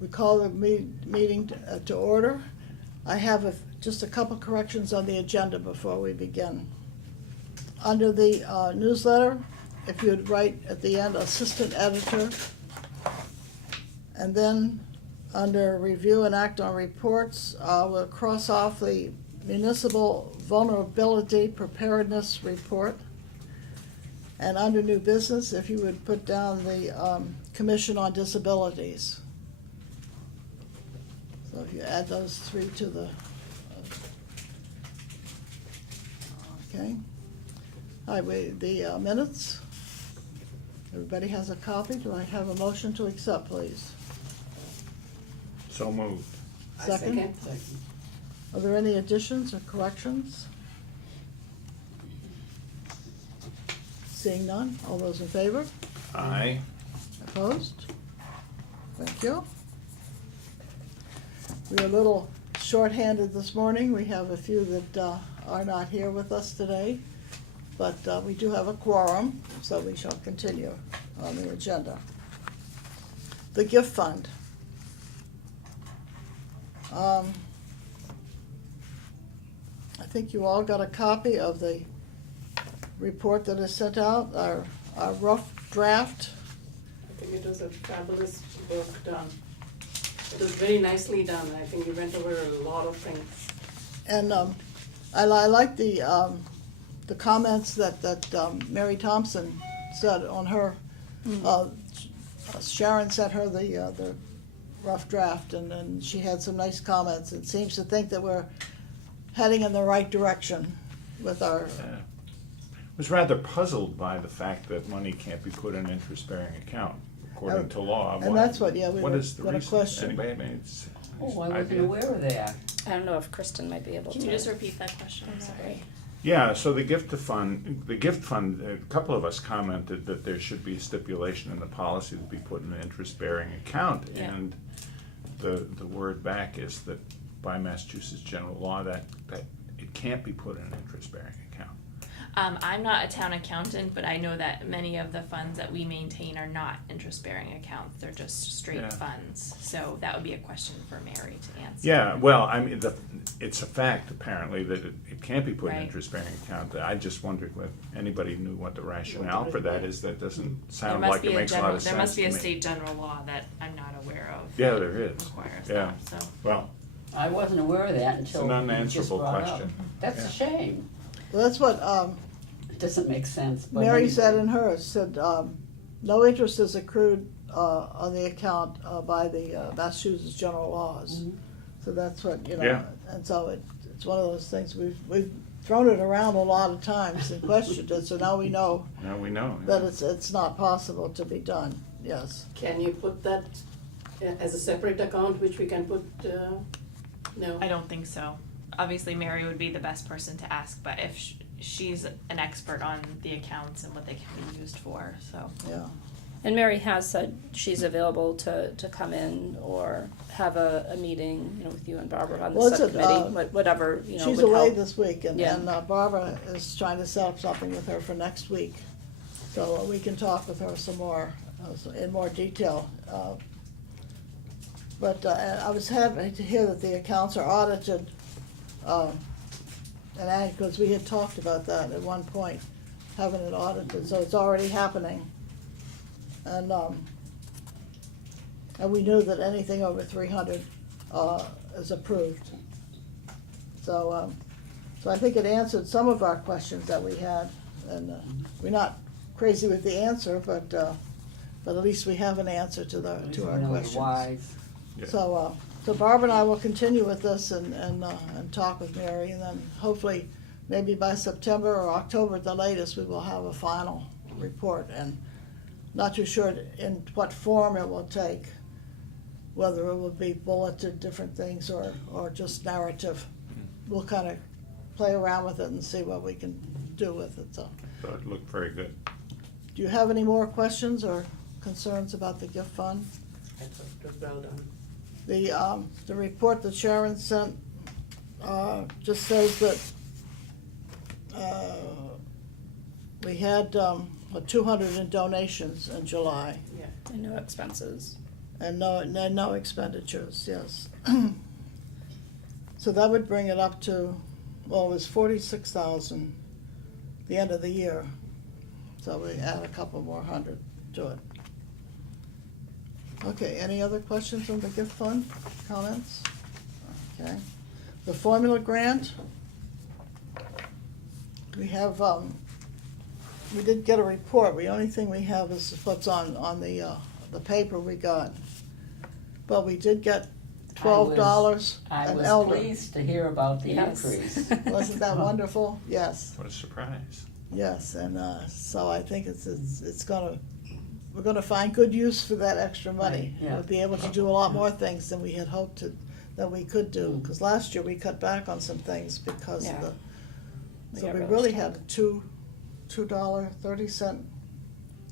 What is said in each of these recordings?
We call the meeting to order. I have just a couple corrections on the agenda before we begin. Under the newsletter, if you'd write at the end, assistant editor, and then under review and act on reports, we'll cross off the municipal vulnerability preparedness report. And under new business, if you would put down the Commission on Disabilities. So if you add those three to the, okay. All right, the minutes. Everybody has a copy. Do I have a motion to accept, please? So moved. Second? Are there any additions or corrections? Seeing none, all those in favor? Aye. Opposed? Thank you. We're a little shorthanded this morning. We have a few that are not here with us today, but we do have a quorum, so we shall continue on the agenda. The gift fund. I think you all got a copy of the report that is sent out, our rough draft. I think it was a fabulous work done. It was very nicely done. I think you went over a lot of things. And I like the comments that Mary Thompson said on her. Sharon sent her the rough draft, and she had some nice comments. It seems to think that we're heading in the right direction with our. I was rather puzzled by the fact that money can't be put in an interest-bearing account according to law. And that's what, yeah, we What were is the gonna reason? question. Anybody, I mean, it's Oh, I wasn't idea. aware of that. I don't know if Kristen might be able to. Can you just repeat that question? I'm sorry. Sorry. Yeah, so the gift fund, a couple of us commented that there should be a stipulation in the policy to be put in an interest-bearing account. Yeah. And the word back is that by Massachusetts general law, that it can't be put in an interest-bearing account. I'm not a town accountant, but I know that many of the funds that we maintain are not interest-bearing accounts. They're just straight Yeah. funds. So that would be a question for Mary to answer. Yeah, well, I mean, it's a fact apparently that it can't be put in an Right. interest-bearing account. I just wondered if anybody knew what the rationale for that is. That doesn't There sound must like be it a makes a lot general, of there sense must be to a me. state general law that I'm not aware of. Yeah, there is. Requires Yeah. that, so. Well, I wasn't aware of that it's until an you just unanswerable brought question. up. That's Yeah. a shame. Well, that's what It doesn't make sense, but Mary anyway. said in hers, said, no interest is accrued on the account by the Massachusetts general laws. Mhm. So that's what, Yeah. and so it's one of those things, we've thrown it around a lot of times and questioned it, so now we know Now we know. that it's not possible to be done, yes. Can you put that as a separate account, which we can put, no? I don't think so. Obviously, Mary would be the best person to ask, but if she's an expert on the accounts and what they can be used for, so. Yeah, And Mary has said she's available to come in or have a meeting, with you and Barbara on the Well, it's subcommittee, whatever, she's would away help. this week, and Yeah. Barbara is trying to set up something with her for next week. So we can talk with her some more, in more detail. But I was happy to hear that the accounts are audited, and because we had talked about that at one point, having it audited, so it's already happening. And we knew that anything over 300 is approved. So I think it answered some of our questions that we had, and we're not crazy with the answer, but at least we have an answer to our You know, questions. wise. Yeah. So Barbara and I will continue with this and talk with Mary, and then hopefully, maybe by September or October at the latest, we will have a final report, and not too sure in what form it will take, whether it will be bulleted different things or just narrative. We'll kind of play around with it and see what we can do with it, so. So it looked very good. Do you have any more questions or concerns about the gift fund? I thought it was well done. The report that Sharon sent just says that we had 200 in donations in July, Yeah. And no expenses. And no expenditures, yes. So that would bring it up to, well, it was 46,000 the end of the year. So we add a couple more hundred to it. Okay, any other questions on the gift fund, comments? Okay. The formula grant, we have, we did get a report. The only thing we have is what's on the paper we got. But we did get $12 I an was elder. pleased to hear about the Yes. increase. Wasn't that wonderful? Yes, What a surprise. yes, and so I think it's gonna, we're gonna find good use for that extra money. Right, yeah. We'll be able to do a lot more things than we had hoped that we could do, because last year we cut back on some things because of Yeah. the, We so got we really really strong. had a $2.30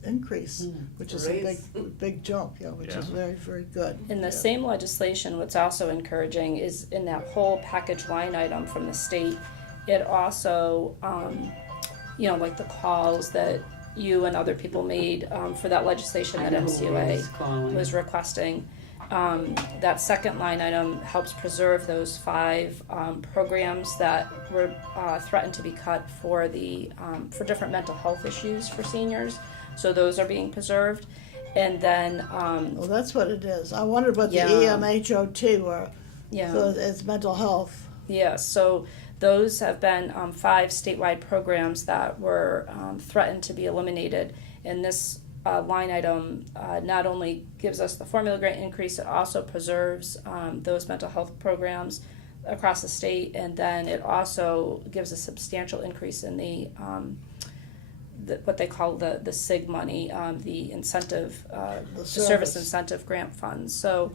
increase, which is a Raise. big jump, yeah, which is Yeah. very, very good. In the Yeah. same legislation, what's also encouraging is in that whole package line item from the state, it also, like the calls that you and other people made for that legislation I that know who MCOA is calling. was requesting. That second line item helps preserve those 5 programs that were threatened to be cut for for different mental health issues for seniors. So those are being preserved. And then, Well, that's what it is. I wondered what the Yeah. EMHOT were, yeah. so it's mental health. Yeah, so those have been 5 statewide programs that were threatened to be eliminated. And this line item not only gives us the formula grant increase, it also preserves those mental health programs across the state. And then it also gives a substantial increase in the what they call the SIG money, the incentive, the service service. incentive grant funds. So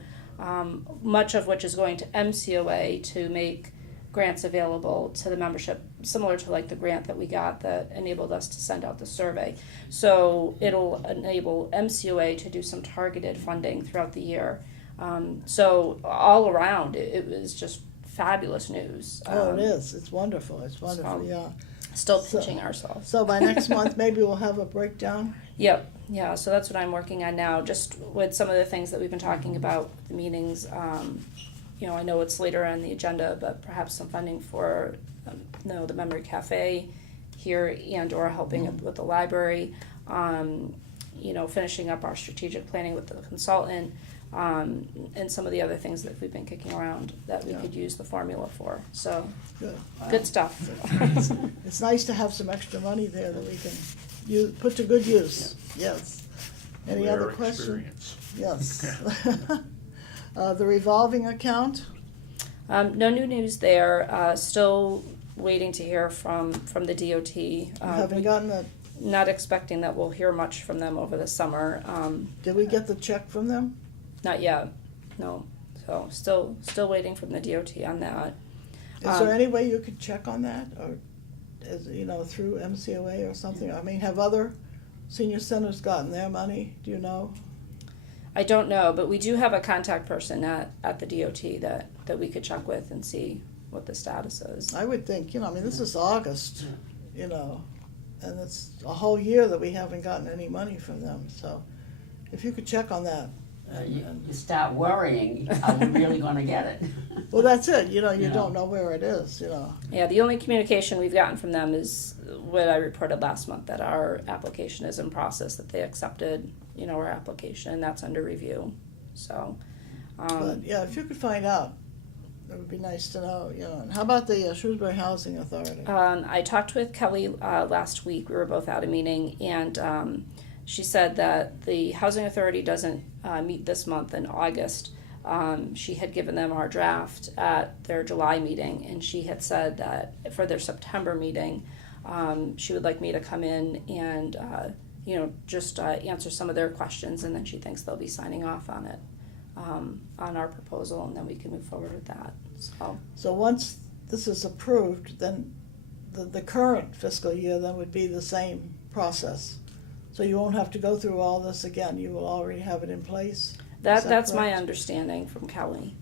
much of which is going to MCOA to make grants available to the membership, similar to like the grant that we got that enabled us to send out the survey. So it'll enable MCOA to do some targeted funding throughout the year. So all around, it was just fabulous news. Oh, it is. It's wonderful. It's wonderful, so- yeah. Still So- pinching ourselves. So by next month, maybe we'll have a breakdown. Yep, yeah, so that's what I'm working on now, just with some of the things that we've been talking about, the meetings. I know it's later on the agenda, but perhaps some funding for, the Memory Cafe here and/or helping with the library. Finishing up our strategic planning with the consultant, and some of the other things that we've been kicking around that we Yeah. could use the formula for. So, Good. good stuff. It's nice to have some extra money there that we can put to good use. Yes. Any Rare other questions? experience. Yes. The revolving account? No new news there. Still waiting to hear from the DOT. You haven't gotten the, Not expecting that we'll hear much from them over the summer. did we get the check from them? Not yet. No. So still waiting from the DOT on that. Is there any way you could check on that, or, through MCOA or something? I mean, have other senior centers gotten their money? Do you know? I don't know, but we do have a contact person at the DOT that we could check with and see what the status is. I would think, this is August, and it's a whole year that we haven't gotten any money from them, so if you could check on that. You start worrying, are we really gonna get it? Well, that's it, you Yeah. don't know where it is, Yeah, the only communication we've gotten from them is what I reported last month, that our application is in process, that they accepted, our application, and that's under review. So, But, yeah, if you could find out, it would be nice to know, And how about the Shrewsbury Housing Authority? I talked with Kelly last week. We were both at a meeting, and she said that the Housing Authority doesn't meet this month in August. She had given them our draft at their July meeting, and she had said that for their September meeting, she would like me to come in and just answer some of their questions, and then she thinks they'll be signing off on it, on our proposal, and then we can move forward with that. So once this is approved, then the current fiscal year then would be the same process. So you won't have to go through all this again, you will already have it in place? Is that That's my correct? understanding from Kelly.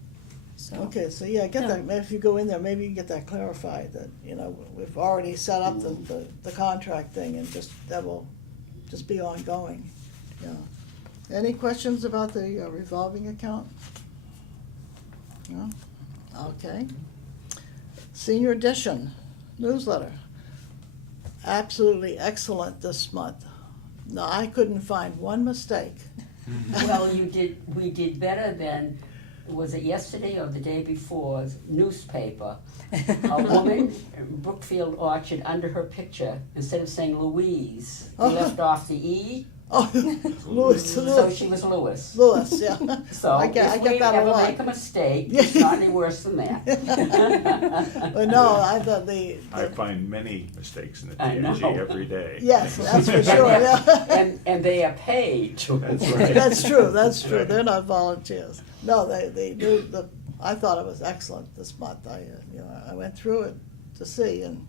So. Okay, so yeah, get that, if you go in there, maybe you can get that clarified, that, we've already set up the contract thing, and that will just be ongoing, yeah. Any questions about the revolving account? No? Okay. Senior edition newsletter. Absolutely excellent this month. No, I couldn't find one mistake. Well, we did better than, was it yesterday or the day before, newspaper? A woman in Brookfield Orchard, under her picture, instead of saying Louise, they left off the E, Oh, Louis, so she was Lewis. Louis, yeah. So I get if we that a ever lot. make a mistake, it's not any worse than that. But no, I thought I find many mistakes in the I know. TNG every day. yes, that's for sure, yeah. And they are paid to. That's right. That's true, that's true. They're not volunteers. No, they do, I thought it was excellent this month. I went through it to see and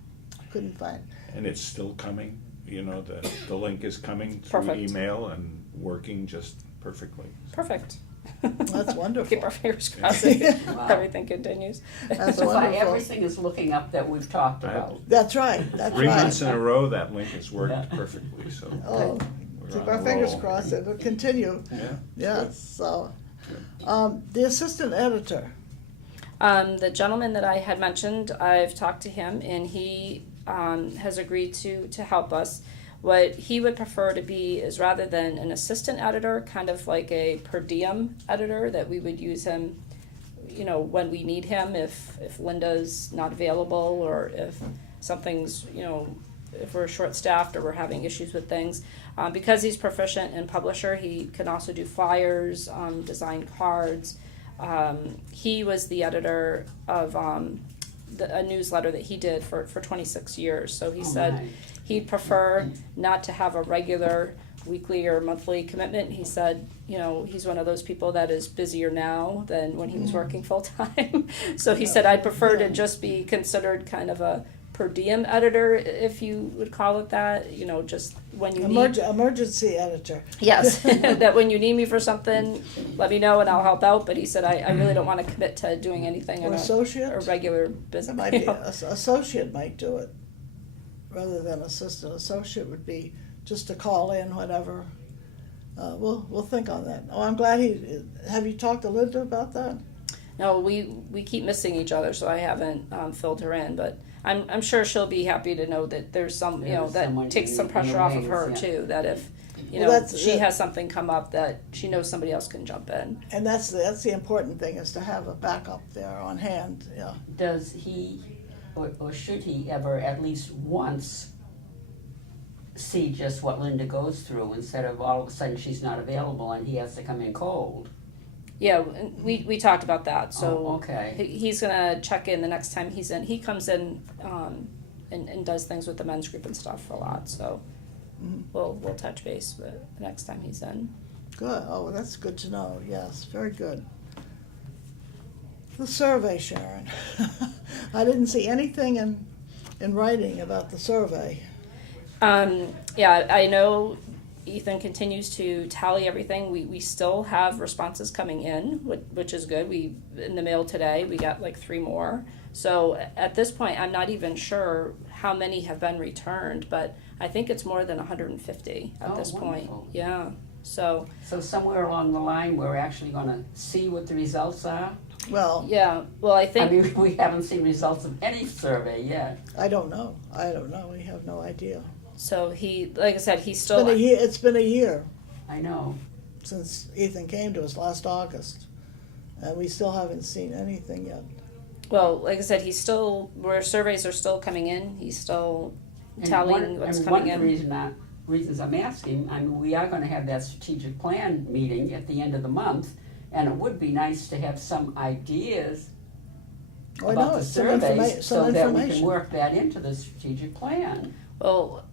couldn't find. And it's still coming, the link is coming through Perfect. email and working just perfectly. Perfect. That's wonderful. Keep our fingers crossed that Wow. everything continues. That's So far, wonderful. everything is looking up that we've talked about. That's right, that's 3 months in right. a row, that link has worked Yeah. perfectly, so. Oh, we're keep on our a fingers roll. crossed, it will continue. Yeah. Yes, so, the assistant editor, The gentleman that I had mentioned, I've talked to him and he has agreed to help us. What he would prefer to be is, rather than an assistant editor, kind of like a per diem editor, that we would use him, when we need him, if Linda's not available, or if something's, if we're short-staffed or we're having issues with things. Because he's proficient in Publisher, he can also do flyers, design cards. He was the editor of a newsletter that he did for 26 years. So he Oh, said my. he'd prefer not to have a regular weekly or monthly commitment. He said, he's one of those people that is busier now than when he was working full-time. So he said, I'd prefer to just be considered kind of a per diem editor, if you would call it that, just when you need. emergency editor. Yes, that when you need me for something, let me know and I'll help out. But he said, I really don't want to commit to doing anything Or on associate? a regular It business. might be, associate might do it, rather than assistant. Associate would be just to call in whenever. We'll think on that. Oh, I'm glad have you talked to Linda about that? No, we keep missing each other, so I haven't filled her in. But I'm sure she'll be happy to know that there's some, There's someone that takes in some the pressure off of wings, her yeah. too. That if Well, that's- she has something come up, that she knows somebody else can jump in. And that's the important thing, is to have a backup there on hand, yeah. Does he, or should he ever at least once see just what Linda goes through, instead of all of a sudden she's not available and he has to come in cold? Yeah, and we talked about that. So Oh, okay. he's gonna check in the next time he's in. He comes in and does things with the men's group and stuff a lot. So we'll touch base the next time he's in. Good, oh, that's good to know, yes, very good. The survey, Sharon. I didn't see anything in writing about the survey. Yeah, I know Ethan continues to tally everything. We still have responses coming in, which is good. In the mail today, we got like 3 more. So at this point, I'm not even sure how many have been returned, but I think it's more than 150 at Oh, this point. wonderful. Yeah. So So somewhere along the line, we're actually gonna see what the results are? Well, yeah, well, I I think mean, we haven't seen results of any survey yet. I don't know, we have no idea. so. He, like I said, he's It's still. been a year I know. since Ethan came to us last August, and we still haven't seen anything yet. Well, like I said, he's still. Where surveys are still coming in, he's still And tallying what's and coming one in. of the reasons I'm asking, I mean, we are gonna have that strategic plan meeting at the end of the month, and it would be nice to have some ideas Oh, I about know, the some surveys, so that we can information. work that into the strategic plan. Well,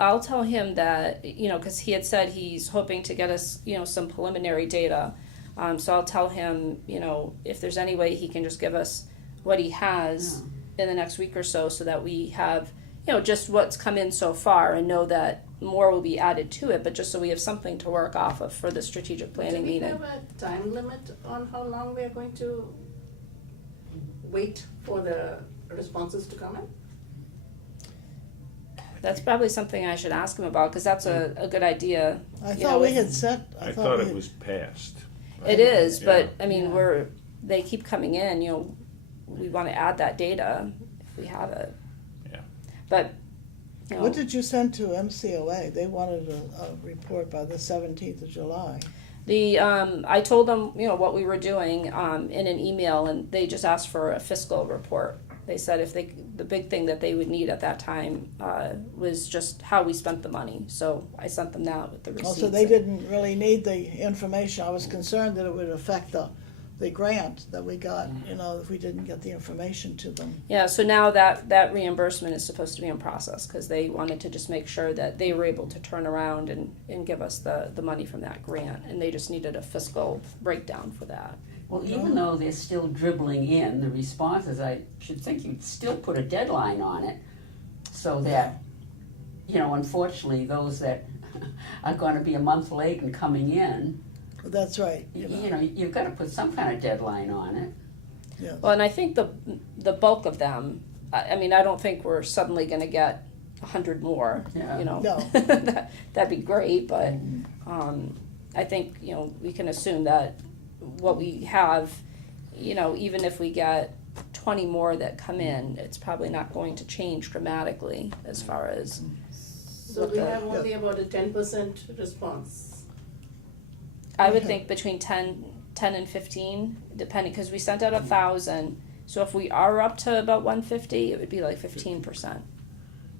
I'll tell him that, because he had said he's hoping to get us, some preliminary data. So I'll tell him, if there's any way he can just give us what he has in the next week or so that we have, just what's come in so far, and know that more will be added to it, but just so we have something to work off of for the strategic planning Do we meeting. have a time limit on how long we are going to wait for the responses to come in? That's probably something I should ask him about, because that's a good idea. I You thought know, we if- had set, I thought we it had- was passed. It is, but, Yeah. I mean, Yeah. they keep coming in, we wanna add that data if we have it. Yeah. But, What did you send to MCOA? They wanted a report by the 17th of July. I told them, what we were doing, in an email, and they just asked for a fiscal report. They said the big thing that they would need at that time, was just how we spent the money, so I sent them that with the receipts. Also, they didn't really need the information. I was concerned that it would affect the grant that we got, if we didn't get the information to them. Yeah, so now that reimbursement is supposed to be in process, because they wanted to just make sure that they were able to turn around and give us the money from that grant, and they just needed a fiscal breakdown for that. Well, even though they're still dribbling in the responses, I should think you'd still put a deadline on it, so that, unfortunately, those that are gonna be a month late in coming in, That's right. you've gotta put some kind of deadline on it. Yes. Well, and I think the bulk of them, I mean, I don't think we're suddenly gonna get 100 more, Yeah. No. That'd be great, but, I think, we can assume that what we have, even if we get 20 more that come in, it's probably not going to change dramatically as far as, So we have only about a 10% response. I would Okay. think between 10 and 15, depending, because we sent out 1,000. So if we are up to about 150, it would be like 15%.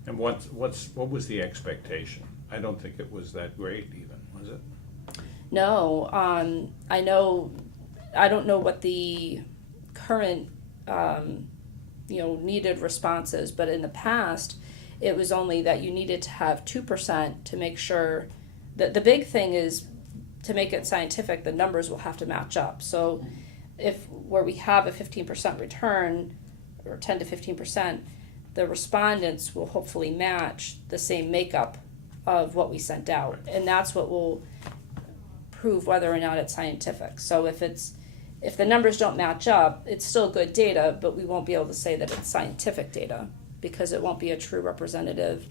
And what was the expectation? I don't think it was that great even, was it? No, I don't know what the current, needed response is, but in the past, it was only that you needed to have 2% to make sure that the big thing is to make it scientific, the numbers will have to match up. So if where we have a 15% return, or 10 to 15%, the respondents will hopefully match the same makeup of what we sent out. And that's what will prove whether or not it's scientific. So if the numbers don't match up, it's still good data, but we won't be able to say that it's scientific data, because it won't be a true representative.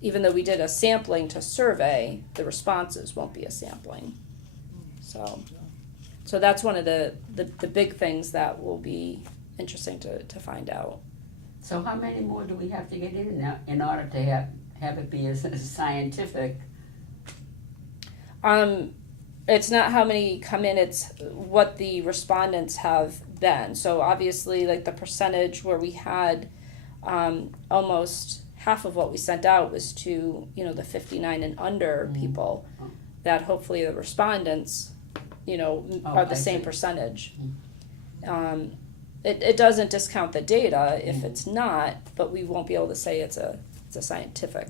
Even though we did a sampling to survey, the responses won't be a sampling. So that's one of the big things that will be interesting to find out. So how many more do we have to get in now in order to have it be as scientific? It's not how many come in, it's what the respondents have been. So obviously, like the percentage where we had almost half of what we sent out was to, the 59 and under people, that hopefully the respondents, are the I same see. percentage. It doesn't discount the data if it's not, but we won't be able to say it's a scientific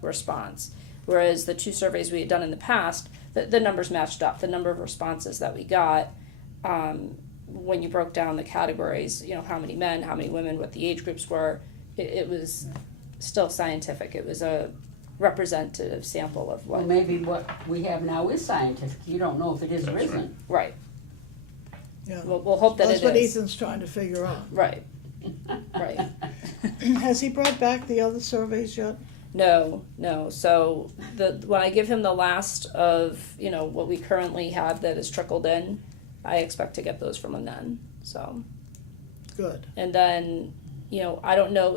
response. Whereas the 2 surveys we had done in the past, the numbers matched up. The number of responses that we got, when you broke down the categories, how many men, how many women, what the age groups were, it was still scientific. It was a representative sample of Well, what. maybe what we have now is scientific. You don't know if it is or That's isn't. Right. Yeah. We'll hope that That's it what is. Ethan's trying to figure out. Right. Right. Has he brought back the other surveys yet? No. So when I give him the last of, what we currently have that is trickled in, I expect to get those from him then. So, Good. and then, I don't know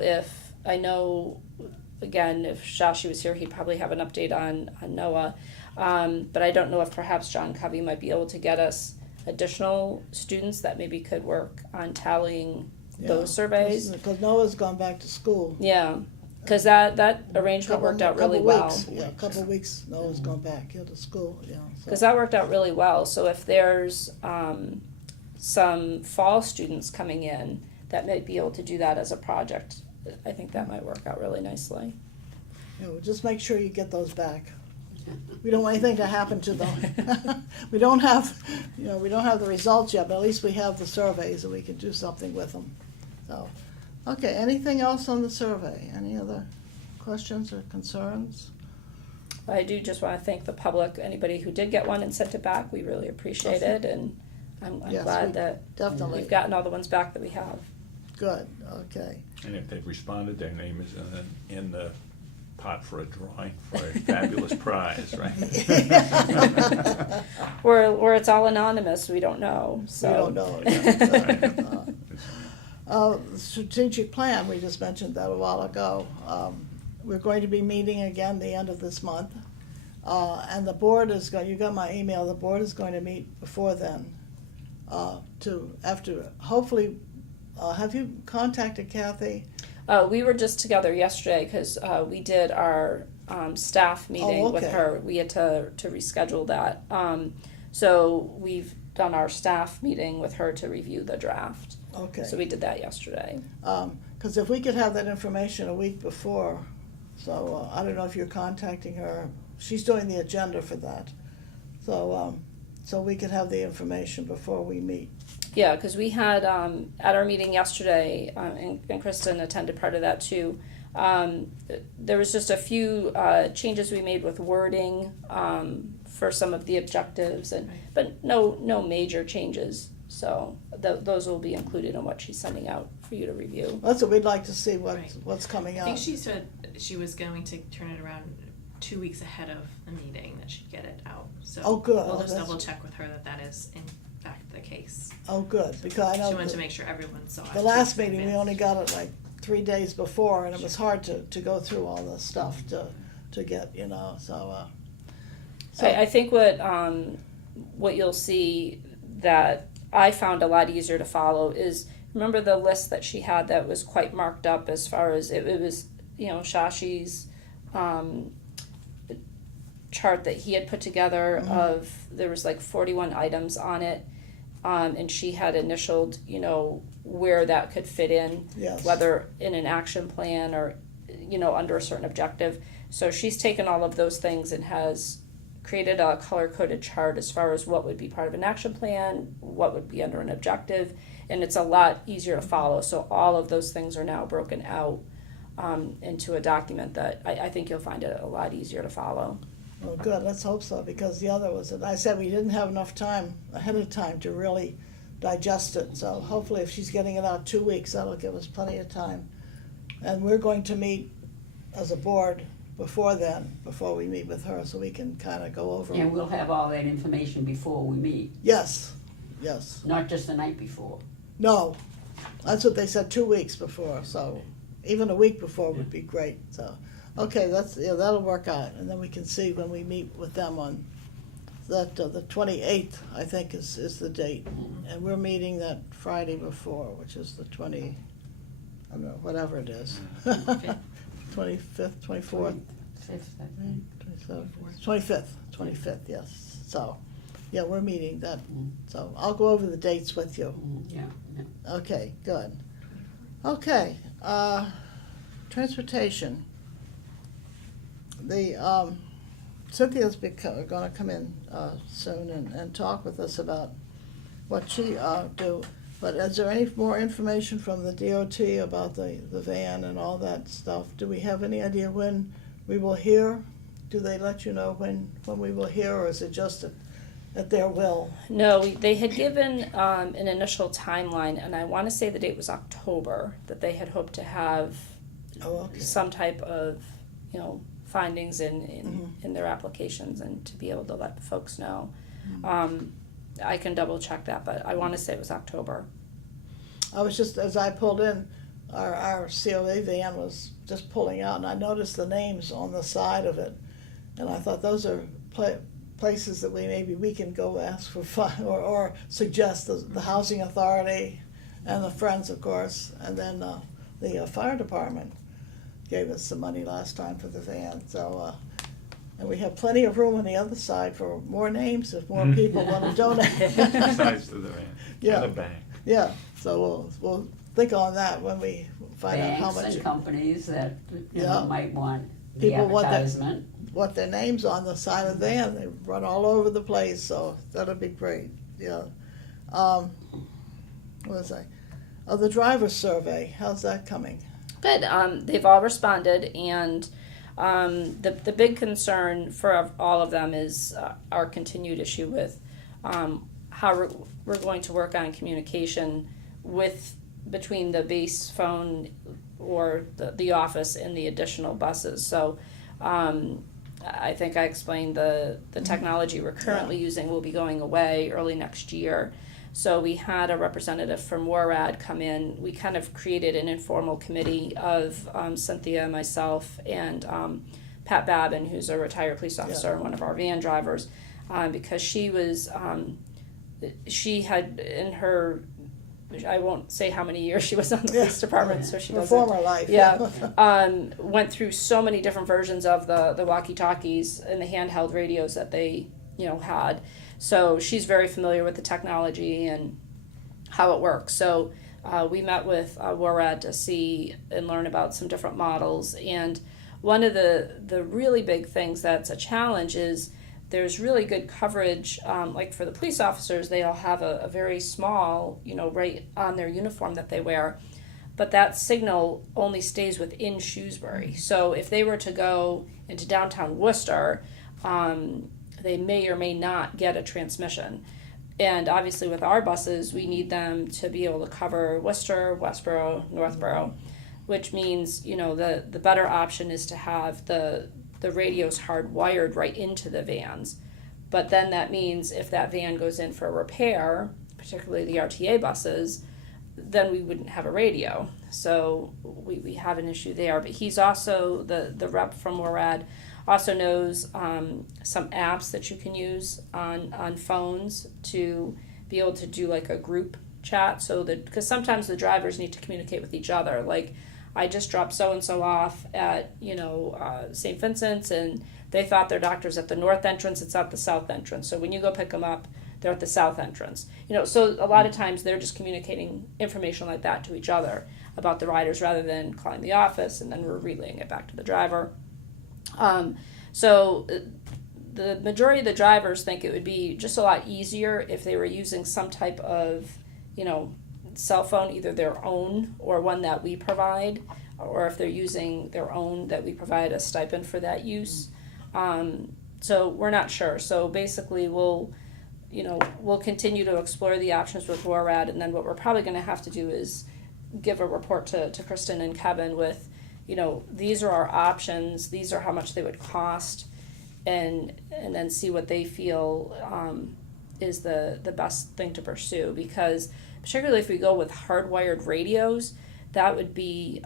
again, if Shashi was here, he'd probably have an update on Noah. But I don't know if perhaps John Covey might be able to get us additional students that maybe could work on tallying those surveys. Because Noah's gone back to school. Yeah, because that arrangement worked out really well. Yeah, a couple of weeks, Noah's gone back to school, yeah. Because that worked out really well. So if there's some fall students coming in that might be able to do that as a project, I think that might work out really nicely. Yeah, well, just make sure you get those back. We don't want anything to happen to them. We don't have the results yet, but at least we have the surveys and we can do something with them. So, okay, anything else on the survey? Any other questions or concerns? I do just want to thank the public, anybody who did get one and sent it back, we really appreciate it, and I'm Yes, glad we that Definitely. we've gotten all the ones back that we have. Good, okay. And if they've responded, their name is in the pot for a drawing for a fabulous prize, right? Where it's all anonymous, we don't know, We so. don't know. Strategic plan, we just mentioned that a while ago. We're going to be meeting again the end of this month. And the board is going, you got my email, the board is going to meet before then. Hopefully, have you contacted Kathy? We were just together yesterday because we did our staff meeting with okay. her. We had to reschedule that. So we've done our staff meeting with her to review the draft. Okay. So we did that yesterday. Because if we could have that information a week before, so I don't know if you're contacting her. She's doing the agenda for that. So we could have the information before we meet. Yeah, because we had, at our meeting yesterday, and Kristen attended part of that too, there was just a few changes we made with wording for some of the objectives, but no major changes. So those will be included in what she's sending out for you to review. That's what we'd like to see, Right. what's coming I out. think she said she was going to turn it around 2 weeks ahead of the meeting, that she'd get it out. So Oh, good. we'll just That's- double check with her that is in fact the case. Oh, good, because I know She wanted to the make sure everyone saw it. the 2 last weeks in meeting, we advance. only got it like 3 days before, and it was hard to go through all the stuff to get, so. I think what you'll see that I found a lot easier to follow is, remember the list that she had that was quite marked up as far as it was, Shashi's chart that he had put together of, there was like 41 items on it, and she had initialed, where that could fit in, Yes. whether in an action plan or, under a certain objective. So she's taken all of those things and has created a color-coded chart as far as what would be part of an action plan, what would be under an objective, and it's a lot easier to follow. So all of those things are now broken out into a document that I think you'll find it a lot easier to follow. Well, good, let's hope so, because the other was, I said we didn't have enough time ahead of time to really digest it, so hopefully if she's getting it out 2 weeks, that'll give us plenty of time. And we're going to meet as a board before then, before we meet with her, so we can kind of go over. And we'll have all that information before we meet, Yes, not just the night before. no, that's what they said, 2 weeks before, so even a week before would be great, so. Okay, that'll work out, and then we can see when we meet with them on that, the 28th, I think is the date. And we're meeting that Friday before, which is the 20, I don't know, whatever it is. 25th, 24th, Fifth, I think. 27th, 25th, yes. So, yeah, we're meeting that, so I'll go over the dates with you. Yeah. Okay, good. Okay, transportation. Cynthia's gonna come in soon and talk with us about what she do. But is there any more information from the DOT about the van and all that stuff? Do we have any idea when we will hear? Do they let you know when we will hear, or is it just at their will? No, they had given an initial timeline, and I want to say the date was October, that they had hoped to have Oh, okay. some type of, findings in their applications and to be able to let the folks know. I can double check that, but I want to say it was October. I was just, as I pulled in, our COA van was just pulling out, and I noticed the names on the side of it. And I thought those are places that maybe we can go ask for or suggest the housing authority and the Friends, of course, and then the fire department gave us some money last time for the van. So, and we have plenty of room on the other side for more names if more people want to donate. Besides to the van, Yeah. and the bank. Yeah, so we'll think on that when we find out how Banks much, and companies that, Yeah. might want the People want that- advertisement. what their name's on the side of the van. They run all over the place, so that'll be great, yeah. What was I? Oh, the driver survey, how's that coming? Good. They've all responded, and the big concern for all of them is our continued issue with how we're going to work on communication with between the base phone or the office and the additional buses. So I think I explained the technology we're currently using will be going away early next year. So we had a representative from WARAD come in. We kind of created an informal committee of Cynthia, myself, and Pat Babin, who's a retired police officer and one of our van drivers, because she was, she had in her, I won't say how many years she was on the police department, so she Her doesn't. former life. Went through so many different versions of the walkie-talkies and the handheld radios that they, had. So she's very familiar with the technology and how it works. So we met with WARAD to see and learn about some different models. And one of the really big things that's a challenge is there's really good coverage, like for the police officers, they all have a very small, right on their uniform that they wear, but that signal only stays within Shrewsbury. So if they were to go into downtown Worcester, they may or may not get a transmission. And obviously with our buses, we need them to be able to cover Worcester, Westboro, Northborough, which means, the better option is to have the radios hardwired right into the vans. But then that means if that van goes in for a repair, particularly the RTA buses, then we wouldn't have a radio. So we have an issue there. But he's also, the rep from WARAD, also knows some apps that you can use on phones to be able to do like a group chat. So that, because sometimes the drivers need to communicate with each other. Like, I just dropped so-and-so off at, St. Vincent's, and they thought their doctor's at the north entrance, it's at the south entrance. So when you go pick them up, they're at the south entrance. So a lot of times they're just communicating information like that to each other about the riders rather than calling the office and then we're relaying it back to the driver. So the majority of the drivers think it would be just a lot easier if they were using some type of, cell phone, either their own or one that we provide, or if they're using their own that we provide a stipend for that use. So we're not sure. So basically we'll continue to explore the options with WARAD, and then what we're probably going to have to do is give a report to Kristen and Kevin with, these are our options, these are how much they would cost, and then see what they feel is the best thing to pursue. Because particularly if we go with hardwired radios, that would be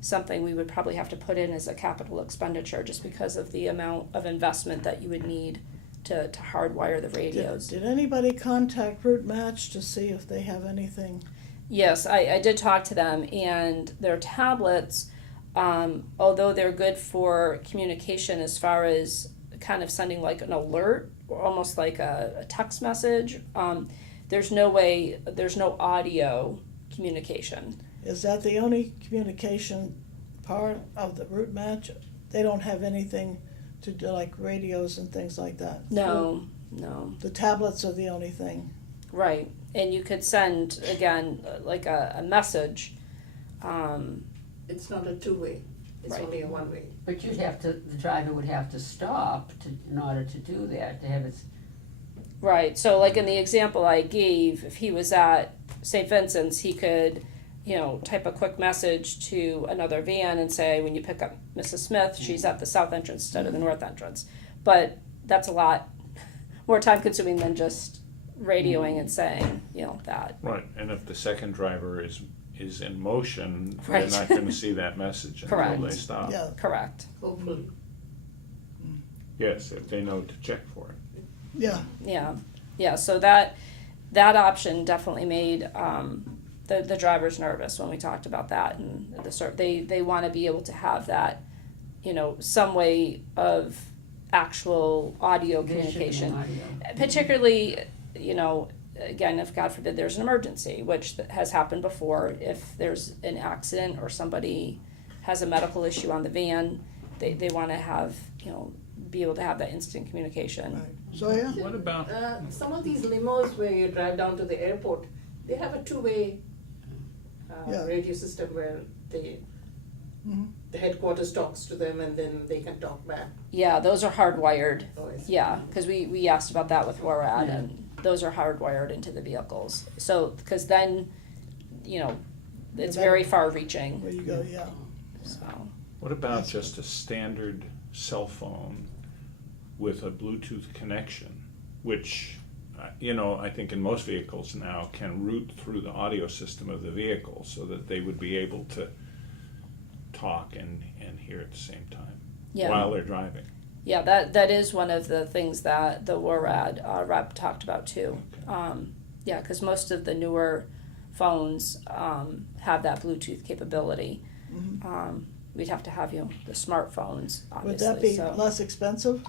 something we would probably have to put in as a capital expenditure, just because of the amount of investment that you would need to hardwire the radios. Did anybody contact Route Match to see if they have anything? Yes, I did talk to them, and their tablets, although they're good for communication as far as kind of sending like an alert, or almost like a text message, there's no audio communication. Is that the only communication part of the Route Match? They don't have anything to do like radios and things like that? No. The tablets are the only thing. Right, and you could send, again, like a message. It's not a two-way, it's Right. only a one-way. But the driver would have to stop in order to do that, to have it. Right, so like in the example I gave, if he was at St. Vincent's, he could, type a quick message to another van and say, when you pick up Mrs. Smith, she's at the south entrance instead of the north entrance. But that's a lot more time consuming than just radioing and saying, that. Right, and if the second driver is in motion, Right. they're not gonna see that message until Correct. they stop. Yeah. Correct. Hopefully. Yes, if they know to check for it. Yeah. Yeah, so that option definitely made the drivers nervous when we talked about that, and they want to be able to have that, some way of actual audio communication, particularly, again, if God forbid there's an emergency, which has happened before. If there's an accident or somebody has a medical issue on the van, they want to have, be able to have that instant communication. Right. So, yeah. What about, Some of these limos where you drive down to the airport, they have a two-way Yeah. radio system where Mhm. the headquarters talks to them and then they can talk back. Yeah, those are hardwired. Oh, I see. Yeah, because we asked about that with WARAD, Yeah. and those are hardwired into the vehicles. So, because then you know, it's Yeah, very that- far reaching, Where you go, yeah. so. What about That's just a standard cell phone with a Bluetooth connection, which, you know, I think in most vehicles now can route through the audio system of the vehicle so that they would be able to talk and hear at the same time Yeah. while they're driving. Yeah, that is one of the things that the WARAD rep talked about too. Yeah, because most of the newer phones have that Bluetooth capability. We'd have to have, you know, the smartphones, obviously. Would that be so. less expensive?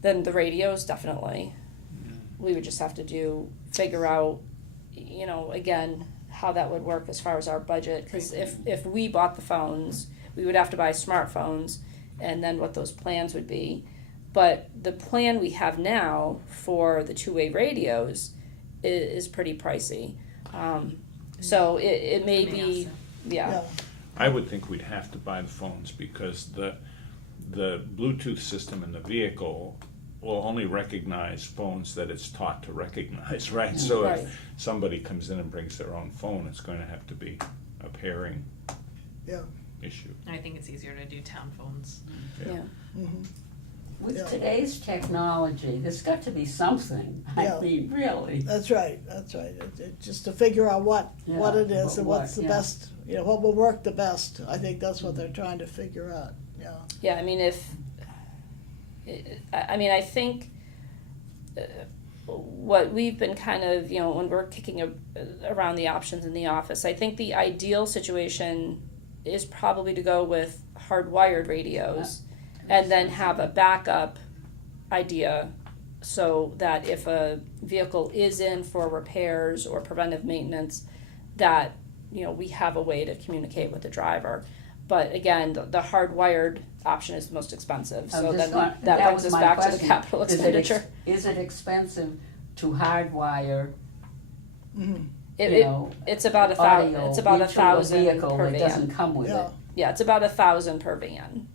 Then the radios, definitely. We would just have to figure out, you know, again, how that would work as far as our budget. Because if we bought the phones, we would have to buy smartphones, and then what those plans would be. But the plan we have now for the two-way radios is pretty pricey. So it may be, yeah. I would think we'd have to buy the phones because the Bluetooth system in the vehicle will only recognize phones that it's taught to recognize, right? So Right. if somebody comes in and brings their own phone, it's going to have to be a pairing Yeah. issue. I think it's easier to do town phones. Yeah. Mhm. With Yeah. today's technology, there's got to be something, Yeah. I mean, really. That's right. Just to figure out what Yeah, it is and what's the yeah. best, you know, what will work the best. I think that's what they're trying to figure out, yeah. Yeah, I mean, I think what we've been kind of, you know, when we're kicking around the options in the office, I think the ideal situation is probably to go with hardwired radios and then have a backup idea so that if a vehicle is in for repairs or preventive maintenance, that, you know, we have a way to communicate with the driver. But again, the hardwired option is the most expensive, so then that brings us back to the capital expenditure. Is it expensive to hardwire, Mhm. It's about audio it's about into a 1,000 vehicle per that doesn't van. come with Yeah. it? Yeah, it's about 1,000 per van.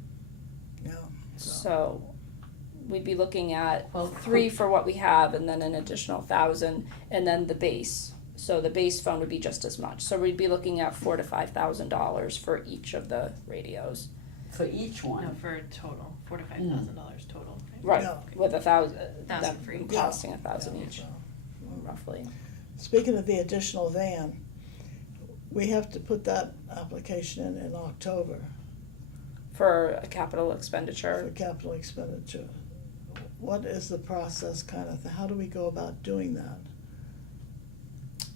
Yeah. So we'd be looking at Well, 3 for what we have, and then an additional 1,000, and then the base. So the base phone would be just as much. So we'd be looking at $4,000 to $5,000 for each of the radios. For each No, one? for a total, $4,000 to $5,000 total. Right, Yeah. with 1,000, 1,000 for each. costing 1,000 Yeah. each, So, roughly. Speaking of the additional van, we have to put that application in October For a capital for expenditure. capital expenditure. What is the process kind of, how do we go about doing that?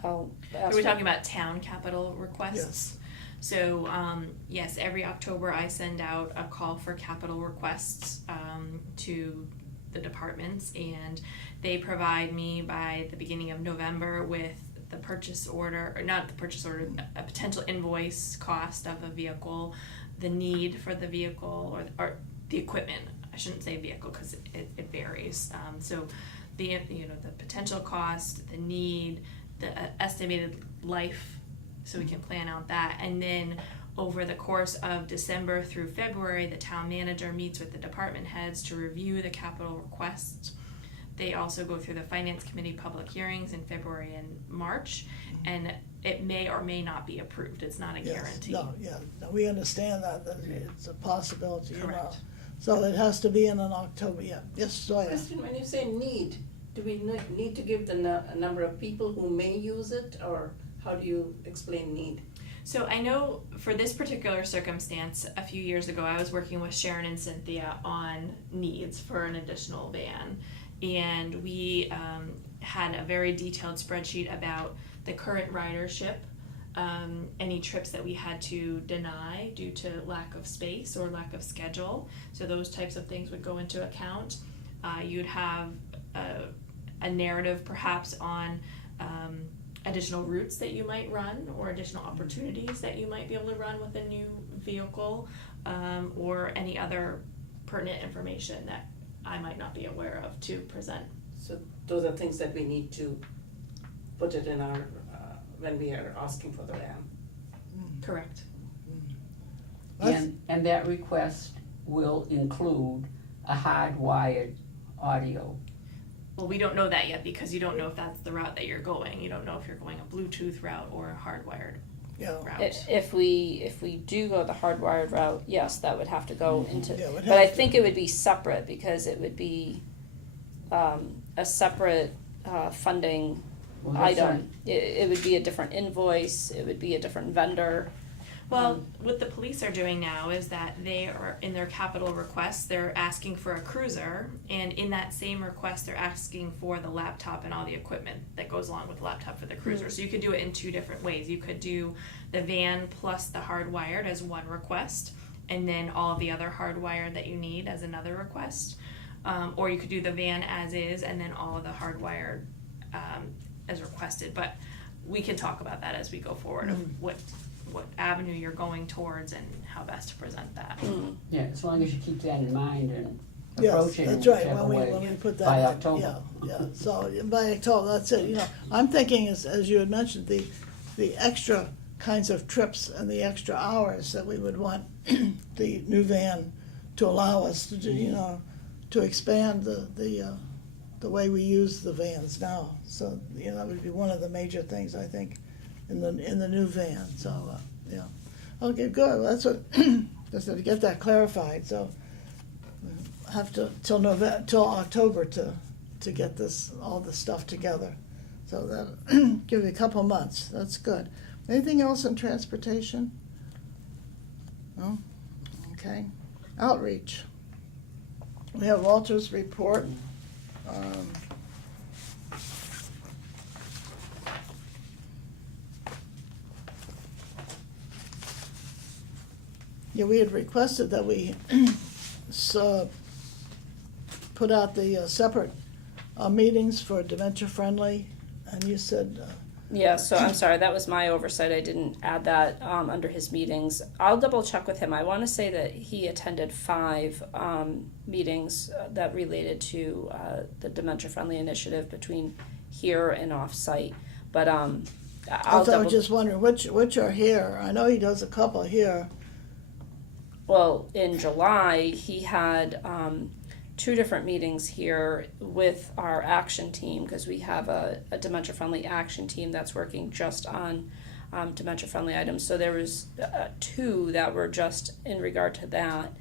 I'll Are ask we for- talking about town capital requests? So, yes, every October I send out a call for capital requests, to the departments, and they provide me by the beginning of November with the purchase order, or not the purchase order, a potential invoice cost of a vehicle, the need for the vehicle, or the equipment. I shouldn't say vehicle, cause it varies, so the potential cost, the need, the estimated life, so we can plan out that. And then over the course of December through February, the town manager meets with the department heads to review the capital requests. They also go through the finance committee public hearings in February and March, and it may or may not be approved. It's not a Yes, guarantee. no, we understand that it's a possibility, you know. Correct. So it has to be in an October, yeah. Yes, Zoya? Question, when you say need, do we need to give the number of people who may use it, or how do you explain need? So I know for this particular circumstance, a few years ago, I was working with Sharon and Cynthia on needs for an additional van. And we had a very detailed spreadsheet about the current ridership, any trips that we had to deny due to lack of space or lack of schedule. So those types of things would go into account. You'd have a narrative perhaps on additional routes that you might run, or additional opportunities that you might be able to run with a new vehicle, or any other pertinent information that I might not be aware of to present. So those are things that we need to put it in our, when we are asking for the van. Correct. And that request will include a hardwired audio. Well, we don't know that yet because you don't know if that's the route that you're going. You don't know if you're going a Bluetooth route or a hardwired Yeah. route. If we do go the hardwired route, yes, that would have to go into, Yeah, it would but I have to. think it would be separate because it would be a separate funding Well, that's item. It would be a different invoice, it would be a different vendor. Well, what the police are doing now is that they are, in their capital requests, they're asking for a cruiser, and in that same request, they're asking for the laptop and all the equipment that goes along with the laptop for the cruiser. So you could do it in two different ways. You could do the van plus the hardwired as one request, and then all the other hardwired that you need as another request. Or you could do the van as is, and then all of the hardwired as requested. But we can talk about that as we go forward of what avenue you're going towards and how best to present that. Yeah, as long as you keep that in mind and Yes, approach it in that's right, whichever when way. we put that by in, October. yeah, so by October, that's it, I'm thinking as you had mentioned, the extra kinds of trips and the extra hours that we would want the new van to allow us to do, to expand the way we use the vans now, so, that would be one of the major things, I think, in the new van, so, yeah. Okay, good, that's what, just to get that clarified, so have to till October to get all this stuff together. So that'll give you a couple months. That's good. Anything else in transportation? No? Okay. Outreach. We have Walter's report. Yeah, we had requested that we put out the separate meetings for dementia-friendly, and you said, Yeah, so I'm sorry, that was my oversight, I didn't add that under his meetings. I'll double check with him, I wanna say that he attended 5 meetings that related to the dementia-friendly initiative between here and off-site, but I I'll was double. just wondering, which are here? I know he does a couple here. Well, in July, he had 2 different meetings here with our action team, because we have a dementia-friendly action team that's working just on dementia-friendly items. So there was 2 that were just in regard to that.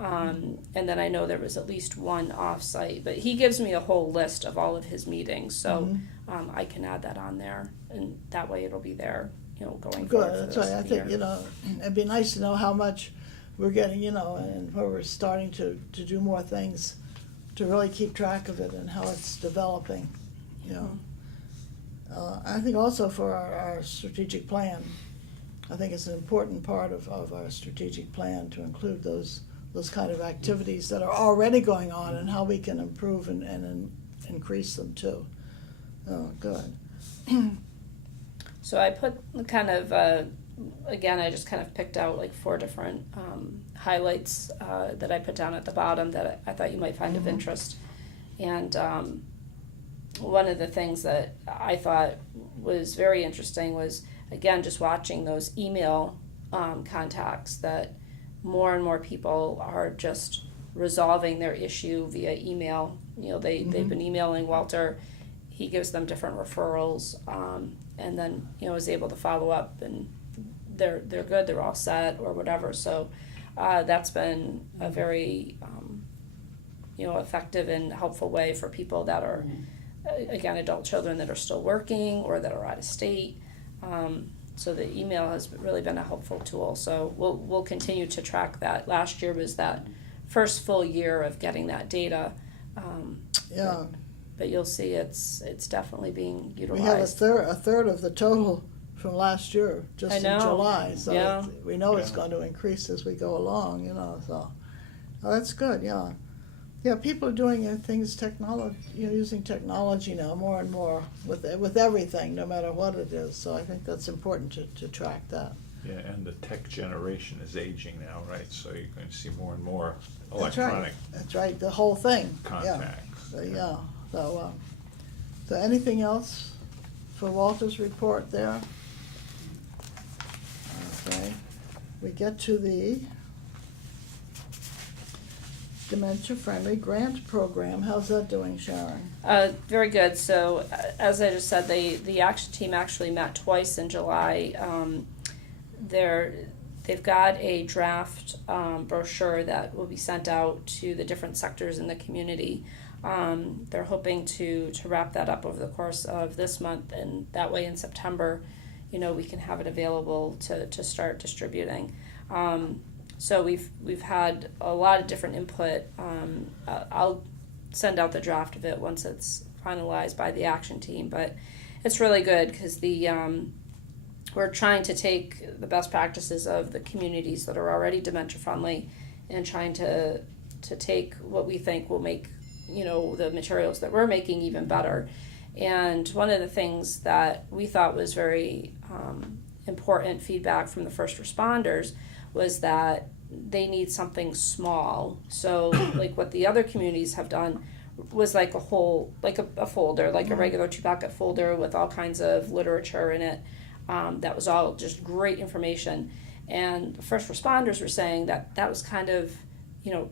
And then I know there was at least 1 off-site, but he gives me a whole list of all of his meetings, so I can add that on there, and that way it'll be there, going forward Good, for that's the right, rest I of the think, year. it'd be nice to know how much we're getting, and where we're starting to do more things to really keep track of it and how it's developing, I think also for our strategic plan, I think it's an important part of our strategic plan to include those kind of activities that are already going on and how we can improve and increase them too. Oh, good. So I put kind of, again, I just kind of picked out like 4 different highlights that I put down at the bottom that I thought you might find of interest. And one of the things that I thought was very interesting was, again, just watching those email contacts that more and more people are just resolving their issue via email. They've been emailing Walter. He gives them different referrals, and then is able to follow up, and they're good, they're all set or whatever. So that's been a very effective and helpful way for people that are again adult children that are still working or that are out of state. So the email has really been a helpful tool. So we'll continue to track that. Last year was that first full year of getting that data. Yeah. But you'll see it's definitely being We have utilized. a third of the total from last year, just I in know. July, so Yeah. we know it's Yeah. going to increase as we go along, so. Oh, that's good, yeah. Yeah, people are doing things using technology now more and more with everything, no matter what it is, so I think that's important to track that. Yeah, and the tech generation is aging now, right? So you're going to see more and more That's right. electronic That's right, the whole thing, yeah. contacts. Yeah, so anything else for Walter's report there? Okay, we get to the dementia-friendly grant program. How's that doing, Sharon? Very good. So, as I just said, the action team actually met twice in July. They've got a draft brochure that will be sent out to the different sectors in the community. They're hoping to wrap that up over the course of this month, and that way in September, we can have it available to start distributing. So we've had a lot of different input. I'll send out the draft of it once it's finalized by the action team, but it's really good because we're trying to take the best practices of the communities that are already dementia friendly and trying to take what we think will make the materials that we're making even better. And one of the things that we thought was very important feedback from the first responders was that they need something small. So like what the other communities have done was like a whole, like a folder, like a regular 2-packet folder with all kinds of literature in it. That was all just great information. And the first responders were saying that was kind of,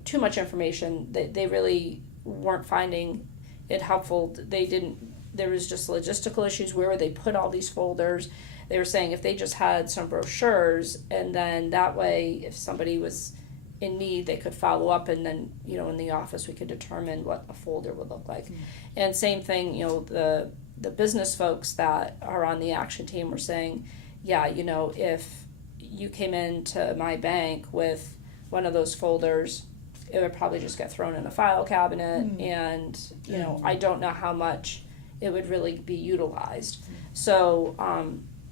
too much information. They really weren't finding it helpful. There was just logistical issues. Where would they put all these folders? They were saying if they just had some brochures, and then that way, if somebody was in need, they could follow up, and then, in the office, we could determine what a folder would look like. Mm-hmm. And same thing, the business folks that are on the action team were saying, yeah, if you came into my bank with one of those folders, it would probably just get thrown in a file cabinet, and, I don't know how much it would really be utilized. So,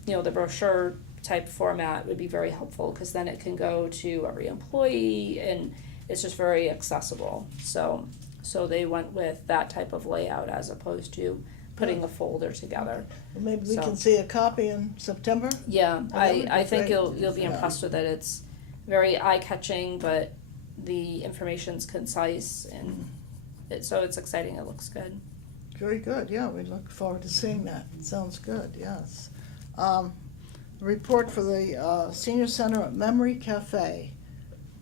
the brochure type format would be very helpful because then it can go to every employee and it's just very accessible. So they went with that type of layout as opposed to putting a folder together. Well, maybe we can see a copy in September? Yeah, I think great. you'll be impressed with it. It's very eye-catching, but the information's concise, and so it's exciting. It looks good. Very good, yeah, we look forward to seeing that. Sounds good, yes. Report for the Senior Center Memory Cafe.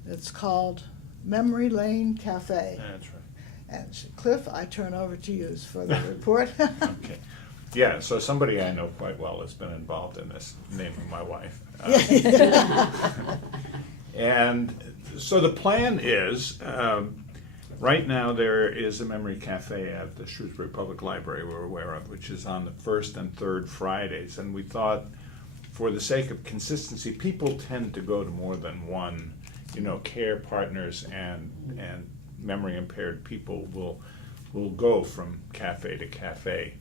It's called Memory Lane Cafe. That's right. And Cliff, I turn over to you for the report. Okay. Yeah, so somebody I know quite well has been involved in this, naming my wife. And so the plan is, right now there is a memory cafe at the Shrewsbury Public Library we're aware of, which is on the first and third Fridays. And we thought, for the sake of consistency, people tend to go to more than one, care partners and memory impaired people will go from cafe to cafe.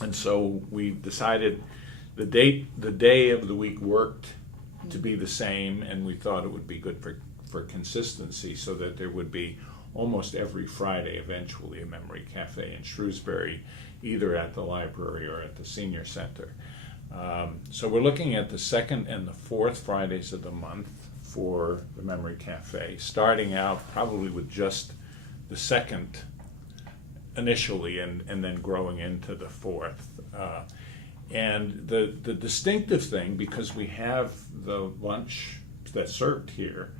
And so we decided the day of the week worked to be the same, and we thought it would be good for consistency, so that there would be almost every Friday eventually a memory cafe in Shrewsbury, either at the library or at the senior center. So we're looking at the second and the fourth Fridays of the month for the memory cafe, starting out probably with just the second initially, and then growing into the fourth. And the distinctive thing, because we have the lunch that's served here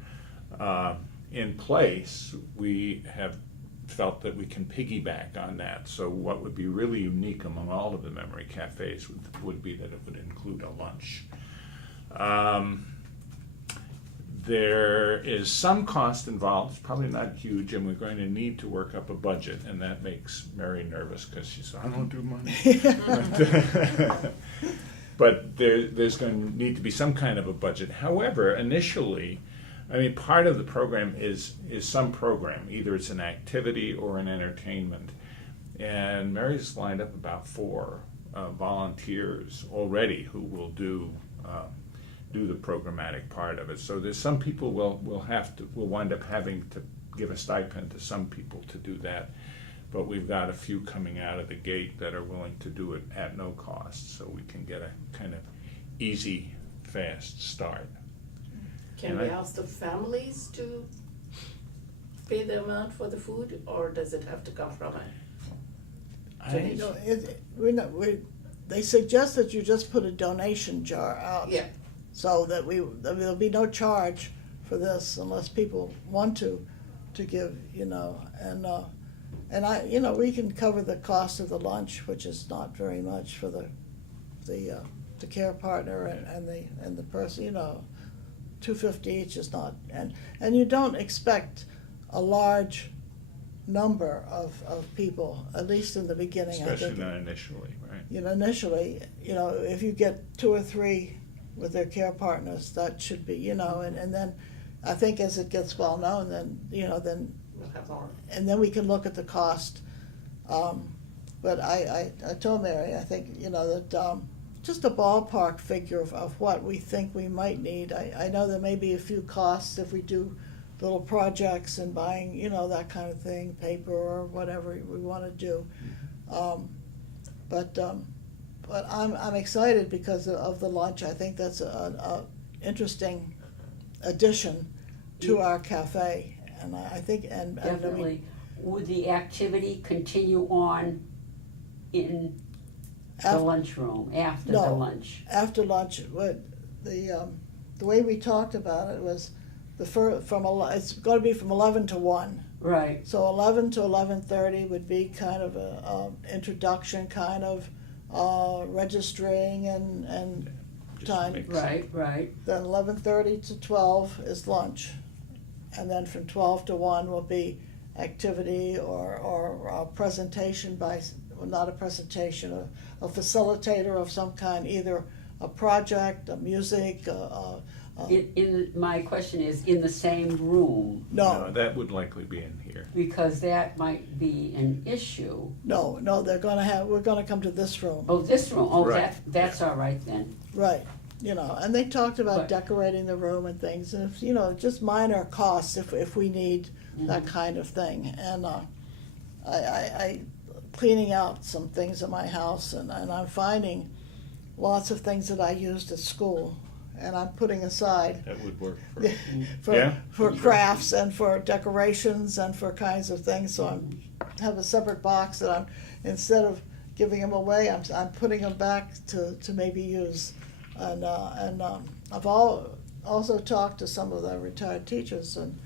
in place, we have felt that we can piggyback on that. So what would be really unique among all of the memory cafes would be that it would include a lunch. There is some cost involved. It's probably not huge, and we're going to need to work up a budget, and that makes Mary nervous because she says, I don't do money. But there's going to need to be some kind of a budget. However, initially, part of the program is some program. Either it's an activity or an entertainment. And Mary's lined up about 4 volunteers already who will do the programmatic part of it. So there's some people will wind up having to give a stipend to some people to do that. But we've got a few coming out of the gate that are willing to do it at no cost, so we can get a kind of easy, fast start. Can we ask the families to pay the amount for the food, or does it have to come from it? They suggest that you just put a donation jar out. Yeah. So that there'll be no charge for this unless people want to to give, and we can cover the cost of the lunch, which is not very much for the care partner and the person, $250 each is not, and you don't expect a large number of people, at least in the beginning, I Especially think. not initially, right? Initially, if you get 2 or 3 with their care partners, that should be, and then I think as it gets well known, then, then, We'll have more. and then we can look at the cost. But I told Mary, I think, that just a ballpark figure of what we think we might need. I know there may be a few costs if we do little projects and buying, that kind of thing, paper or whatever we want to do. But I'm excited because of the lunch. I think that's a interesting addition to our cafe, and I think and Definitely. Would the activity continue on in the lunchroom after the No. lunch? After lunch, the way we talked about it was it's going to be from 11 to 1. Right. So 11 to 11:30 would be kind of a introduction, kind of registering and Just time. mix. Right. Then 11:30 to 12 is lunch, and then from 12 to 1 will be activity or a presentation not a presentation, a facilitator of some kind, either a project, a music, My question is, in the same room, no, That would likely be in here. because that might be an issue. no, we're gonna come to this room, Oh, this room, oh, Right. that's all right then. right, and they talked about But- decorating the room and things, and if, just minor costs if we need that kind of thing, and, I cleaning out some things in my house, and I'm finding lots of things that I used at school, and I'm putting aside That would work for. for, Yeah, for that's right. crafts and for decorations and for kinds of things. So have a separate box that I'm, instead of giving them away, I'm putting them back to maybe use. And I've also talked to some of the retired teachers and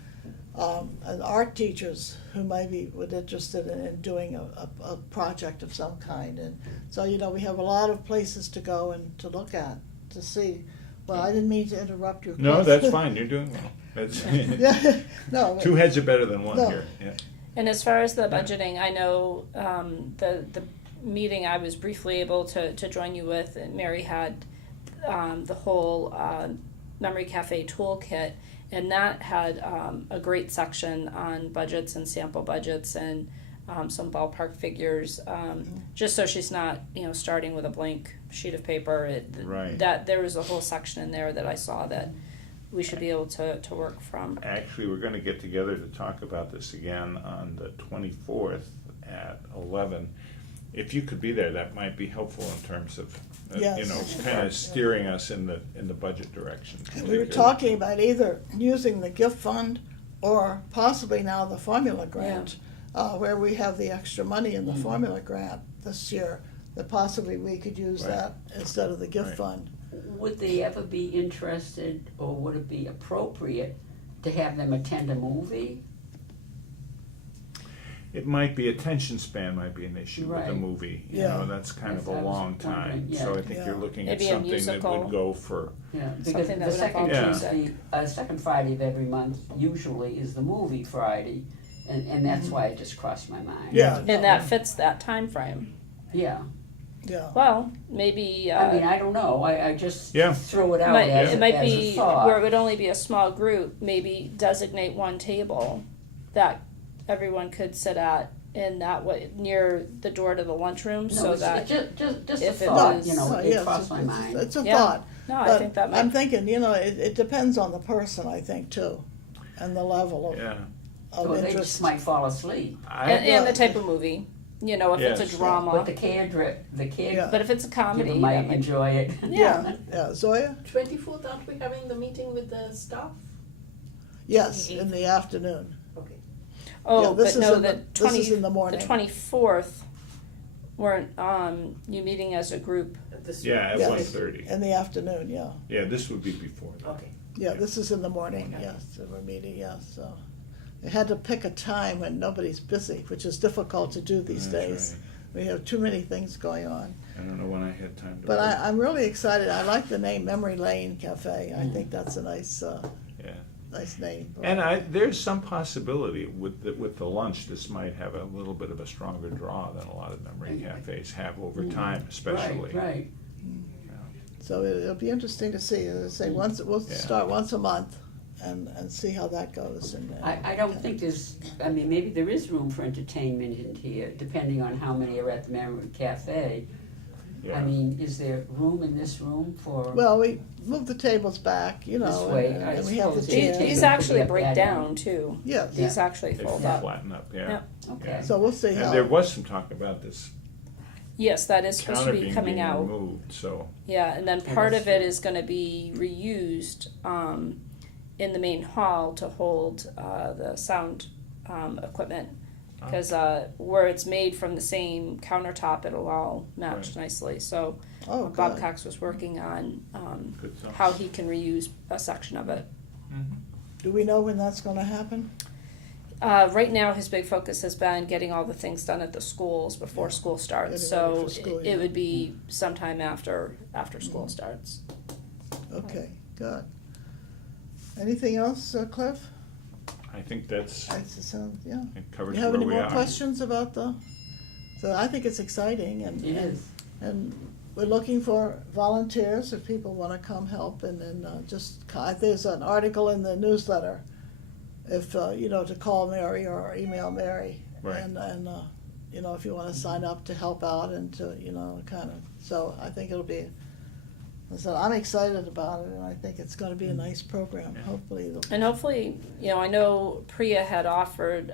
art teachers who maybe would interested in doing a project of some kind. And so, we have a lot of places to go and to look at, to see. Well, I didn't mean to interrupt your No, question. that's fine, you're doing well. That's, Yeah, no. but- 2 heads are better than 1 No. here, yeah. And as far as the budgeting, I know the meeting I was briefly able to join you with, and Mary had the whole Memory Cafe toolkit, and that had a great section on budgets and sample budgets and some ballpark figures, just so she's not starting with a blank sheet of paper. Right. That there was a whole section in there that I saw that we should be able to work from. Actually, we're gonna get together to talk about this again on the 24th at 11. If you could be there, that might be helpful in terms of, Yes. kind of steering us in the budget direction. We were talking about either using the gift fund or possibly now the formula grant, where we have the extra money in the formula grant this year, that possibly we could use Right. that instead of the gift Right. fund. Would they ever be interested, or would it be appropriate to have them attend a movie? It might be, attention span might be an issue with a Right. movie, Yeah. That's kind of That's a what I was long time. wondering, yeah. So I think Yeah. you're looking at Maybe a something that musical. would go for, Yeah, because Something that the would second involve Tuesday, second Friday of every month usually is the movie Friday, and that's why it just crossed my mind. Yeah. And that fits that time frame. Yeah, Yeah. Well, maybe. I mean, I don't know, I just Yeah. throw it out It as might a be thought. where it would only be a small group. Maybe designate one table that everyone could sit at in that way near the door to the lunchroom, No, so it's that. just a if it thought, was- No, it yes, crossed my mind. It's a Yeah. thought. No, I But think that I'm might. thinking, it depends on the person, I think, too, and the level of Or they interest. just might fall asleep. And the type of movie, if Yes. it's a But drama. the kid Yeah. But if it's a comedy, people that might might. enjoy it. Yeah. Yeah, Zoya? 24th, aren't we having the meeting with the staff? Yes, in the afternoon. Okay. Oh, Yeah, this but is no, in the this is in the morning. 24th. Weren't you meeting as a group? At this Yeah, at Yes. 1:30. In the afternoon, yeah. Yeah, this would be before that. Okay. Yeah, this is in the morning, Okay. yes, we're meeting, yes, so. we had to pick a time when nobody's busy, which is difficult to do these That's days. right. We have too many things going on. I don't know when I had time to. But work. I'm really excited. I like the name Memory Lane Cafe. I think that's a nice, Yeah. nice name. And there's some possibility with the lunch, this might have a little bit of a stronger draw than a lot of memory cafes have over time, especially. Right. So it'll be interesting to see. As I say, we'll Yeah. start once a month and see how that goes. And I don't think there's, I mean, maybe there is room for entertainment in here, depending on how many are at the Memory Cafe. Yeah. I mean, is there room in this room for? Well, we move the tables back, you know, This way, and, I and we have the suppose. chairs. These Yeah. actually Yeah. break down too. Yes. These actually They fold up. flatten up, yeah. Yep. Okay. So we'll see how. And there was some talk about this Yes, that is supposed to counter be being coming out. removed, so. Yeah, and then Yeah, part that's of it true. is gonna be reused, in the main hall to hold, the sound, equipment. Cause, where it's made from the same countertop, it'll all match Right. nicely, so Oh, Bob good. Cox was working on, Good stuff. how he can reuse a section of it. Mhm. Do we know when that's gonna happen? Right now, his big focus has been getting all the things done at the schools before school starts, Getting ready so for school, it yeah. would be sometime after school starts. Okay, good. Anything else, Cliff? I think that's, Yeah. it covers You where have we any more are. questions about so I think it's exciting It and, is. and we're looking for volunteers if people wanna come help and then, there's an article in the newsletter. If, to call Mary or email Mary. Right. And, if you wanna sign up to help out and to, so I think it'll be, so I'm excited about it and I think it's gonna be a nice program, Yeah. hopefully it'll. And hopefully, I know Priya had offered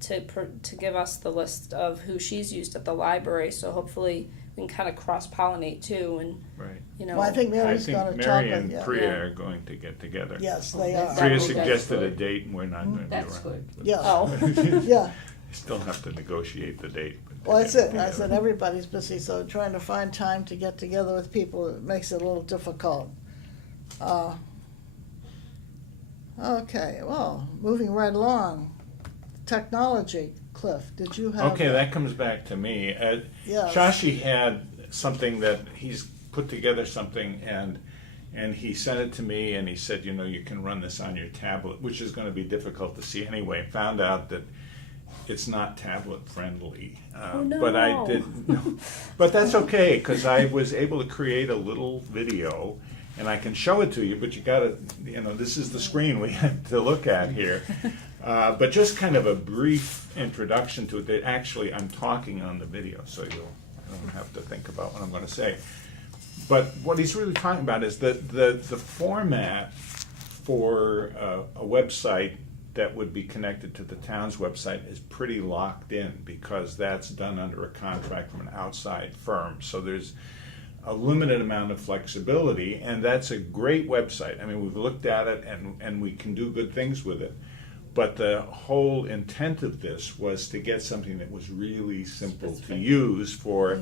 to give us the list of who she's used at the library, so hopefully we can kind of cross-pollinate too, and, Right. Well, I think I Mary's think gonna talk Mary with, and yeah. Priya Yeah. are going to get together. Yes, they That's- are. Priya That's suggested a good. date and we're not going to be around. That's good. Yeah. Oh. Yeah, Still have to negotiate the date. but well, that's they're it, I together. said everybody's busy, so trying to find time to get together with people, it makes it a little difficult. Okay, well, moving right along, technology, Cliff, did you have? Okay, that comes back to me. Yes. Shashi had something that he's put together something and he sent it to me and he said, you can run this on your tablet, which is going to be difficult to see anyway. Found out that it's not tablet friendly. Oh, no. But I did, no. But that's okay because I was able to create a little video and I can show it to you, but you gotta, this is the screen we have to look at here. But just kind of a brief introduction to it, that actually I'm talking on the video, so you don't have to think about what I'm gonna say. But what he's really talking about is that the format for a website that would be connected to the town's website is pretty locked in because that's done under a contract from an outside firm. So there's a limited amount of flexibility, and that's a great website. I mean, we've looked at it and we can do good things with it. But the whole intent of this was to get something that was really simple to use for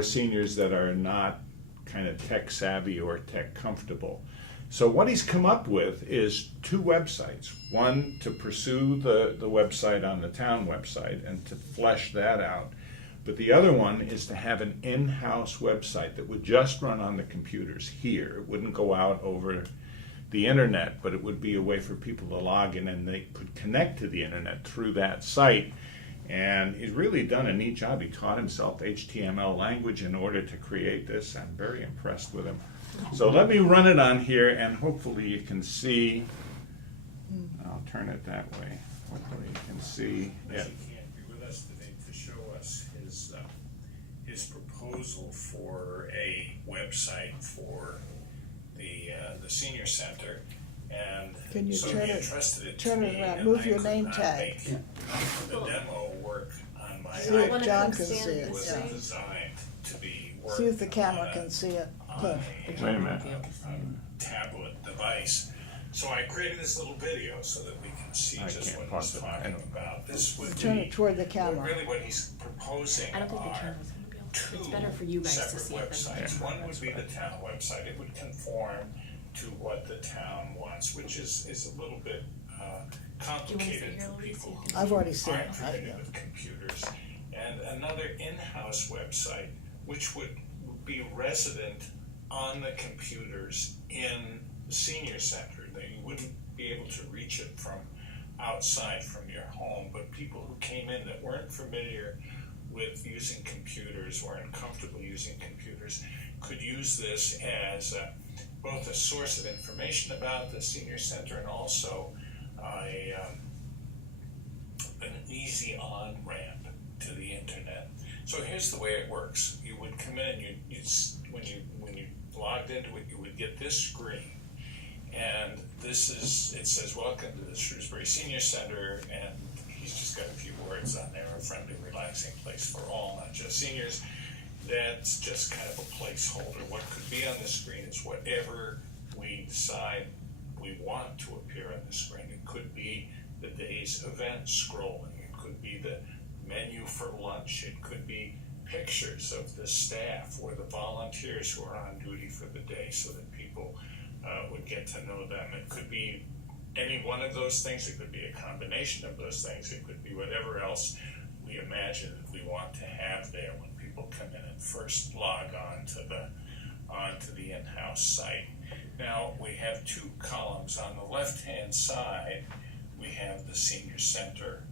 seniors that are not kind of tech savvy or tech comfortable. So what he's come up with is two websites. One to pursue the website on the town website and to flesh that out. But the other one is to have an in-house website that would just run on the computers here. It wouldn't go out over the internet, but it would be a way for people to log in and they could connect to the internet through that site. And he's really done a neat job. He taught himself HTML language in order to create this. I'm very impressed with him. So let me run it on here and hopefully you can see. I'll turn it that way. Hopefully you can see. Yeah. He can't be with us today to show us his proposal for a website for the senior center, and Can you so turn he it- entrusted it turn to it me, around, and move I your could name not tag. make the demo work on my See if iPad. John can see it, It was yeah. designed to be worked See if the camera on can see it, on Cliff. Wait a minute. tablet device. So I created this little video so that we can see I just can't what pause he's it. talking about. This would Turn be it toward the camera. really what he's proposing I don't think the are camera's gonna be able to. two It's better for you guys to separate see it than websites. One would be the town website. It would conform to what the town wants, which is a little bit complicated here, for Louise? people You who I've already seen aren't it. familiar with computers. And another in-house website, which would be resident on the computers in the senior center. That you wouldn't be able to reach it from outside from your home, but people who came in that weren't familiar with using computers, weren't comfortable using computers, could use this as both a source of information about the senior center and also an easy on-ramp to the internet. So here's the way it works. You would come in, when you logged into it, you would get this screen. And it says, welcome to the Shrewsbury Senior Center, and he's just got a few words on there, a friendly, relaxing place for all, not just seniors. That's just kind of a placeholder. What could be on the screen is whatever we decide we want to appear on the screen. It could be the day's event scrolling. It could be the menu for lunch. It could be pictures of the staff or the volunteers who are on duty for the day so that people would get to know them. It could be any one of those things. It could be a combination of those things. It could be whatever else we imagine that we want to have there when people come in and first log on to the in-house site. Now we have two columns. On the left-hand side, we have the senior center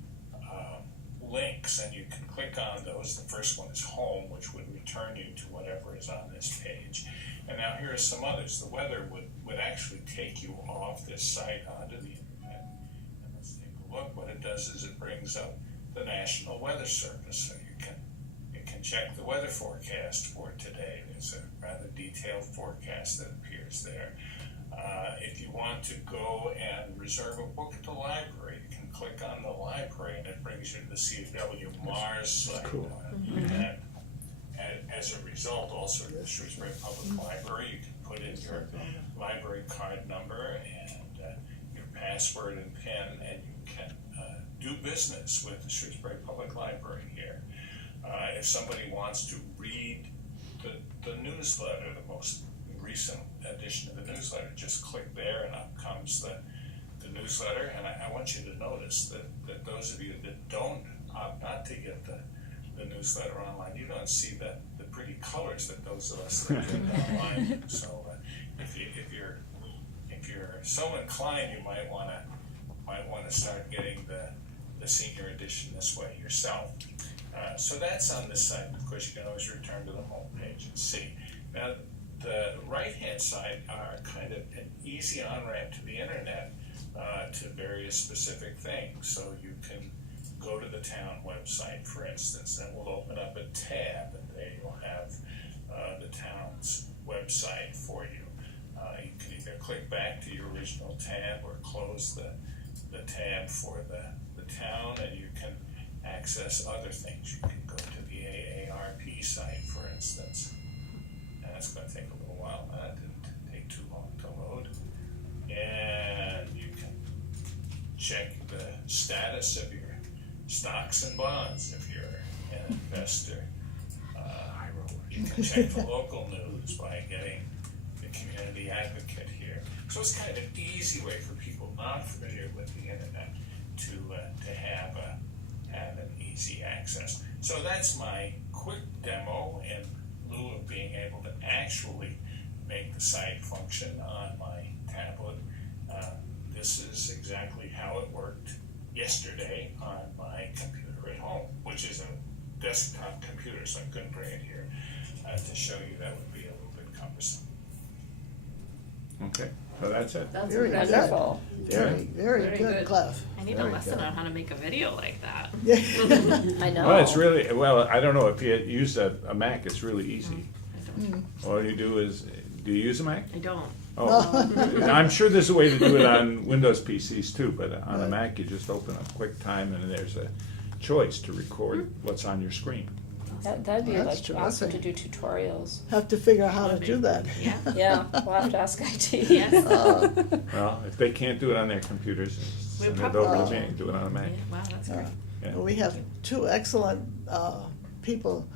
links, and you can click on those. The first one is home, which would return you to whatever is on this page. And now here are some others. The weather would actually take you off this site onto the internet. And let's take a look. What it does is it brings up the National Weather Service, so you can check the weather forecast for today. There's a rather detailed forecast that appears there. If you want to go and reserve a book at the library, you can click on the library and it brings you to the CFW Mars site. Cool. And as a result, also to the Shrewsbury Public Library, you can put in your library card number and your password and PIN, and you can do business with the Shrewsbury Public Library here. If somebody wants to read the newsletter, the most recent edition of the newsletter, just click there and up comes the newsletter. And I want you to notice that those of you that don't opt not to get the newsletter online, you don't see the pretty colors that those of us that get it online do. So if you're so inclined, you might want to start getting the senior edition this way yourself. So that's on this side. Of course, you can always return to the home page and see. Now, the right-hand side are kind of an easy on-ramp to the internet to various specific things. So you can go to the town website, for instance, and we'll open up a tab, and they will have the town's website for you. You can either click back to your original tab or close the tab for the town, and you can access other things. You can go to the AARP site, for instance. And that's going to take a little while. That didn't take too long to load. And you can check the status of your stocks and bonds if you're an investor. You can check the local news by getting the community advocate here. So it's kind of an easy way for people not familiar with the internet to have an easy access. So that's my quick demo in lieu of being able to actually make the site function on my tablet. This is exactly how it worked yesterday on my computer at home, which is a desktop computer, so I couldn't bring it here to show you. That would be a little bit cumbersome. Okay, so that's it. That's Very impressive. Wonderful. Very, very Very good, good. Cliff. I need Very a lesson good. on how to make a video like that. Yeah. I know. Well, it's really, well, I don't know, if you use a Mac, it's really easy. I don't. All you do is, do you use a Mac? I don't. Oh, I'm sure there's a way to do it on Windows PCs too, but on a Right. Mac, you just open up QuickTime and there's a choice to record what's on your screen. That'd be That's like awesome to terrific. do tutorials. Have to figure out how to do that. Yeah. Yeah, we'll have to ask IT. Yes. Well, if they can't do it on their computers, send it probably over to me can. and do it on a Mac. Yeah, wow, that's great. Yeah. We have two excellent people,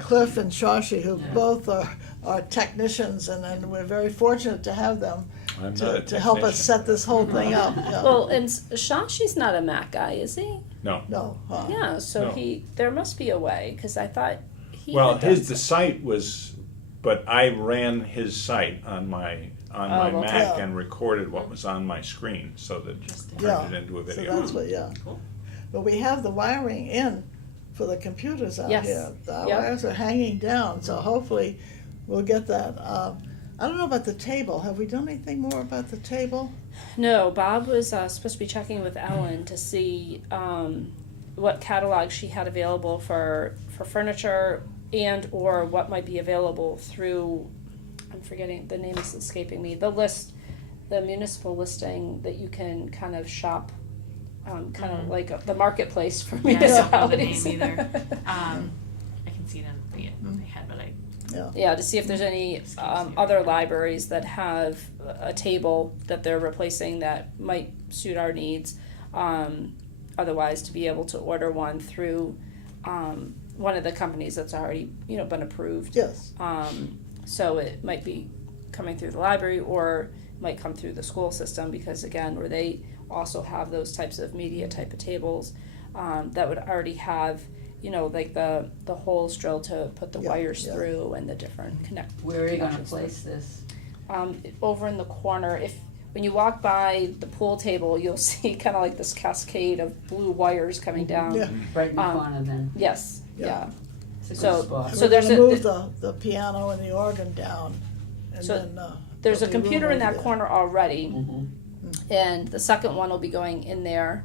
Cliff and Shashi, who both are technicians, and we're very fortunate to have them. I'm not a to help us technician. set this whole thing up. Yeah. Well, and Shashi's not a Mac guy, is he? No. No. Yeah, so No. there must be a way, because I thought he Well, had done the site was, but I ran his site on my okay. Mac Yeah. and recorded what was on my screen so that Interesting. Yeah. turned it into a So video. that's what, yeah. Cool. But we have the wiring in for the computers out Yes. here. The Yep. wires are hanging down, so hopefully we'll get that. I don't know about the table. Have we done anything more about the table? No, Bob was supposed to be checking with Ellen to see what catalog she had available for furniture and or what might be available through, I'm forgetting, the name is escaping me, the municipal listing that you can kind of shop, kind of like the marketplace for Yeah, I don't know the municipalities. name either. I can see it on my head, but I Yeah, to see if there's any other libraries that have a table that they're replacing that might suit our needs. Otherwise, to be able to order one through one of the companies that's already been approved. Yes. So it might be coming through the library or might come through the school system, because again, where they also have those types of media type of tables that would already have like the holes drilled to put the Yeah, wires yeah. through and the different Where are you gonna connections. place this? Over in the corner, when you walk by the pool table, you'll see kind of like this cascade of blue wires coming down. Yeah. Right in the Um, corner then? Yes, Yeah. yeah. It's a So- good spot. And So we're there's gonna a- move the piano and the organ down, and So then There's a there'll be computer room in that over there. corner already, Mhm. and the second one will be going in there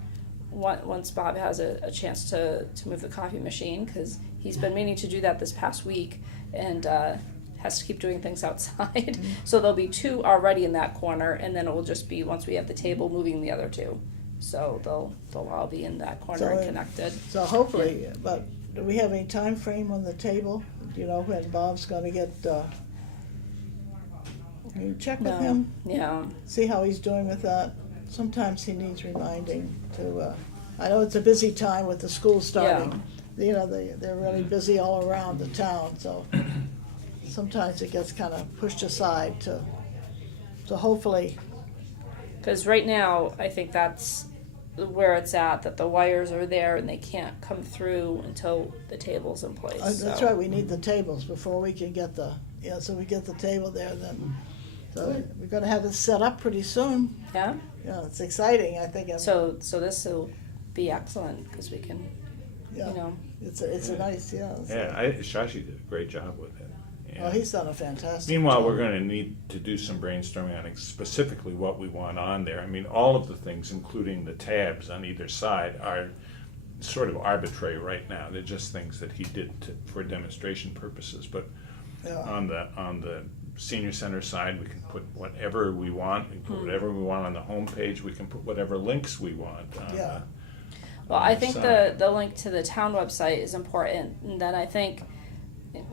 once Bob has a chance to move the coffee machine, because he's been meaning to do that this past week and has to keep doing things outside. So there'll be two already in that corner, and then it will just be, once we have the table, moving the other two. So they'll all be in that corner So and it- connected. So hopefully, but do we have any time frame on the table? Do you know when Bob's gonna get, can you check with No, him? yeah. See how he's doing with that? Sometimes he needs reminding to, I know it's a busy time with the school starting. They're really busy all around the town, so sometimes it gets kind of pushed aside so hopefully, Because right now, I think that's where it's at, that the wires are there and they can't come through until the table's in place. that's so. right, we need the tables before we can get so we get the table there then. So we're gonna have it set up pretty soon. Yeah, Yeah, it's exciting, I think. so this will be excellent, because we can, Yeah, it's a nice, Yeah, Shashi did a great job with it. Yeah. Well, he's done a fantastic Meanwhile, job. we're going to need to do some brainstorming on specifically what we want on there. I mean, all of the things, including the tabs on either side, are sort of arbitrary right now. They're just things that he did for demonstration purposes. But Yeah. on the senior center side, we can put whatever we want. We can put whatever we want on the home page. We can put whatever links we want. Yeah. well, I think side. the link to the town website is important. And then I think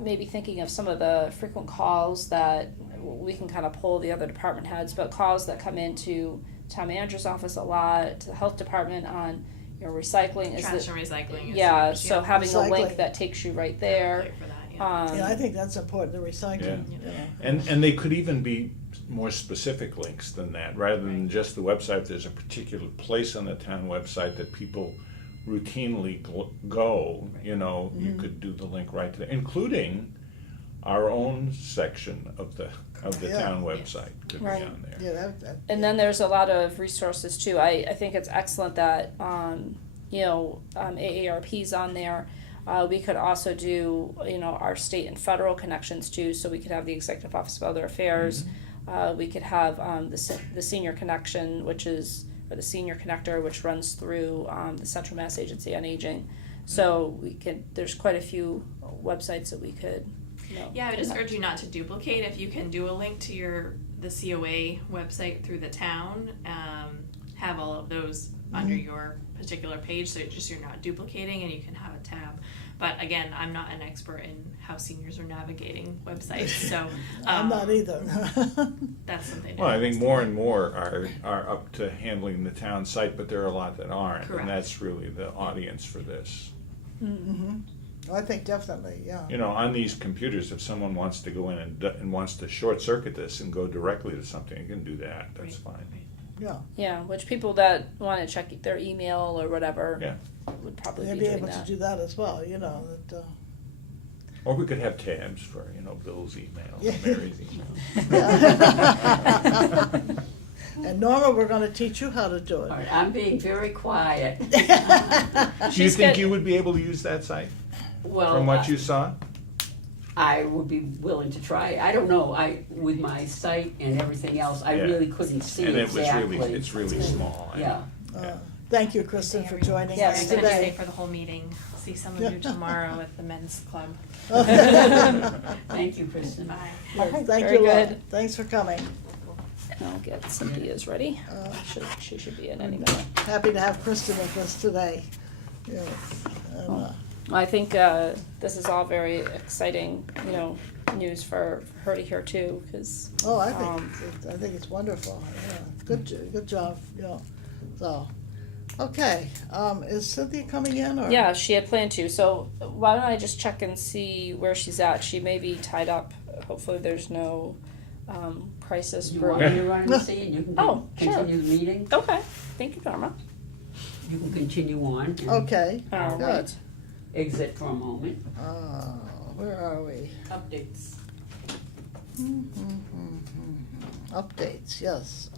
maybe thinking of some of the frequent calls that we can kind of pull the other department heads, but calls that come into town manager's office a lot, to the health department on recycling. trash and recycling. Is Yeah, huge, so having a Recycling. link that takes you right there. Great for that, yeah. Yeah, I think that's important, the recycling, Yeah. you know. And they could even be more specific links than that, rather than just the website. If there's a particular place on the town website that people routinely go, you could do the link right to there, including our own section of the Yeah. town website could Right. be on there. Yeah, that, And then there's a lot of resources too. I think it's excellent that AARP's on there. We could also do our state and federal connections too. So we could have the Executive Office of Other Affairs. We could have the senior connection, or the senior connector, which runs through the Central Mass Agency on Aging. So there's quite a few websites that we could. Yeah, I would just connect. urge you not to duplicate. If you can do a link to the COA website through the town, have all of those under your particular page, so you're not duplicating, and you can have a tab. But again, I'm not an expert in how seniors are navigating websites, so I'm not either. that's something. to Well, I think investigate. more and more are up to handling the town site, but there are a lot that aren't, Correct. and that's really the audience for this. Mm-hmm. I think definitely, yeah. You know, on these computers, if someone wants to go in and wants to short circuit this and go directly to something, you can do that, that's fine. Yeah, Yeah, which people that want to check their email or whatever Yeah. would probably they'd be be doing able to that. do that as well, you know, that, Or we could have tabs for, you know, Bill's email, Yeah. Mary's email. Yeah. And Norma, we're gonna teach you how to do All it. right, I'm being very quiet. Do you She's think good. you would be able to use that site, Well, from what you saw? I would be willing to try. I don't know, with my site and everything else, I Yeah. really couldn't see And it was exactly. really, it's really small. Yeah. Thank you, Kristen, for joining Yes, us I'm gonna stay today. for the whole meeting. See some of you tomorrow at the men's club. Thank you, Kristen. Bye. Yes, Thank Very you, Laura. good. Thanks for coming. I'll get Cynthia's ready. She should be in any minute. Happy to have Kristen with us today. Yes. And, I think this is all very exciting, you know, news for her to hear too, because oh, I think it's wonderful. Yeah, good job. Yeah. So, okay. Is Cynthia coming in or? yeah, she had planned to. So why don't I just check and see where she's at? She may be tied up. Hopefully, there's no crisis You brewing. want me to run and see, and you can Oh, sure. continue the meeting? Okay, thank you, Norma. You can continue on and Okay. All Good. right. exit for a moment. Where are we? Updates. Updates, yes.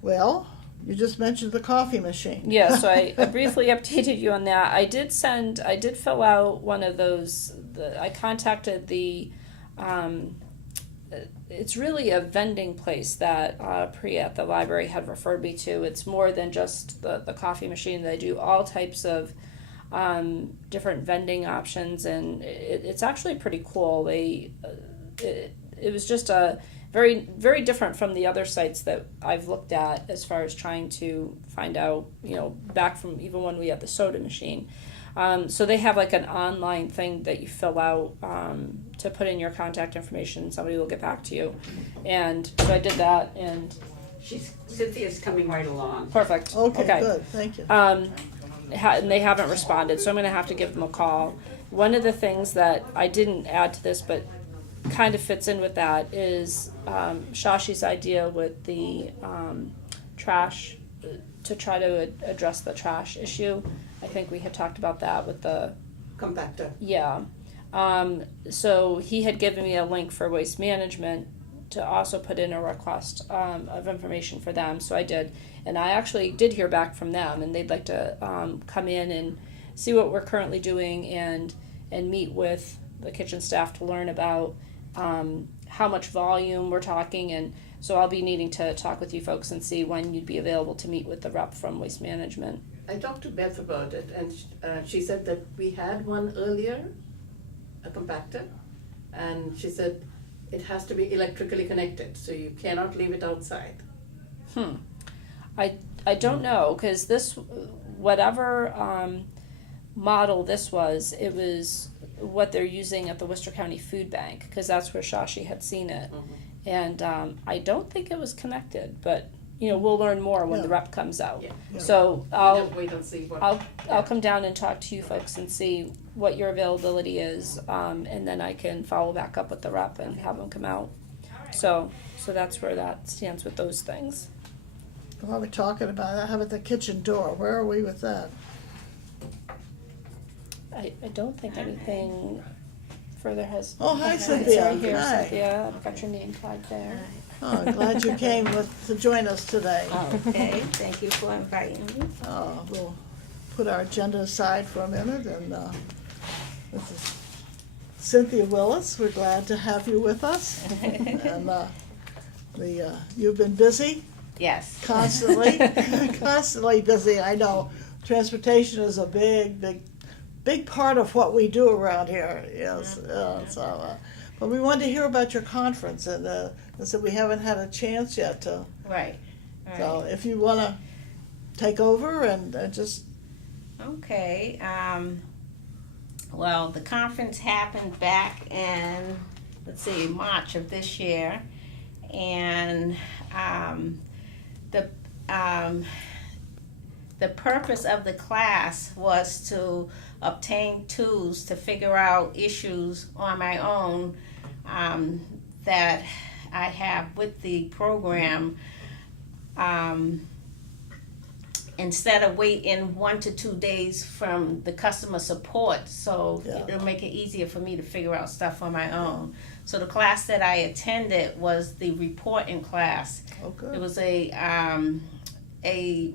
Well, you just mentioned the coffee machine. Yeah, so I briefly updated you on that. I did fill out one of those. I contacted the. It's really a vending place that Priya at the library had referred me to. It's more than just the coffee machine. They do all types of different vending options, and it's actually pretty cool. It was just a very, very different from the other sites that I've looked at as far as trying to find out, you know, back from even when we had the soda machine. So they have like an online thing that you fill out to put in your contact information. Somebody will get back to you. And so I did that, and Cynthia's coming right along. perfect. Okay, good, thank you. And they haven't responded, so I'm going to have to give them a call. One of the things that I didn't add to this, but kind of fits in with that, is Shashi's idea with the trash, to try to address the trash issue. I think we had talked about that with the Compactor. yeah. So he had given me a link for Waste Management to also put in a request of information for them. So I did. And I actually did hear back from them, and they'd like to come in and see what we're currently doing and meet with the kitchen staff to learn about how much volume we're talking. And so I'll be needing to talk with you folks and see when you'd be available to meet with the rep from Waste Management. I talked to Beth about it, and she said that we had one earlier, a compactor, and she said it has to be electrically connected, so you cannot leave it outside. I don't know, because this, whatever model this was, it was what they're using at the Worcester County Food Bank, because that's where Shashi had seen it. And I don't think it was connected, but you know, we'll learn more when the rep comes out. Yeah. So We'll I'll just wait and see what. I'll come down and talk to you folks and see what your availability is, and then I can follow back up with the rep and have them come out. So that's where that stands with those things. While we're talking about that, how about the kitchen door? Where are we with that? I don't think anything further has. Oh, hi, It's Cynthia. right here, Hi. Cynthia. I've got your name tag there. Oh, I'm glad you came to join us today. Okay, thank you for inviting me. We'll put our agenda aside for a minute, and this is Cynthia Willis. We're glad to have you with us. And you've been busy, Yes. constantly busy. I know transportation is a big part of what we do around here. Yes, but we wanted to hear about your conference, and so we haven't had a chance yet to. Right. So if you want to take over and just. Okay. Well, the conference happened back in, March of this year, and the the purpose of the class was to obtain tools to figure out issues on my own that I have with the program. Instead of waiting 1 to 2 days from the customer support, so Yeah. it'll make it easier for me to figure out stuff on my own. So the class that I attended was the reporting class. Oh, good. It was a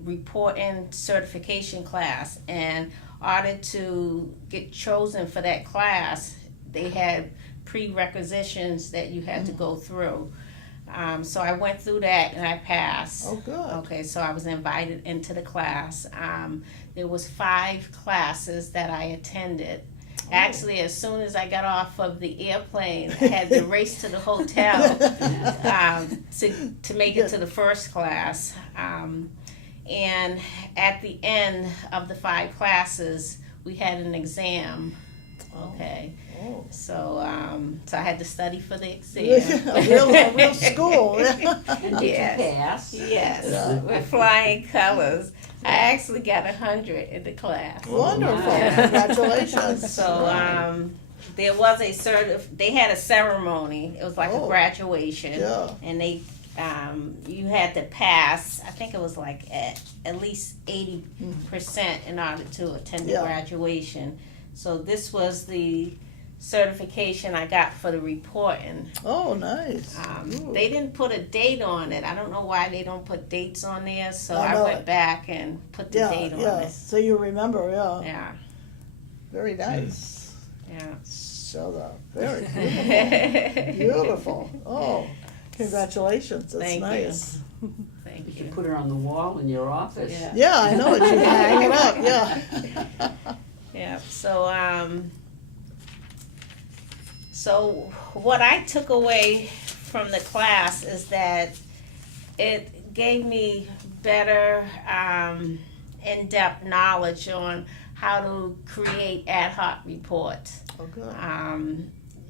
reporting certification class, and in order to get chosen for that class, they had prerequisitions that you had to go through. So I went through that and I passed. Oh, good. Okay, so I was invited into the class. There was 5 classes that I attended. Actually, as soon as I got off of the airplane, I had to race to the hotel to make it to the first class. And at the end of the 5 classes, we had an exam. Okay. Oh. So I had to study for the exam. a real school. And did Yes. you pass? Yes, Yeah. with flying colors. I actually got 100 in the class. Wonderful. Wow. Congratulations. So there was they had a ceremony. It was like Oh. a graduation. Yeah. And they you had to pass, I think it was like at least 80% in order to attend the Yeah. graduation. So this was the certification I got for the reporting. Oh, nice. Ooh. They didn't put a date on it. I don't know why they don't put dates on there. So I I know went it. back and put the Yeah, date on yeah. it. So you remember, yeah. Yeah, Very nice. yeah. So very beautiful. Beautiful. Oh, congratulations. That's Thank you. nice. Thank You you. should put her on the wall in your office. Yeah. Yeah, I know it. You can hang it up. Yeah. Yeah. So what I took away from the class is that it gave me better in-depth knowledge on how to create ad hoc reports. Oh, good.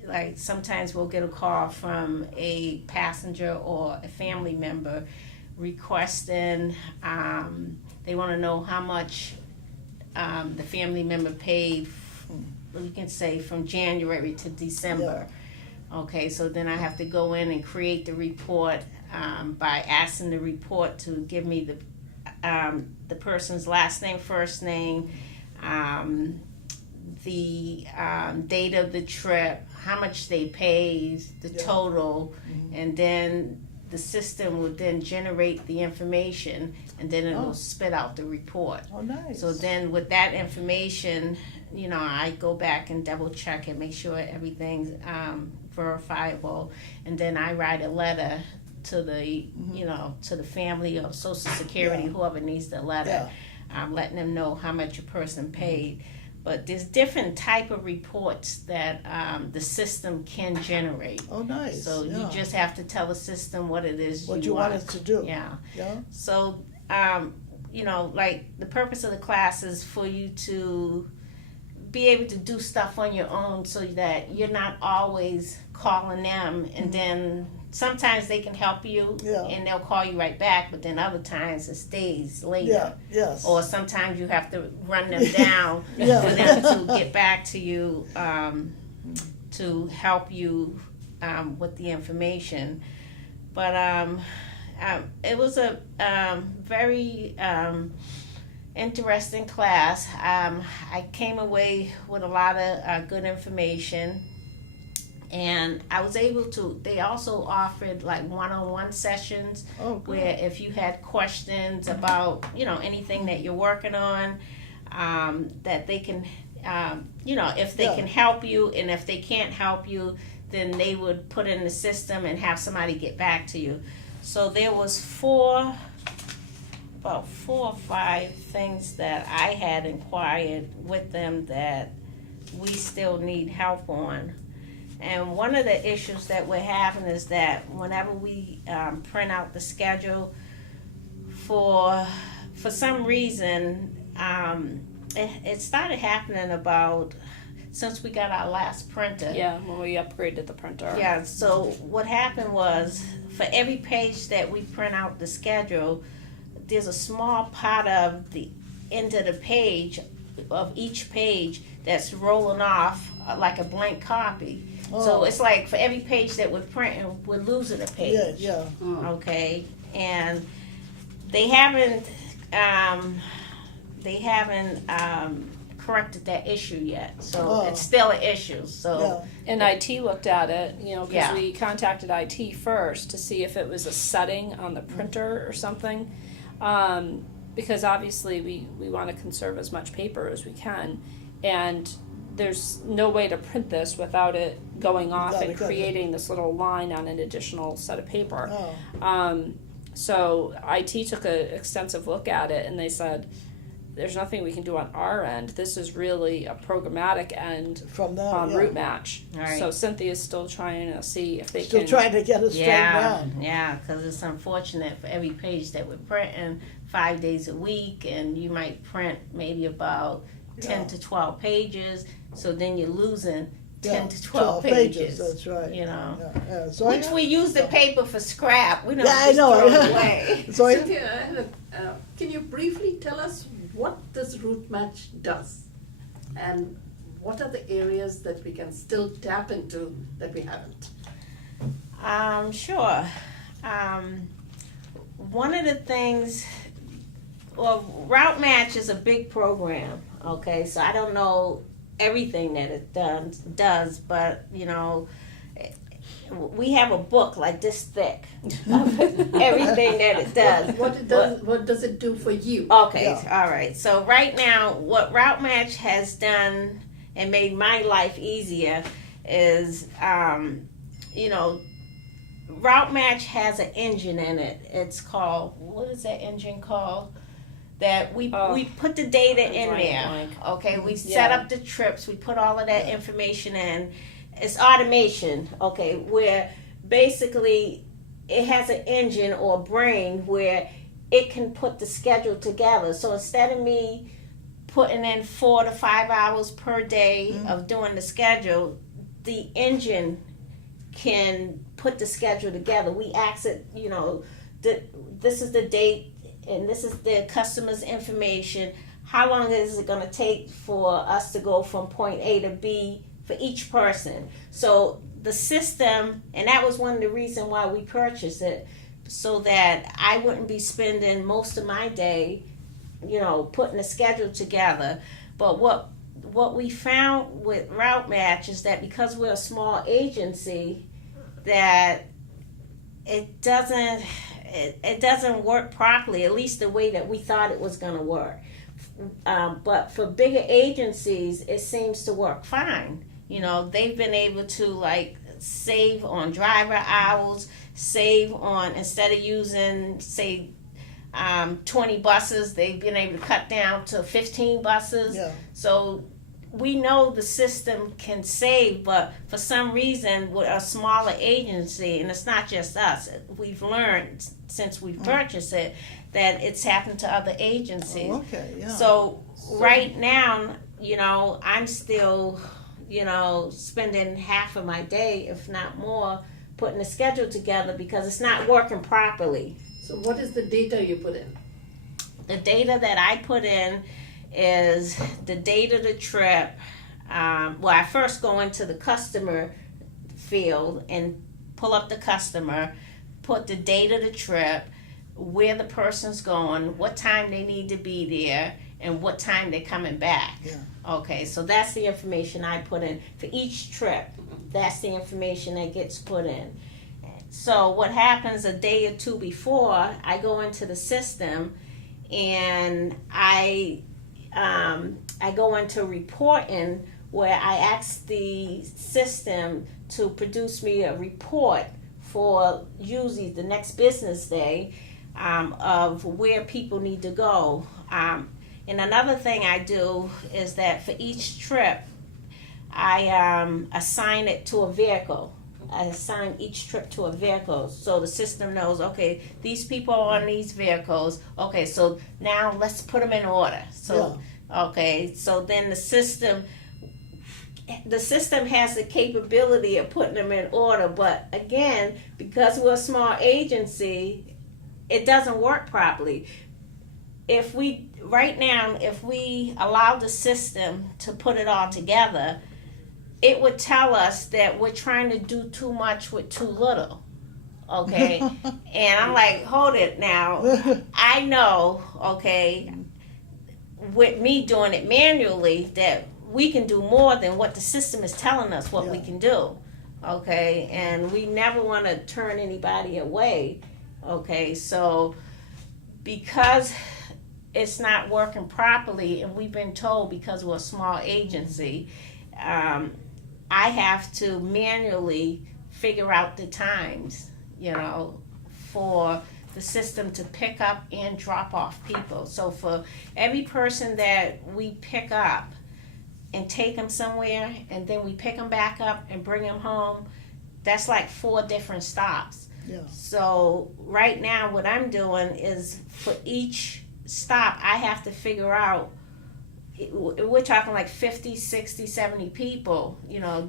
Like sometimes we'll get a call from a passenger or a family member requesting, they want to know how much the family member paid, you can say from January to December. Okay, so then I have to go in and create the report by asking the report to give me the person's last name, first name, the date of the trip, how much they paid, the total, and then the system will then generate the information, and then it'll spit out the report. Oh, nice. So then with that information, I go back and double check and make sure everything's verifiable, and then I write a letter to the to the family of Social Security, whoever needs the letter, letting them know how much a person paid. But there's different type of reports that the system can generate. Oh, nice. So you just have to tell the system what it is what you want it to do. Yeah. Yeah. So, like the purpose of the class is for you to be able to do stuff on your own so that you're not always calling them, and then sometimes they can help you and they'll call you right back, but then other times it stays later. Yeah, yes. Or sometimes you have to run them down Yeah. for them to get back to you to help you with the information. But it was a very interesting class. I came away with a lot of good information, and I was able to, they also offered like one-on-one sessions where if you had questions about anything that you're working on, that they can if they can help you, and if they can't help you, then they would put in the system and have somebody get back to you. So there was about 4 or 5 things that I had inquired with them that we still need help on. And one of the issues that we're having is that whenever we print out the schedule, for some reason, it started happening about since we got our last printer. Yeah, when we upgraded the printer. Yeah, so what happened was, for every page that we print out the schedule, there's a small part of the into the page of each page that's rolling off like a blank copy. So Oh. it's like for every page that we're printing, we're losing a page. Yeah, Okay, and they haven't corrected that issue yet. So Oh. it's still an issue. So yeah. And IT looked at it, you know, because Yeah. we contacted IT first to see if it was a setting on the printer or something. Because obviously we want to conserve as much paper as we can. And there's no way to print this without it going off Without and it going- creating this little line on an additional set of paper. Oh. So IT took an extensive look at it and they said, there's nothing we can do on our end. This is really a programmatic end From that, on yeah. route match. Right. So Cynthia's still trying to see if they Still can. trying to get it straightened out. yeah, because it's unfortunate for every page that we're printing 5 days a week, and you might print maybe about 10 Yeah. to 12 pages. So then you're losing 10 Yeah, to 12 pages. That's right. You know, Yeah. So which we use the paper for scrap. We don't Yeah, I just know. throw it away. So I, Cynthia, I have can you briefly tell us what this route match does? And what are the areas that we can still tap into that we haven't? Sure. One of the things, well, Route Match is a big program, okay? So I don't know everything that it does, but, you know, we have a book like this thick of everything that it does. What does it do for you? Okay, Yeah. all right. So right now, what Route Match has done and made my life easier is, you know, Route Match has an engine in it. It's called, what is that engine called? That we put the data in there. Okay, we set up the trips. We put all of that information in. It's automation. Okay, where basically it has an engine or brain where it can put the schedule together. So instead of me putting in 4 to 5 hours per day of doing the schedule, the engine can put the schedule together. We ask it, you know, this is the date and this is the customer's information. How long is it going to take for us to go from point A to B for each person? So the system, and that was one of the reasons why we purchased it, so that I wouldn't be spending most of my day, you know, putting a schedule together. But what we found with Route Match is that because we're a small agency, that it doesn't work properly, at least the way that we thought it was going to work. But for bigger agencies, it seems to work fine. You know, they've been able to like save on driver hours, save on, instead of using, say, 20 buses, they've been able to cut down to 15 buses. Yeah. So we know the system can save, but for some reason, with a smaller agency, and it's not just us, we've learned since we purchased it that it's happened to other agencies. Oh, okay, yeah. So right now, you know, I'm still, you know, spending half of my day, if not more, putting a schedule together because it's not working properly. So what is the data you put in? The data that I put in is the date of the trip. Well, I first go into the customer field and pull up the customer, put the date of the trip, where the person's going, what time they need to be there, and what time they're coming back. Yeah. Okay, so that's the information I put in for each trip. That's the information that gets put in. So what happens a day or two before, I go into the system and I go into reporting where I ask the system to produce me a report for usually the next business day of where people need to go. And another thing I do is that for each trip, I assign it to a vehicle. I assign each trip to a vehicle so the system knows, okay, these people are on these vehicles. Okay, so now let's put them in order. So, okay, so then the system has the capability of putting them in order. But again, because we're a small agency, it doesn't work properly. If we right now, if we allow the system to put it all together, it would tell us that we're trying to do too much with too little. Okay? And I'm like, hold it now. I know, okay, with me doing it manually, that we can do more than what the system is telling us what we can do. Okay? And we never want to turn anybody away. Okay? So, because it's not working properly, and we've been told because we're a small agency, I have to manually figure out the times, for the system to pick up and drop off people. So for every person that we pick up and take them somewhere, and then we pick them back up and bring them home, that's like 4 different stops. Yeah. So right now what I'm doing is for each stop, I have to figure out, we're talking like 50, 60, 70 people,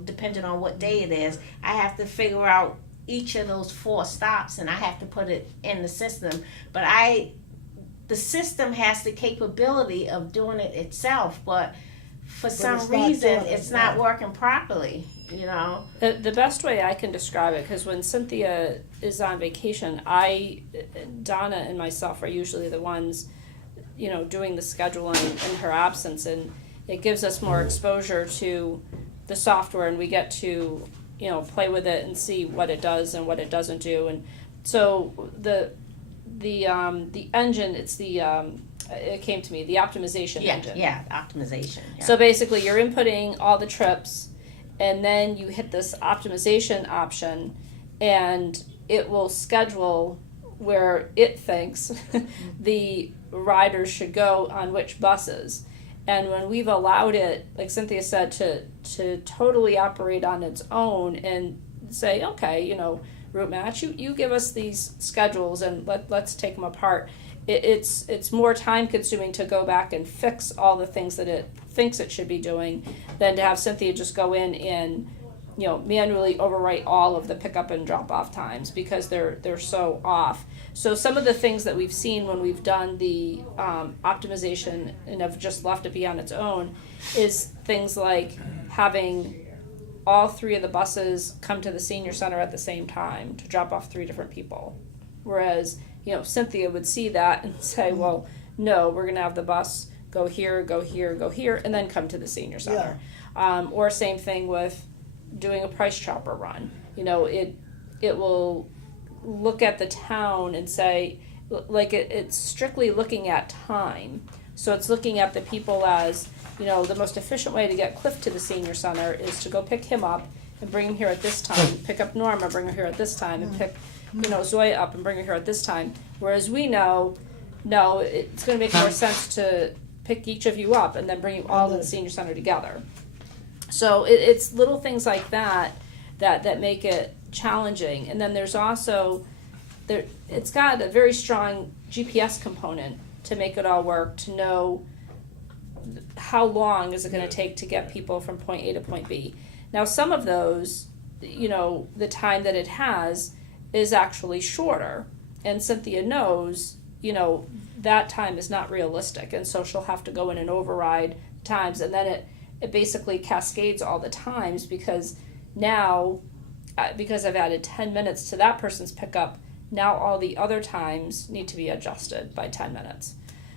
depending on what day it is. I have to figure out each of those 4 stops, and I have to put it in the system. But the system has the capability of doing it itself, but for some it's not reason, doing it, it's not yeah. working properly, The best way I can describe it, because when Cynthia is on vacation, Donna and myself are usually the ones, doing the scheduling in her absence, and it gives us more exposure to the software, and we get to, play with it and see what it does and what it doesn't do. And so the engine, it's it came to me, the optimization engine. Yeah, optimization. Yeah. So basically you're inputting all the trips, and then you hit this optimization option, and it will schedule where it thinks the riders should go on which buses. And when we've allowed it, like Cynthia said, to totally operate on its own and say, okay, route match, you give us these schedules and let's take them apart. It's more time consuming to go back and fix all the things that it thinks it should be doing than to have Cynthia just go in and manually overwrite all of the pickup and drop off times, because they're so off. So some of the things that we've seen when we've done the optimization and have just left it be on its own is things like having all 3 of the buses come to the senior center at the same time to drop off 3 different people. Whereas, Cynthia would see that and say, well, no, we're going to have the bus go here, go here, go here, and then come to the senior center. Or same thing with doing a price chopper run. It will look at the town and say, like, it's strictly looking at time. So it's looking at the people as, the most efficient way to get Cliff to the senior center is to go pick him up and bring him here at this time, pick up Norma, bring her here at this time, and pick Zoya up and bring her here at this time. Whereas we know, no, it's going to make more sense to pick each of you up and then bring you all to the senior center together. So it's little things like that make it challenging. And then there's also, it's got a very strong GPS component to make it all work, to know how long is it going to take to get people from point A to point B. Now some of those, the time that it has is actually shorter, and Cynthia knows, that time is not realistic, and so she'll have to go in and override times, and then it basically cascades all the times, because now, because I've added 10 minutes to that person's pickup, now all the other times need to be adjusted by 10 minutes.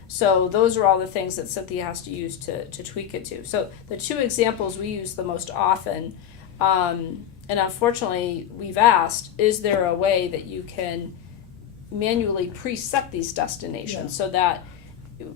So those are all the things that Cynthia has to use to tweak it to. So the 2 examples we use the most often, and unfortunately we've asked, is there a way that you can manually preset these destinations so that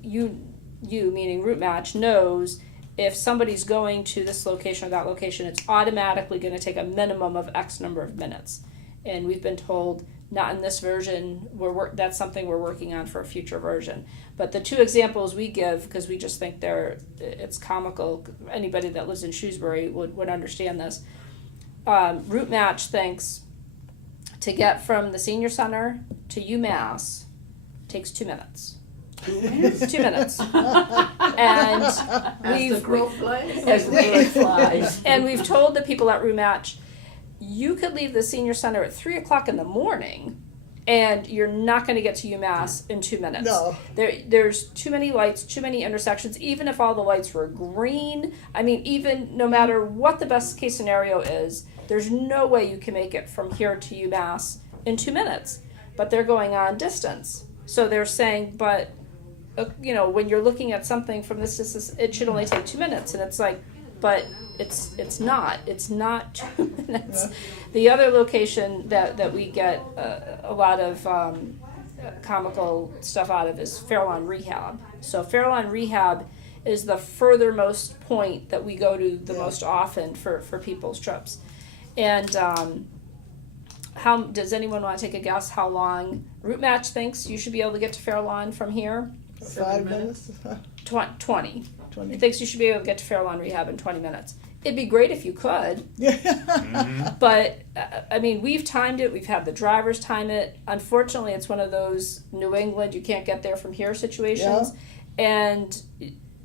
you meaning Route Match knows if somebody's going to this location or that location, it's automatically going to take a minimum of X number of minutes. And we've been told, not in this version, that's something we're working on for a future version. But the 2 examples we give, because we just think it's comical, anybody that lives in Shrewsbury would understand this. Route Match thinks to get from the senior center to UMass takes 2 minutes. 2 minutes. And As the crow flies. As the bird flies. And we've told the people at Route Match, you could leave the senior center at 3:00 in the morning and you're not going to get to UMass in 2 minutes. No. There's too many lights, too many intersections. Even if all the lights were green, I mean, even no matter what the best case scenario is, there's no way you can make it from here to UMass in 2 minutes. But they're going on distance. So they're saying, but, when you're looking at something from this distance, it should only take 2 minutes. And it's like, but it's not. It's not 2 minutes. Yeah. The other location that we get a lot of comical stuff out of is Fairlawn Rehab. So Fairlawn Rehab is the furthermost point that we go to the most often for people's trips. And how does anyone want to take a guess how long Route Match thinks you should be able to get to Fairlawn from here? 5 minutes? 20. 20. It thinks you should be able to get to Fairlawn Rehab in 20 minutes. It'd be great if you could, Yeah. but I mean, we've timed it. We've had the drivers time it. Unfortunately, it's one of those New England, you can't get there from here situations. And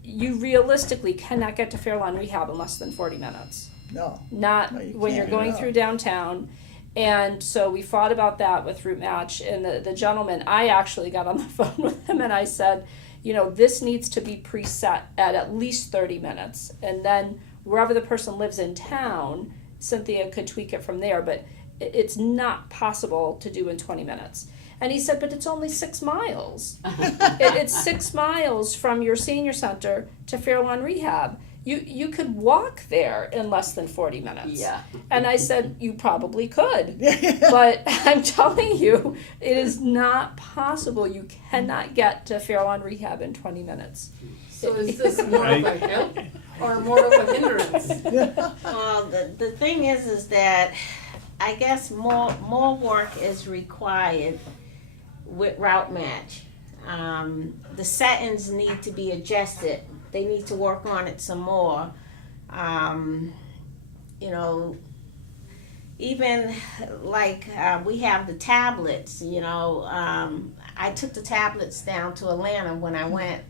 you realistically cannot get to Fairlawn Rehab in less than 40 minutes. No. Not No, you when you're can't. going No. through downtown. And so we fought about that with Route Match. And the gentleman, I actually got on the phone with him and I said, this needs to be preset at least 30 minutes. And then wherever the person lives in town, Cynthia could tweak it from there. But it's not possible to do in 20 minutes. And he said, but it's only 6 miles. It's 6 miles from your senior center to Fairlawn Rehab. You could walk there in less than 40 minutes. Yeah. And I said, you probably could. But I'm telling you, it is not possible. You cannot get to Fairlawn Rehab in 20 minutes. So is this more of a help or more of a hindrance? Well, the thing is that I guess more work is required with Route Match. The settings need to be adjusted. They need to work on it some more. Even like we have the tablets, I took the tablets down to Atlanta when I went,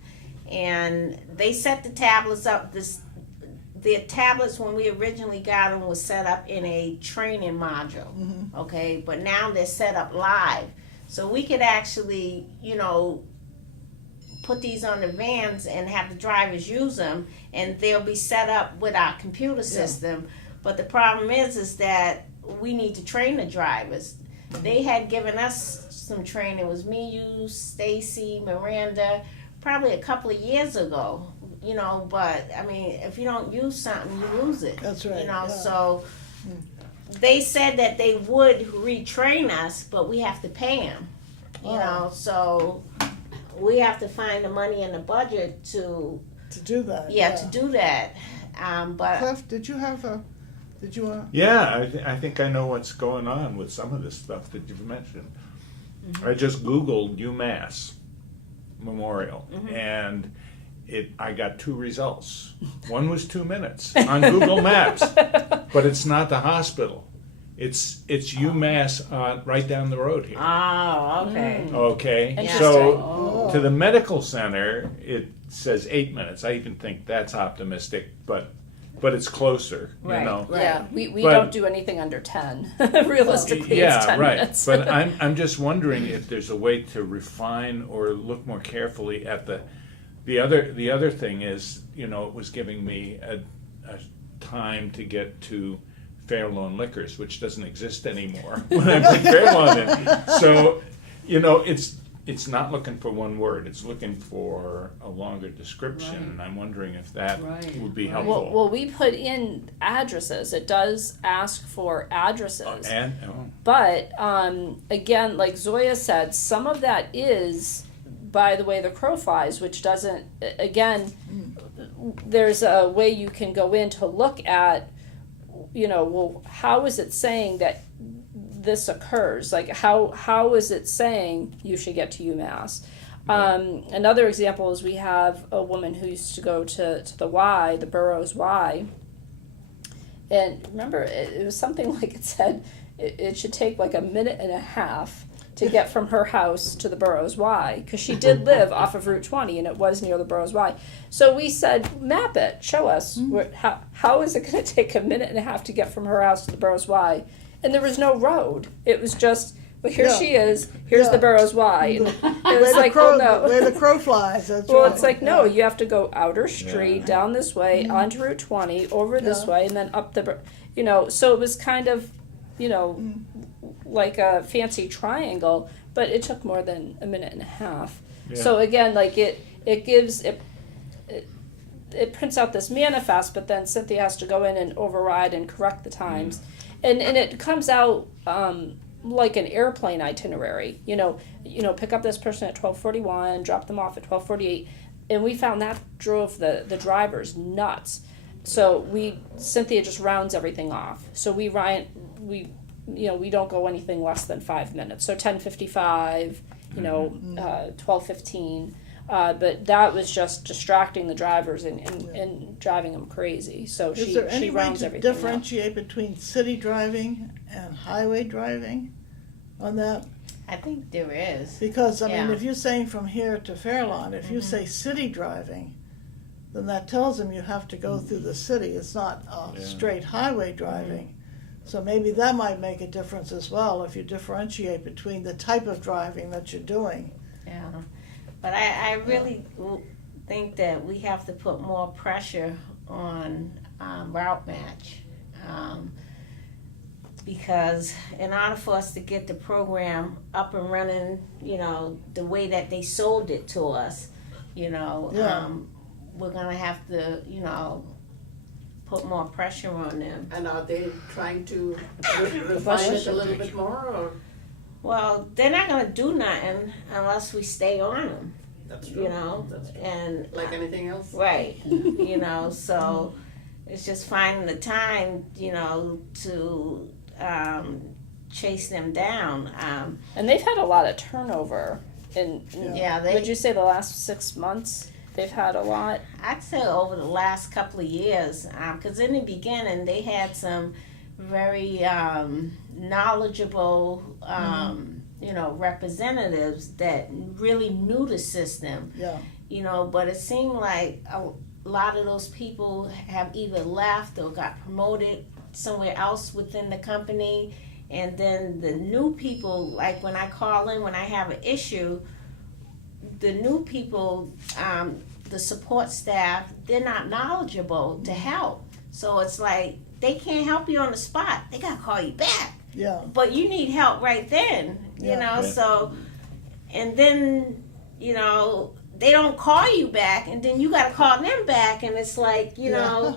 and they set the tablets up. The tablets, when we originally got them, was set up in a training module, okay? But now they're set up live. So we could actually, put these on the vans and have the drivers use them, and they'll be set up with our computer system. But the problem is that we need to train the drivers. They had given us some training. It was me, you, Stacy, Miranda, probably a couple of years ago. But I mean, if you don't use something, you lose it. That's right. So they said that they would retrain us, but we have to pay them. So we have to find the money in the budget to do that. to do that. But Cliff, did you Yeah, I think I know what's going on with some of this stuff that you've mentioned. I just Googled UMass Memorial, and I got 2 results. One was 2 minutes on Google Maps, but it's not the hospital. It's UMass right down the road here. oh, okay. Okay, Interesting. so to the medical center, it says 8 minutes. I even think that's optimistic, but it's closer, Right, you know. right. Yeah, we But- don't do anything under 10. Realistically, Yeah, it's 10 right. minutes. But I'm just wondering if there's a way to refine or look more carefully at the other thing is, it was giving me a time to get to Fairlawn Liquors, which doesn't exist anymore when I put Fairlawn in. So, it's not looking for one word. It's looking for a longer description, Right. and I'm wondering if that Right, would be right. helpful. Well, we put in addresses. It does ask for addresses. And But again, like Zoya said, some of that is by the way the crow flies, which doesn't, again, there's a way you can go in to look at, well, how is it saying that this occurs? Like, how is it saying you should get to UMass? Another example is we have a woman who used to go to the Y, the Burroughs Y. And remember, it was something like it said it should take like a minute and a half to get from her house to the Burroughs Y, because she did live off of Route 20 and it was near the Burroughs Y. So we said, map it, show us. How is it going to take a minute and a half to get from her house to the Burroughs Y? And there was no road. It was just well, here Yeah. she is. Here's Yeah. the borough's why. And The it way was the like, crow, well, the way no. the crow flies, that's Well, right. it's like, no, Yeah. you have to go outer street, Yeah. down this way, onto Route 20, over this Yeah. way, and then up the, so it was kind of, like a fancy triangle, but it took more than a minute and a half. Yeah. So again, like it gives, it prints out this manifest, but then Cynthia has to go in and override and correct the times. And it comes out like an airplane itinerary. Pick up this person at 12:41, drop them off at 12:48, and we found that drove the drivers nuts. So Cynthia just rounds everything off. So we don't go anything less than 5 minutes. So 10:55, 12:15. But that was just distracting the drivers and driving them crazy. So Is there any she way rounds to everything up. differentiate between city driving and highway driving on that? I think there is. Because, I mean, Yeah. if you're saying from here to Fairlawn, if you say city driving, then that tells them you have to go through the city. It's not Yeah. straight highway driving. So maybe that might make a difference as well if you differentiate between the type of driving that you're doing. Yeah, but I really think that we have to put more pressure on Route Match. Because in order for us to get the program up and running, the way that they sold it to us, we're gonna have to, put more pressure on them. And are they trying to refine it a little bit more, or? Well, they're not gonna do nothing unless we stay on them, That's true. That's true. and Like anything else? right, so it's just finding the time, to chase them down. And they've had a lot of turnover. Would you say the last 6 months they've had a lot? I'd say over the last couple of years, because in the beginning they had some very knowledgeable, representatives that really knew the system. Yeah. But it seemed like a lot of those people have either left or got promoted somewhere else within the company. And then the new people, like when I call in, when I have an issue, the new people, the support staff, they're not knowledgeable to help. So it's like they can't help you on the spot. They gotta call you back. Yeah. But you need help right then, Yeah. so, and then, they don't call you back, and then you gotta call them back, and it's like, Yeah.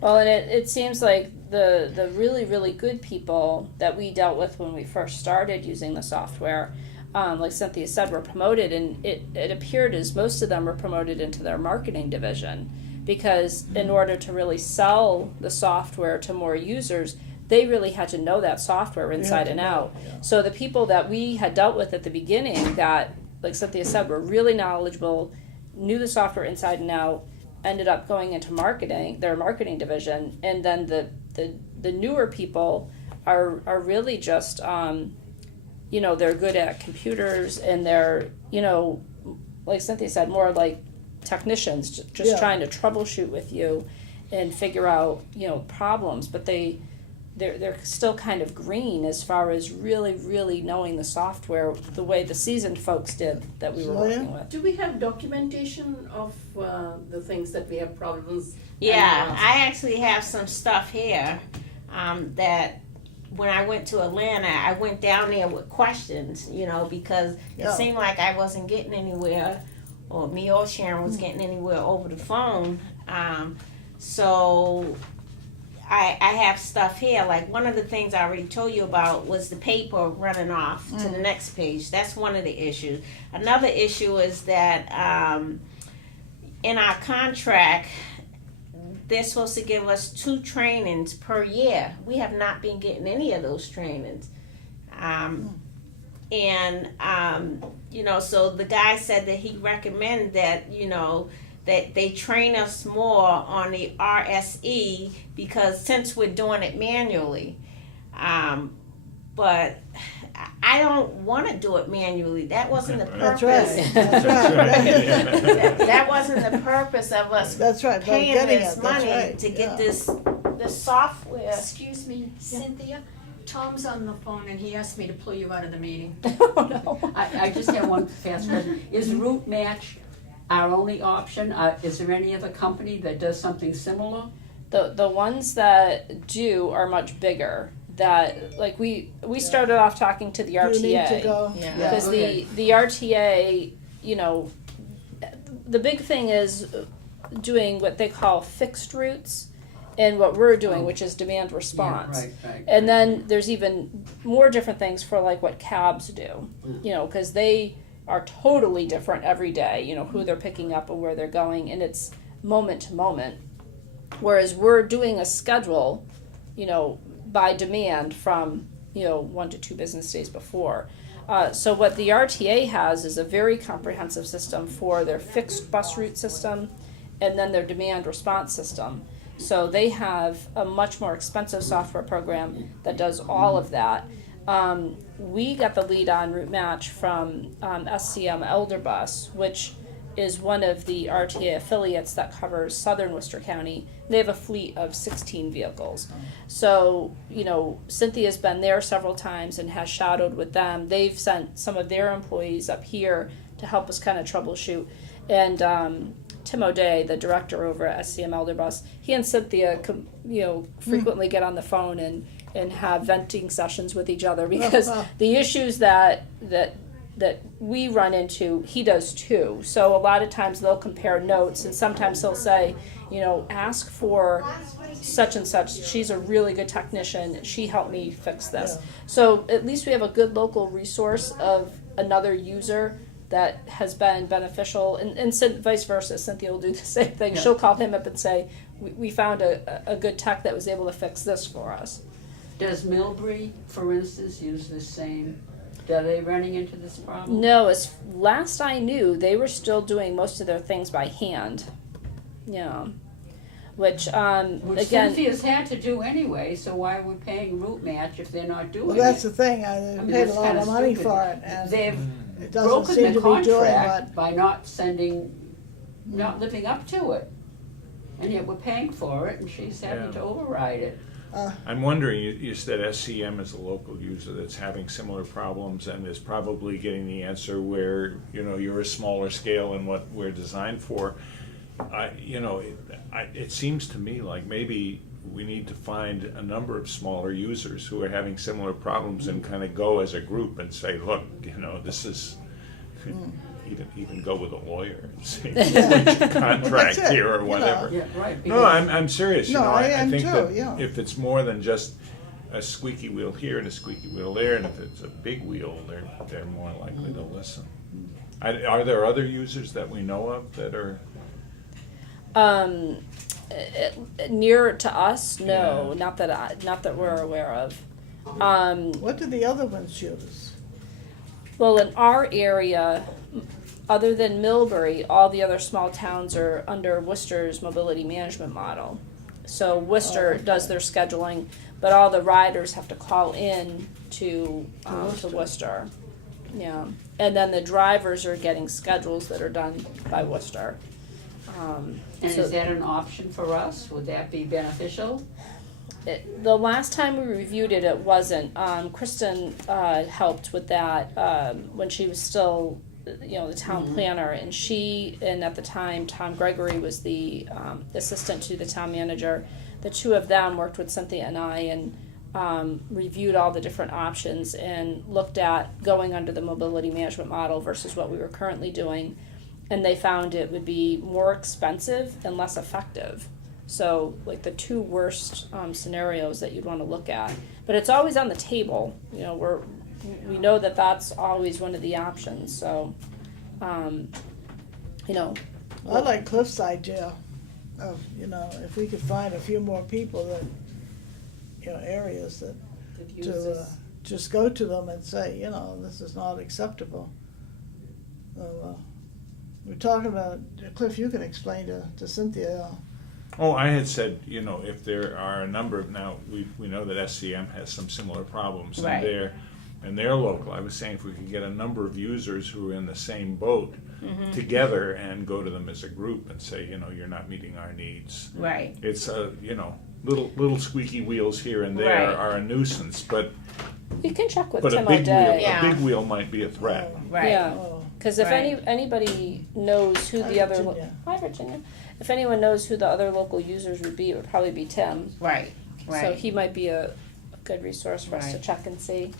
Well, and it seems like the really, really good people that we dealt with when we first started using the software, like Cynthia said, were promoted, and it appeared as most of them were promoted into their marketing division, because in order to really sell the software to more users, they really had to know that software inside and out. Yeah. So the people that we had dealt with at the beginning that, like Cynthia said, were really knowledgeable, knew the software inside and out, ended up going into marketing, their marketing division, and then the newer people are really just they're good at computers, and they're like Cynthia said, more like technicians, just trying to troubleshoot with you and figure out problems, but they're still kind of green as far as really, really knowing the software the way the seasoned folks did that we were working with. Do we have documentation of the things that we have problems? yeah, I actually have some stuff here, that when I went to Atlanta, I went down there with questions, because it seemed like I wasn't getting anywhere, or me or Sharon was getting anywhere over the phone. So I have stuff here. Like one of the things I already told you about was the paper running off to the next page. That's one of the issues. Another issue is that in our contract, they're supposed to give us 2 trainings per year. We have not been getting any of those trainings. So the guy said that he recommended that, that they train us more on the RSE, because since we're doing it manually. But I don't want to do it manually. That wasn't the purpose. That's right. That wasn't the purpose of us That's right. But paying getting this it, money that's right. to get this software. Excuse me, Cynthia, Tom's on the phone and he asked me to pull you out of the meeting. Oh, no. I just have one fast question. Is Route Match our only option? Is there any other company that does something similar? The ones that do are much bigger. That, like, we started off talking to the RTA. You need to go. Yeah. Because Okay. the RTA, you know, the big thing is doing what they call fixed routes and what we're doing, which is demand response. Yeah, right. And then there's even more different things for like what cabs do, you know, because they are totally different every day, you know, who they're picking up and where they're going, and it's moment to moment. Whereas we're doing a schedule, you know, by demand from, you know, 1 to 2 business days before. So what the RTA has is a very comprehensive system for their fixed bus route system and then their demand response system. So they have a much more expensive software program that does all of that. We got the lead on Route Match from SCM Elderbus, which is one of the RTA affiliates that covers southern Worcester County. They have a fleet of 16 vehicles. So, you know, Cynthia's been there several times and has shadowed with them. They've sent some of their employees up here to help us kind of troubleshoot. And Tim O'Day, the director over at SCM Elderbus, he and Cynthia, you know, frequently get on the phone and have venting sessions with each other because the issues that we run into, he does too. So a lot of times they'll compare notes, and sometimes he'll say, you know, ask for such and such. She's a really good technician. She helped me fix this. Yeah. So at least we have a good local resource of another user that has been beneficial, and vice versa. Cynthia will do the same thing. Yeah. She'll call him up and say, we found a good tech that was able to fix this for us. Does Millbury, for instance, use the same? Are they running into this problem? No, as last I knew, they were still doing most of their things by hand. Yeah. Which, Which again, Cynthia's had to do anyway, so why are we paying Route Match if they're not doing Well, it? that's the thing, they mean, paid a that's lot kinda of money stupid. for it, and They've it doesn't broken seem the to be doing contract what. by not living up to it. And yet we're paying for it, and she's having Yeah. to override it. I'm wondering, you said SCM is a local user that's having similar problems and is probably getting the answer where, you know, you're a smaller scale and what we're designed for. It seems to me like maybe we need to find a number of smaller users who are having similar problems and kind of go as a group and say, look, you know, this is, even go with a lawyer and see which contract That's it, here or you whatever. Yeah, right. No, I'm serious. You No, know, I I am think too, that yeah. if it's more than just a squeaky wheel here and a squeaky wheel there, and if it's a big wheel, they're more likely to listen. Are there other users that we know of that are? near to us, no, Yeah. not that we're aware of. What do the other ones use? Well, in our area, other than Millbury, all the other small towns are under Worcester's mobility management model. So Worcester does their scheduling, but all the riders have to call in to Worcester. Yeah, and then the drivers are getting schedules that are done by Worcester. And So- is that an option for us? Would that be beneficial? The last time we reviewed it, it wasn't. Kristen helped with that when she was still, you know, the town planner, and at the time Tom Gregory was the assistant to the town manager. The two of them worked with Cynthia and I and reviewed all the different options and looked at going under the mobility management model versus what we were currently doing, and they found it would be more expensive and less effective. So, like the two worst scenarios that you'd want to look at, but it's always on the table. You know, we know that that's always one of the options. So, you know, I like Cliffside Jail. You know, if we could find a few more people that, you know, areas that That to uses, just go to them and say, you know, this is not acceptable. So, we're talking about, Cliff, you can explain to Cynthia. Oh, I had said, you know, if there are a number of, now, we know that SCM has some similar problems. Right. And they're local. I was saying if we could get a number of users who are in the same boat together and go to them as a group and say, you know, you're not meeting our needs. Right. It's a, you know, little squeaky wheels here and there Right. are a nuisance, but We can check with a Tim big O'Day. wheel, Yeah. a big wheel might be a threat. Right. Yeah, Oh, because if Right. anybody knows who Hi, the other, Virginia. hi Virginia, if anyone knows who the other local users would be, it would probably be Tim. Right. So Right. he might be a good resource for us to Right. check and see.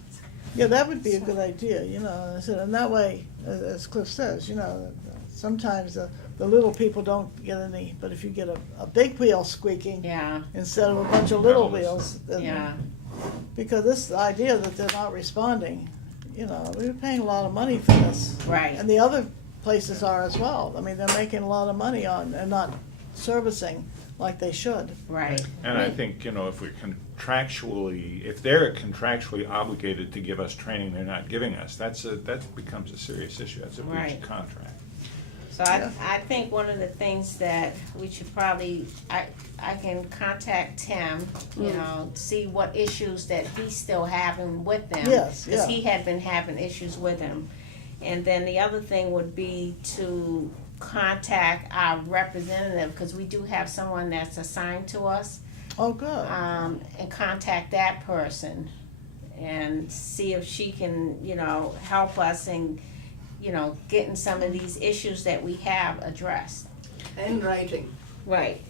yeah, that would be a good idea, you know, and that way, as Cliff says, you know, sometimes the little people don't get any, but if you get a big wheel squeaking Yeah. instead of a bunch of little Fabulous. wheels, then, Yeah. because this idea that they're not responding, you know, we're paying a lot of money for this. Right. And the other places are as well. I mean, they're making a lot of money on, and not servicing like they should. Right. And I think, you know, if if they're contractually obligated to give us training they're not giving us, that becomes a serious issue. That's a breach Right. of contract. So I think one of the things that we should probably, I can contact Tim, you know, see what issues that he's still having with them. Yes, Because yeah. he had been having issues with him. And then the other thing would be to contact our representative, because we do have someone that's assigned to us, Oh, good. and contact that person and see if she can, you know, help us in, you know, getting some of these issues that we have addressed. And writing. Right.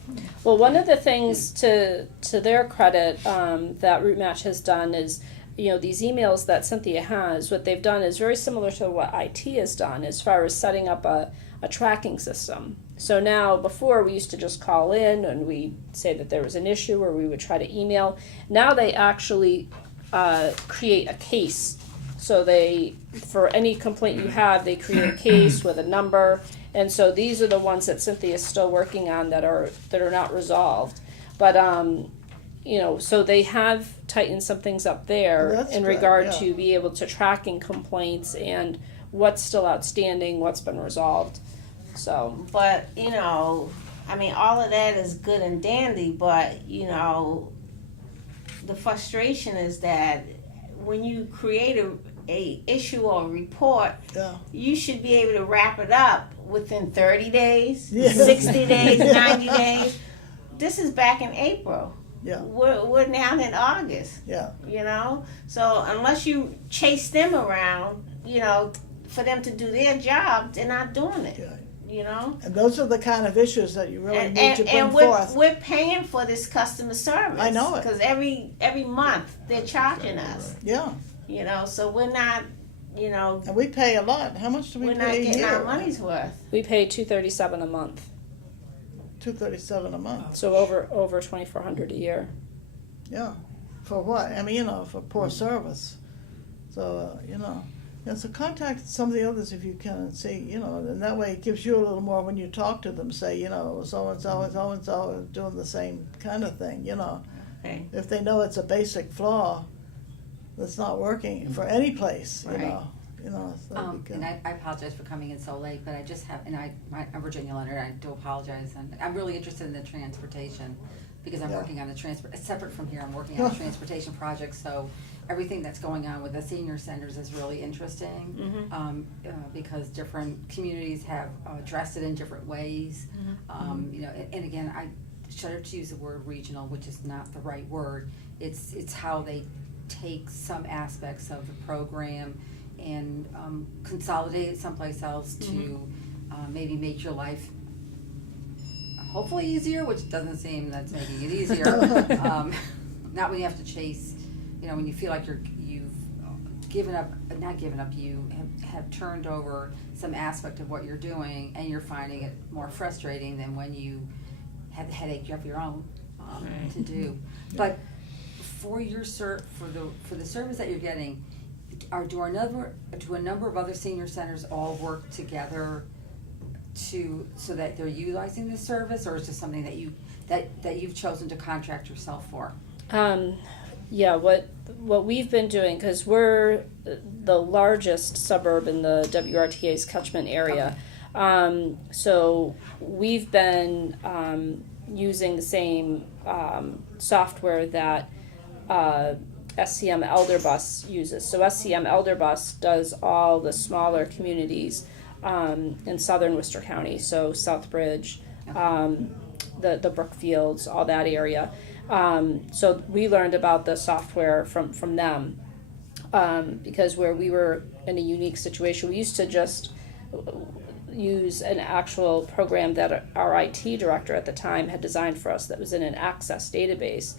Well, one of the things to their credit that Root Match has done is, you know, these emails that Cynthia has, what they've done is very similar to what IT has done as far as setting up a tracking system. So now, before we used to just call in and we say that there was an issue, or we would try to email. Now they actually create a case. So for any complaint you have, they create a case with a number. And so these are the ones that Cynthia is still working on that are not resolved. But you know, so they have tightened some things up there Well, that's in good, regard yeah. to be able to tracking complaints and what's still outstanding, what's been resolved. So But, you know, I mean, all of that is good and dandy, but, you know, the frustration is that when you create a issue or a report, Yeah. you should be able to wrap it up within 30 days, Yeah. 60 days, 90 days. This is back in April. Yeah. We're now in August, Yeah. you know? So unless you chase them around, you know, for them to do their job, they're not doing it, Yeah. you know? And those are the kind of issues that you really And, need to and, bring and we're, forth. we're paying for this customer service. I know it. Because every month they're charging us, Yeah. you know, so we're not, you know, And we pay a lot. How much do we we're pay not a getting year? our money's worth. we pay $237 a month, $237 a month. so over $2,400 a year. Yeah. For what? I mean, you know, for poor service. So, you know. And so contact some of the others if you can and see, you know, and that way it gives you a little more when you talk to them, say, you know, so-and-so and so-and-so is doing the same kind of thing, you know. Okay. If they know it's a basic flaw that's not working for any place, you Right. know. You know, so we can- And I apologize for coming in so late, but I just have, and I'm Virginia Leonard, I do apologize, and I'm really interested in the transportation, because I'm Yeah. working on separate from here, I'm working on a transportation project, so everything that's going on with the senior centers is really interesting, because different communities have addressed it in different ways. You know, and again, I shudder to use the word regional, which is not the right word. It's how they take some aspects of the program and consolidate it someplace else to maybe make your life hopefully easier, which doesn't seem that's making it easier. Not when you have to chase, you know, when you feel like you've given up, not given up, you have turned over some aspect of what you're doing, and you're finding it more frustrating than when you have the headache of your own to do. But for your for the service that you're getting, do a number of other senior centers all work together so that they're utilizing this service, or is this something that you've chosen to contract yourself for? Yeah, what we've been doing, because we're the largest suburb in the WRTA's catchment area, so we've been using the same software that SCM Elderbus uses. So SCM Elderbus does all the smaller communities in southern Worcester County, so Southbridge, the Brookfields, all that area. So we learned about the software from them, because where we were in a unique situation, we used to just use an actual program that our IT director at the time had designed for us that was in an Access database,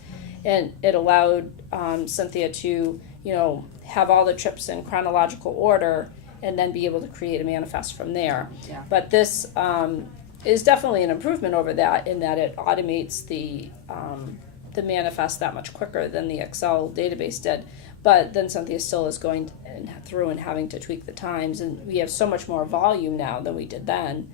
and it allowed Cynthia to, have all the trips in chronological order and then be able to create a manifest from there. Yeah. But this is definitely an improvement over that, in that it automates the manifest that much quicker than the Excel database did. But then Cynthia still is going through and having to tweak the times, and we have so much more volume now than we did then.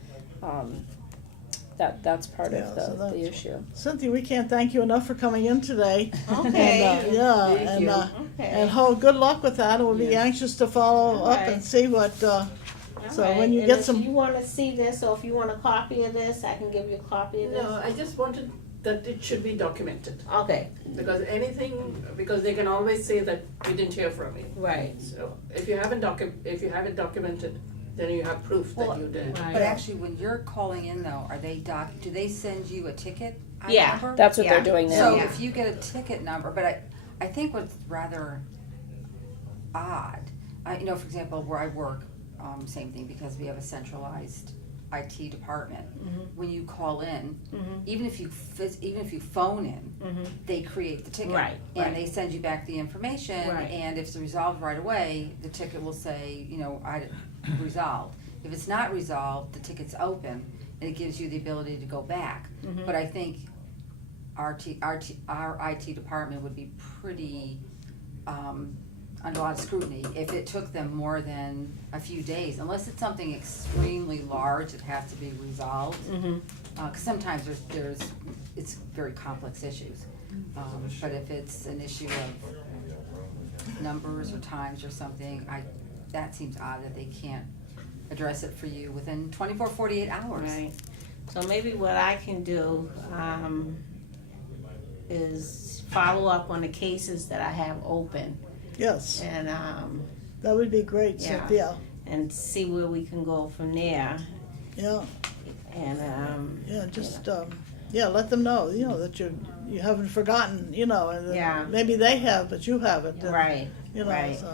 That's part Yeah, of so that's- the issue. Cynthia, we can't thank you enough for coming in today. Okay. And, Thank you. and good luck with that. We'll be anxious to follow up and see what, so when you get If some, you wanna see this, or if you want a copy of this, I can give you a copy of this. No, I just wanted that it should be documented, Okay, because they can always say that we didn't hear from you. right. So if you have it documented, then you have proof that you did. Right. But actually, when you're calling in though, do they send you a ticket Yeah. number? That's what Yeah. they're doing now. So Yeah. if you get a ticket number, but I think what's rather odd, for example, where I work, same thing, because we have a centralized IT department. When you call in, even if you phone in, they create the ticket. Right, And right. they send you back the information, Right. and if it's resolved right away, the ticket will say, resolved. If it's not resolved, the ticket's open, and it gives you the ability to go back. But I think our IT department would be pretty, under a lot of scrutiny if it took them more than a few days, unless it's something extremely large that has to be resolved. Because sometimes it's very complex issues. But if it's an issue of numbers or times or something, that seems odd that they can't address it for you within 24, 48 hours. Right. So maybe what I can do, is follow up on the cases that I have open yes, and, that would be great, Yeah. Cynthia. and see where we can go from there. Yeah, And, just, let them know, that you haven't forgotten, and that Yeah. maybe they have, but you haven't. and, right, You know, right. so,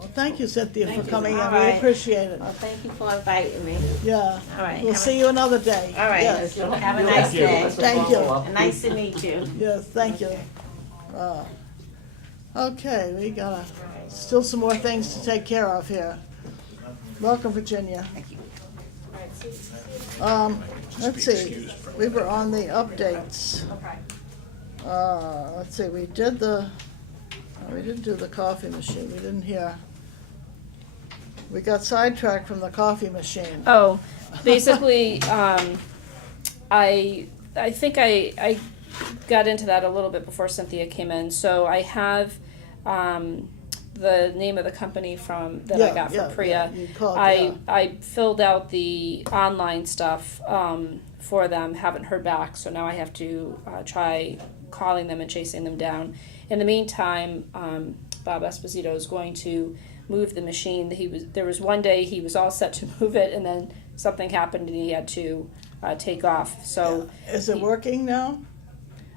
Well, thank you, Cynthia, Thank for you. coming in. All We right. appreciate it. Well, thank you for inviting me. Yeah. All right. We'll see you another day. All right. Yes, Have a nice you. day. Thank you. And nice to meet you. yes, thank you. Okay, we got still some more things to take care of here. Welcome, Virginia. Thank you. Let's see, we were on the updates. Let's see, we didn't do the coffee machine, we didn't hear. We got sidetracked from the coffee machine. Oh, basically, I think I got into that a little bit before Cynthia came in. So I have the name of the company that I got from Priya. You called, I filled out the online stuff for them, haven't heard back, so now I have to try calling them and chasing them down. In the meantime, Bob Esposito is going to move the machine. There was one day he was all set to move it, and then something happened and he had to take off. So Is it working now?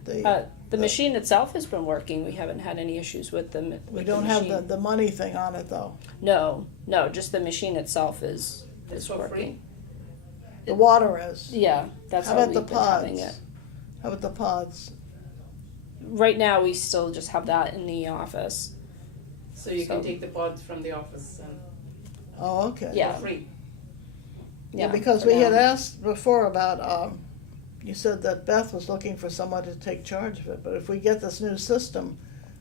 the machine itself has been working. We haven't had any issues with the We don't have the money thing on it, though. No, just the machine itself is It's for working. The water is. Yeah, that's How how about we've the been having pods? it. How about the pods? Right now, we still just have that in the office. So you can So- take the pods from the office and Oh, okay. Yeah. for free. Yeah, because for we had now. asked before about, you said that Beth was looking for someone to take charge of it, but if we get this new system,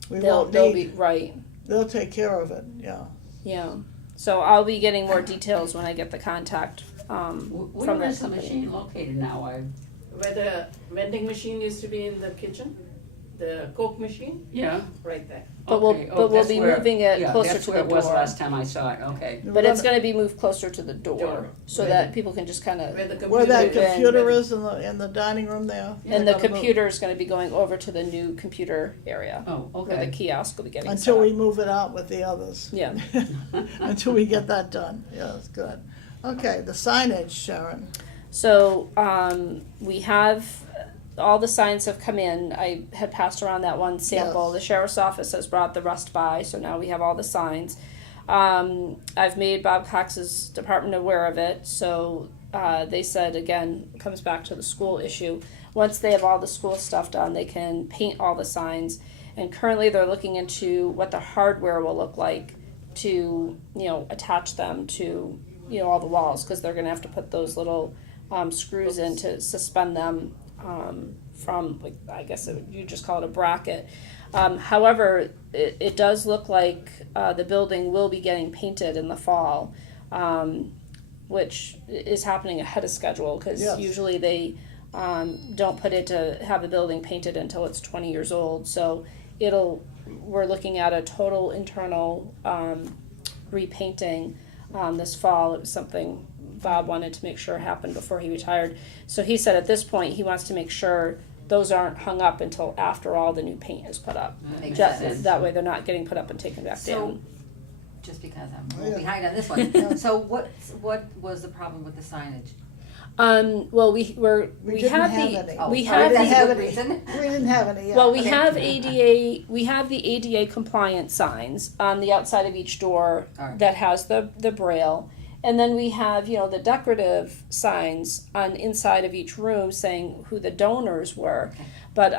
we won't They'll need, be right. they'll take care of it, yeah. Yeah. So I'll be getting more details when I get the contact from Where that is the company. machine located now? Where the vending machine used to be in the kitchen, the Coke machine, Yeah. right there. But Okay. we'll that's be where- moving it yeah, closer that's to where the it was door. last time I saw it, okay. But it's going to be moved closer to the door, Door. so Where that the- people can just kind of. Where the Where that computer computer is. is in the dining room there. And they're the gonna move- computer is going to be going over to the new computer area, Oh, where the okay. kiosk will be getting Until set we up. move it out with the others. Yeah. Until we get that done, yeah, that's good. Okay, the signage, Sharon. So we have all the signs have come in. I had passed around that one sample. Yes. The sheriff's office has brought the rust by, so now we have all the signs. I've made Bob Cox's department aware of it, so they said, again, it comes back to the school issue. Once they have all the school stuff done, they can paint all the signs. And currently they're looking into what the hardware will look like to, attach them to, all the walls, because they're going to have to put those little screws in to suspend them from, like, I guess you just call it a bracket. However, it does look like the building will be getting painted in the fall, which is happening ahead of schedule, because Yes. usually they don't put it to have the building painted until it's 20 years old. So we're looking at a total internal repainting this fall. It was something Bob wanted to make sure happened before he retired. So he said at this point he wants to make sure those aren't hung up until after all the new paint is put up. Makes Just, sense. that way they're not getting put up and taken back So- down. Just because I'm a Yeah. little behind on this one. So what was the problem with the signage? Well, We didn't have have the any. Oh, we sorry, have didn't that's the a have good any. reason. We didn't have any, yeah. Well, we Okay. have the ADA compliant signs on the outside of each door Alright. that has the braille. And then we have, the decorative signs on inside of each room saying who the donors were. Okay. But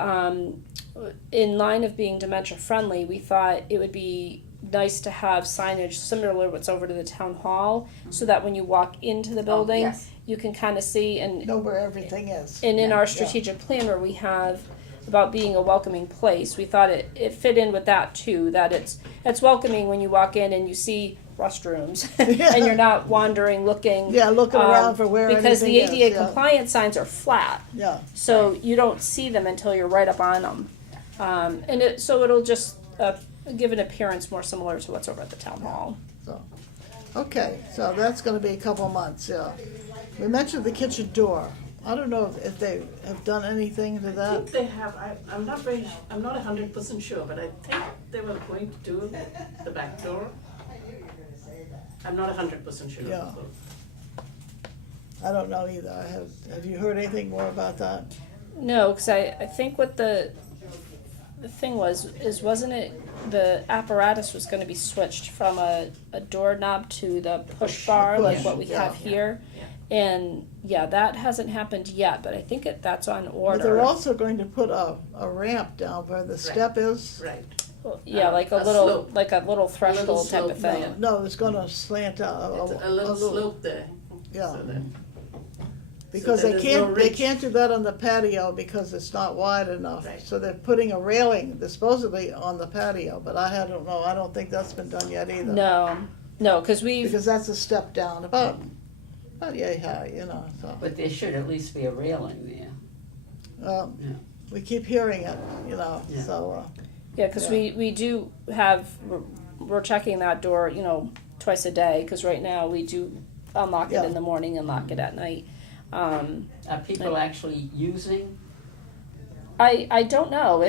in line of being dementia friendly, we thought it would be nice to have signage similar to what's over to the town hall, so that when you walk into the building, yes. you can kind of see and Know where everything is. and in Yeah. our strategic plan where we have about being a welcoming place, we thought it fit in with that too, that it's welcoming when you walk in and you see restrooms and you're not wandering looking. Yeah, looking around for where because the anything is, ADA yeah. compliance signs are flat, Yeah, so you don't see them until you're right up on them. So it'll just give an appearance more similar to what's over at the town hall. okay, so that's gonna be a couple months, yeah. We mentioned the kitchen door. I don't know if they have done anything to I that. think they have, I'm not 100% sure, but I think they were going to do the back door. I'm not 100% sure. Yeah. I don't know either. Have you heard anything more about that? No, because I think what the thing wasn't it the apparatus was going to be switched from a doorknob to the push bar, like Push, what we have yeah. here, and that hasn't happened yet, but I think that's on But order. they're also going to put a ramp down where the step is. Right. Well, yeah, like a a little slope. threshold type of slope, thing. yeah. No, it's gonna slant out. It's a little slope there. Yeah. So that, Because so they that there's no can't, they ridge. can't do that on the patio because it's not wide enough. Right. So they're putting a railing, they're supposedly on the patio, but I don't know, I don't think that's been done yet either. No, because Because that's a step down, about yay high, so. But there should at least be a railing there. Yeah. We keep hearing it, Yeah. so, yeah, because Yeah. we do have we're checking that door, twice a day, because right now we do unlock it Yeah. in the morning and lock it at night. Are people actually using? I don't know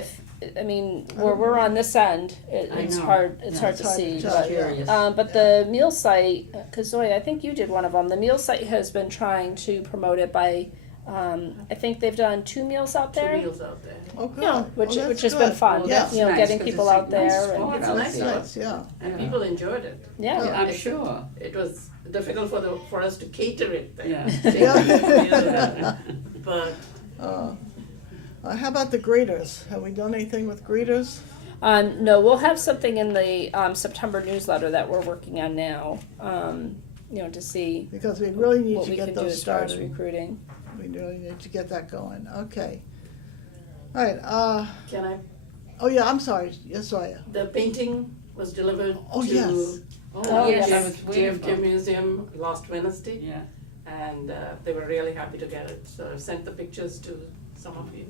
where we're on this end, I it's know. hard Yeah, to it's hard to see. tell, But, Curious. but the meal site, because Zoe, I think you did one of them. The meal site has been trying to promote it by, I think they've done 2 meals out two there. wheels out there. oh, good. Yeah, Oh, which that's has been good. fun. Well, that's nice, Getting 'cause people it's a out there. nice and- spot It's out nice, there. Nice, yeah. And people enjoyed it. yeah. I'm It- sure. It was difficult for us to cater it there. Yeah. But How about the greeters? Have we done anything with greeters? No, we'll have something in the September newsletter that we're working on now. To see Because we really need what to we get can do those as far as started. recruiting. We really need to get that going, okay. All right, can I, oh yeah, I'm sorry, yes, sorry. the painting was delivered Oh, to yes. Oh, yes. I was waiting JFK for- Museum last Wednesday. Yeah. And they were really happy to get it. So I sent the pictures to some of you.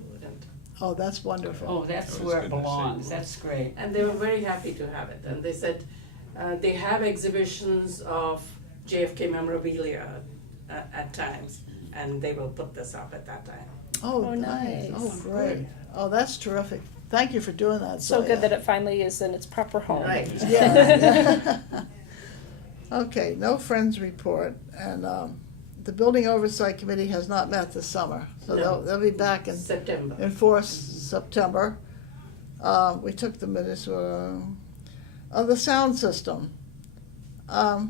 Oh, that's wonderful. Oh, that's That was where it good to see. belongs. That's great. And they were very happy to have it. And they said they have exhibitions of JFK memorabilia at times. And they will put this up at that time. Oh, Oh, nice, nice. oh, great. Oh, that's terrific. Thank you for doing that, So Zoya. good that it finally is in its proper home. Right. Yeah. Okay, no friends report, and the Building Oversight Committee has not met this summer, so No. they'll be back in September. force September. We took the minutes of the sound system. I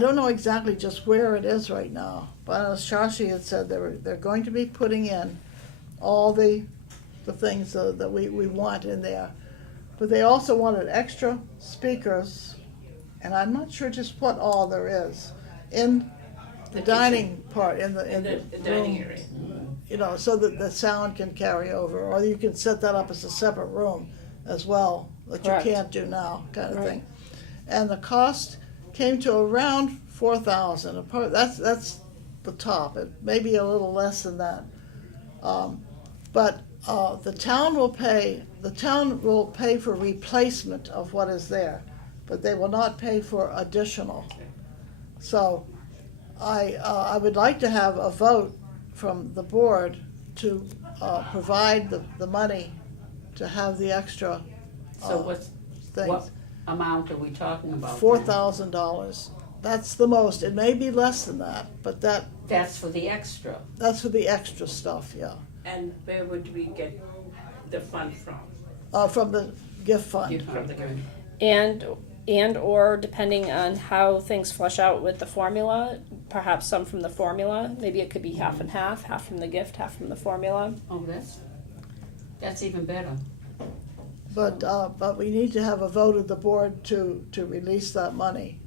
don't know exactly just where it is right now, but as Shashi had said, they're going to be putting in all the things that we want in there. But they also wanted extra speakers, and I'm not sure just what all there is, in the The dining part, in the dining room, area. you know, so that the sound can carry over, or you can set that up as a separate room as well, that Correct. you can't do now, kind of Right. thing. And the cost came to around $4,000. That's the top. It may be a little less than that, but the town will pay. The town will pay for replacement of what is there, but they will not pay for additional. So, I would like to have a vote from the board to provide the money to have the extra So what things. amount are we talking about? $4,000. That's the most. It may be less than that, but That's for the extra. that's for the extra stuff, yeah. And where would we get the fund from? From the gift fund. From the gift. And or depending on how things flush out with the formula, perhaps some from the formula. Maybe it could be half and half from the gift, half from the formula. Oh, that's even better. But we need to have a vote of the board to release that money.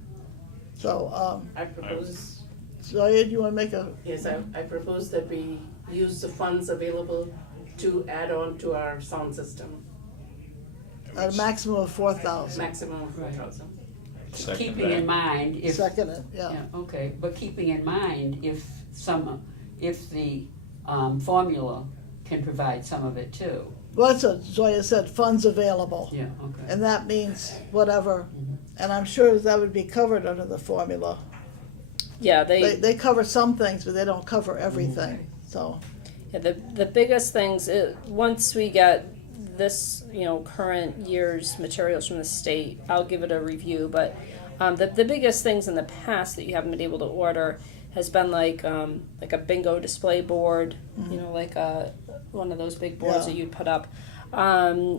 So, I propose, Zoya, do you want to make a, yes, I propose that we use the funds available to add on to our sound system, a maximum of $4,000? maximum of 4,000. Second Keeping that. in mind if. Second it, yeah. Yeah, okay, but keeping in mind if the formula can provide some of it too. Well, that's what Zoya said, funds available. Yeah, okay. And that means whatever, and I'm sure that would be covered under the formula. Yeah, They cover some things, but they don't cover everything, so. Yeah, the biggest things, once we get this, current year's materials from the state, I'll give it a review, but the biggest things in the past that you haven't been able to order has been like a bingo display board, like one of those big boards that Yeah. you'd put up.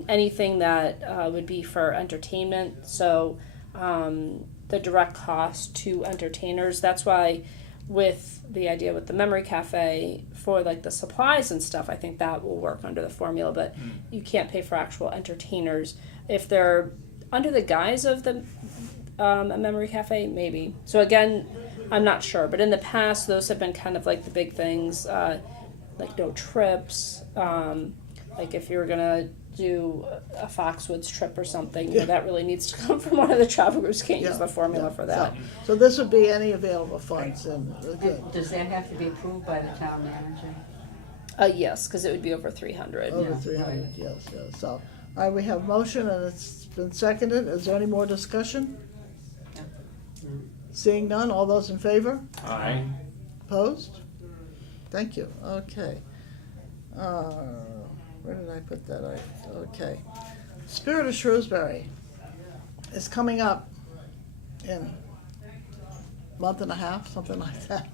Anything that would be for entertainment, so the direct cost to entertainers. That's why with the idea with the memory cafe for like the supplies and stuff, I think that will work under the formula, but you can't pay for actual entertainers. If they're under the guise of the a memory cafe, maybe. So again, I'm not sure, but in the past those have been kind of like the big things, like no trips, like if you're gonna do a Foxwoods trip or something, that really needs to come from one of the travel groups. Can't use the formula for that. So this would be any available funds, and good. And does that have to be approved by the town manager? Yes, because it would be over 300. Over Yeah, 300, right. yes. So, all right, we have motion and it's been seconded. Is there any more discussion? Seeing none, all those in favor? Aye. Opposed? Thank you, okay. Where did I put that? Okay. Spirit of Shrewsbury is coming up in a month and a half, something like that.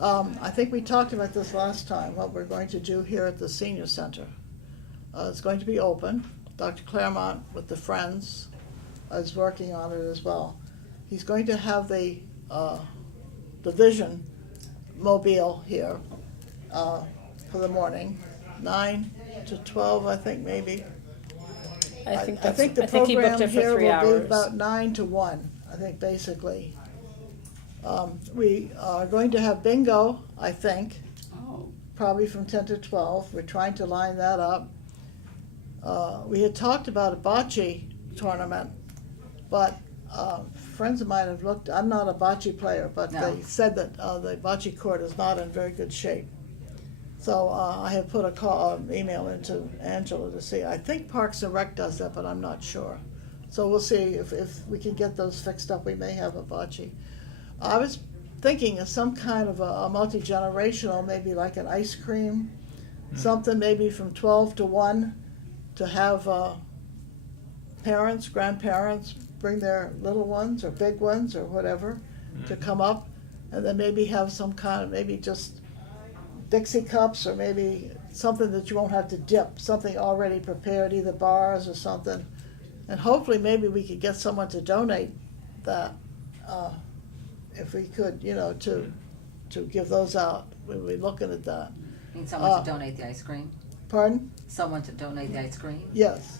I think we talked about this last time, what we're going to do here at the senior center. It's going to be open. Dr. Claremont with the Friends is working on it as well. He's going to have the Vision mobile here for the morning, 9 to 12, I think, maybe. I think I think the he booked program it for here 3 will hours. be about 9 to 1, I think, basically. We are going to have bingo, I think, Oh, probably from 10 to 12. We're trying to line that up. We had talked about a bocce tournament, but friends of mine have looked. I'm not a bocce player, but No. they said that the bocce court is not in very good shape. So I have put email into Angela to see. I think Parks and Rec does that, but I'm not sure. So we'll see if we can get those fixed up. We may have a bocce. I was thinking of some kind of a multi-generational, maybe like an ice cream, something maybe from 12 to 1, to have parents, grandparents bring their little ones or big ones or whatever to come up and then maybe have some kind of, maybe just Dixie cups, or maybe something that you won't have to dip, something already prepared, either bars or something. And hopefully maybe we could get someone to donate that, if we could, to give those out. We'll be looking at that. Need someone to donate the ice cream? Pardon? Someone to donate the ice cream? Yes.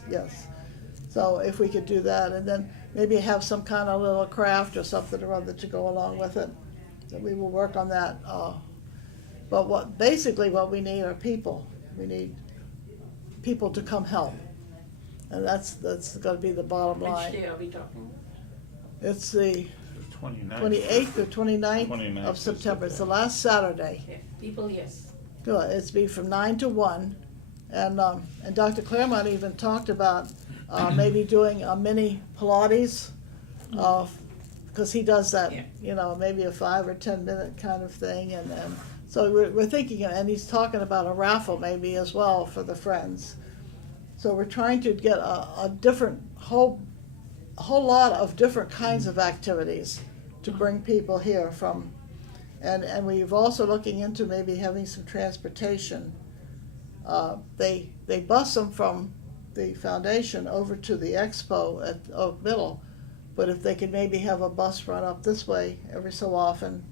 So if we could do that, and then maybe have some kind of little craft or something or other to go along with it, that we will work on that. But basically what we need are people. We need people to come help. And that's gonna be the bottom Which line. day are we talking? It's the 29th. 28th or 29th 29th of is September. the It's the day. last Saturday. Yeah, people, yes. Good. It's be from 9 to 1. And Dr. Claremont even talked about maybe doing a mini Pilates, because he does that, Yeah. maybe a 5 or 10 minute kind of thing. And so we're thinking, and he's talking about a raffle maybe as well for the friends. So we're trying to get a different whole lot of different kinds of activities to bring people here from, and we've also looking into maybe having some transportation. They bus them from the foundation over to the expo at Oak Middle, but if they could maybe have a bus run up this way every so often,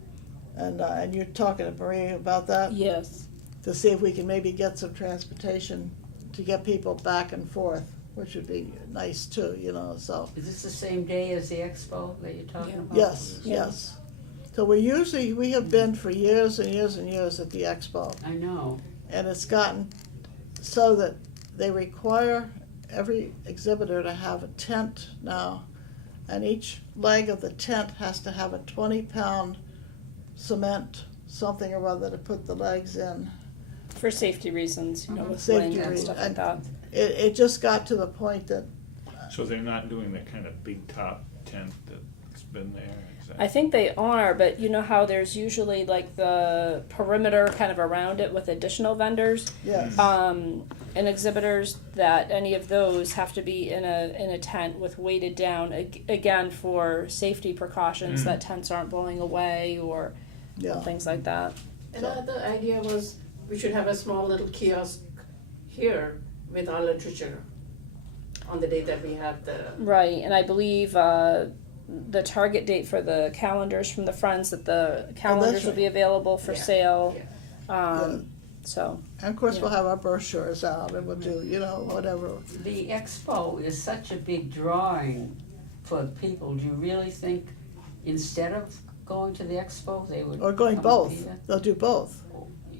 and you're talking to Maria about that, Yes. to see if we can maybe get some transportation to get people back and forth, which would be nice too, so. Is this the same day as the expo that you're talking about? Yes, yes. So we have been for years and years and years at the expo, I know. and it's gotten so that they require every exhibitor to have a tent now, and each leg of the tent has to have a 20-pound cement something or other to put the legs in. For safety reasons, with Safety wind and reasons. stuff like that. It just got to the point that, So they're not doing the kind of big top tent that's been there? Is that- I think they are, but you know how there's usually like the perimeter kind of around it with additional vendors? yes, And exhibitors, that any of those have to be in a tent with weighted down, again, for safety precautions, that tents aren't blowing away or yeah. things like that. Another idea was we should have a small little kiosk here with our literature on the day that we have the, Right, and I believe the target date for the calendars from the Friends, that the calendars will right. be available for Yeah, sale. Good. So, And of course, Yeah. we'll have our brochures out, and we'll do, whatever. The expo is such a big drawing for people. Do you really think instead of going to the expo, they would? Or going come both. here? They'll do both.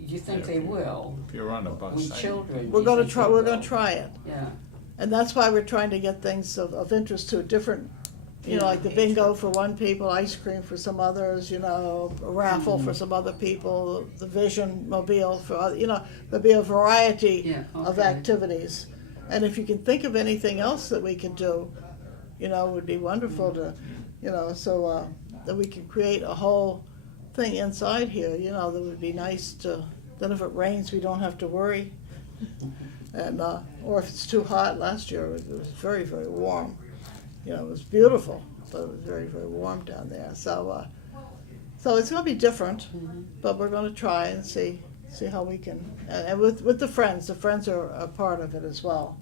Do you think they will? If you're on a bus. With I- children? do We're you gonna think try, they we're gonna will? try it. Yeah. And that's why we're trying to get things of interest to different, like the bingo for one people, ice cream for some others, a raffle for some other people, the vision mobile for other, there'll be a variety Yeah, of okay. activities. And if you can think of anything else that we could do, it would be wonderful to, so that we can create a whole thing inside here, that would be nice to, then if it rains, we don't have to worry. And, or if it's too hot, last year it was very, very warm. It was beautiful, but it was very, very warm down there. So it's gonna be different, but we're gonna try and see how we can, and with the friends are a part of it as well.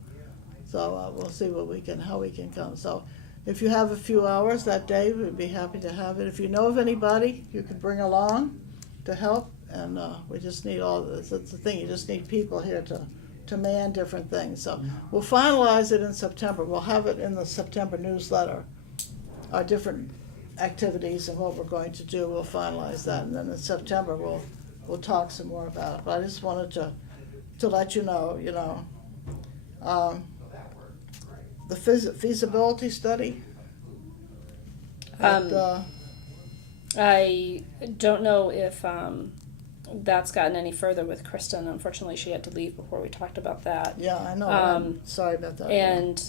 So we'll see how we can come. So if you have a few hours that day, we'd be happy to have it. If you know of anybody you could bring along to help, and we just need all this. That's the thing, you just need people here to man different things. So we'll finalize it in September. We'll have it in the September newsletter, our different activities and what we're going to do. We'll finalize that, and then in September we'll talk some more about it. But I just wanted to let you know, the feasibility study. I don't know if that's gotten any further with Kristen. Unfortunately, she had to leave before we talked about that. Yeah, I know. I'm sorry about that. And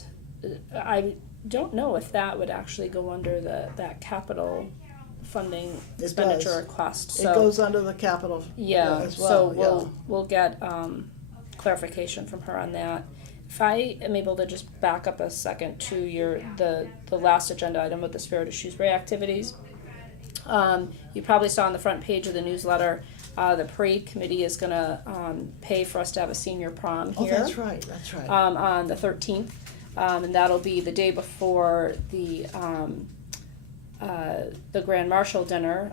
I don't know if that would actually go under that capital funding expenditure does. request. It So goes under the capital as well. so we'll get clarification from her on that. If I am able to just back up a second to the last agenda item with the Spirit of Shrewsbury activities, You probably saw on the front page of the newsletter, the parade committee is gonna pay for us to have a senior prom Oh, here. that's right, that's right. On the 13th, and that'll be the day before the Grand Marshal dinner.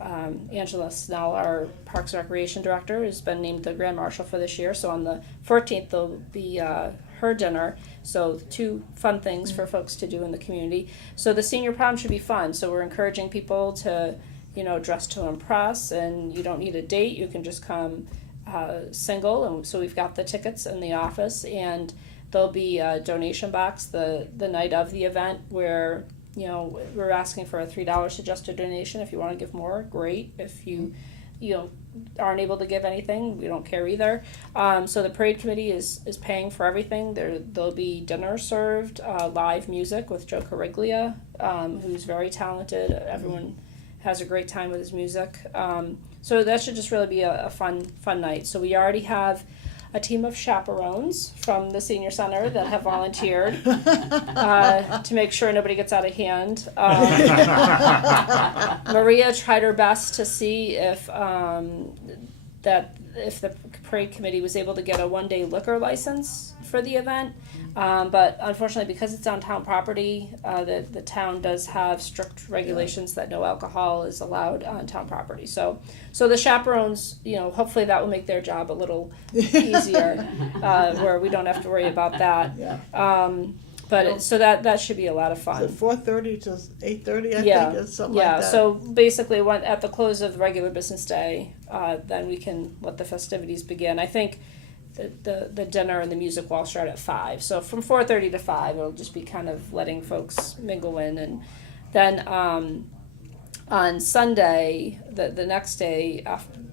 Angela Snell, our Parks and Recreation Director, has been named the Grand Marshal for this year. So on the 14th, there'll be her dinner. So 2 fun things for folks to do in the community. So the senior prom should be fun. So we're encouraging people to, dress to impress, and you don't need a date. You can just come single. And so we've got the tickets in the office, and there'll be a donation box the night of the event where we're asking for a $3 suggested donation. If you want to give more, great. If you aren't able to give anything, we don't care either. So the parade committee is paying for everything. There'll be dinner served, live music with Joe Cariglia, who's very talented. Everyone has a great time with his music. So that should just really be a fun night. So we already have a team of chaperones from the senior center that have volunteered to make sure nobody gets out of hand. Maria tried her best to see if the parade committee was able to get a 1-day liquor license for the event. But unfortunately, because it's on town property, the town does have strict regulations that no alcohol is allowed on town property. So the chaperones, hopefully that will make their job a little easier, where we don't have to worry about that. Yeah. So that should be a lot of fun. Is it 4:30 to 8:30, I Yeah. think, or something like that? Yeah, so basically at the close of the regular business day, then we can let the festivities begin. I think the dinner and the music will all start at 5. So from 4:30 to 5, it'll just be kind of letting folks mingle in. And then on Sunday, the next day,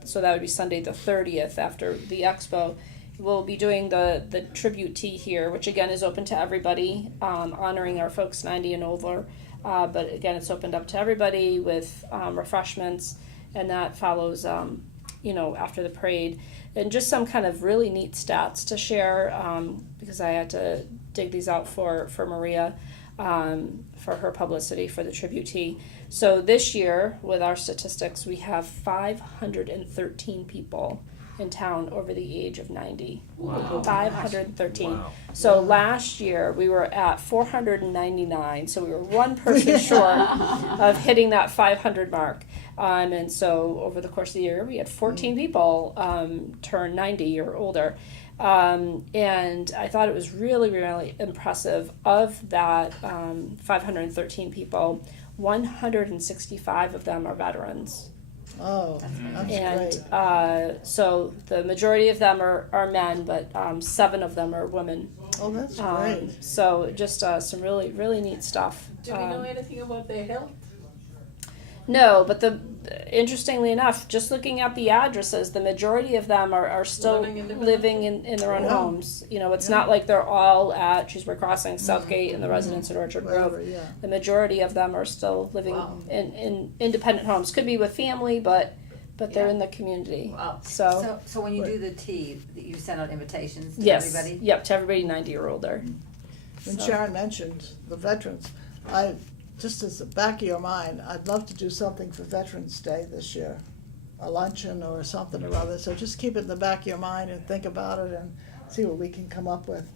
so that would be Sunday the 30th after the expo, we'll be doing the tribute tea here, which again is open to everybody, honoring our folks 90 and over. But again, it's opened up to everybody with refreshments, and that follows, after the parade. And just some kind of really neat stats to share, because I had to dig these out for Maria, for her publicity for the tribute tea. So this year, with our statistics, we have 513 people in town over the age of 90. Wow. 513. Wow. So last year we were at 499, so we were one person short of hitting that 500 mark. And so over the course of the year we had 14 people turn 90 or older. And I thought it was really, really impressive. Of that 513 people, 165 of them are veterans. Oh, that's And great. so the majority of them are men, but 7 of them are women. Oh, that's great. So just some really, really neat stuff. Do we know anything about their health? No, but interestingly enough, just looking at the addresses, the majority of them are still living in their own homes. It's not like they're all at Shrewsbury Crossing, Southgate, and the residents at Orchard Grove. Wherever, yeah. The majority of them are still living in independent homes. Could be with family, but they're in the community. Wow. So So when you do the tea, you send out invitations to yes, everybody? yep, to everybody 90 or older. When So- Sharon mentioned the veterans, just as the back of your mind, I'd love to do something for Veterans Day this year, a luncheon or something or other. So just keep it in the back of your mind and think about it and see what we can come up with.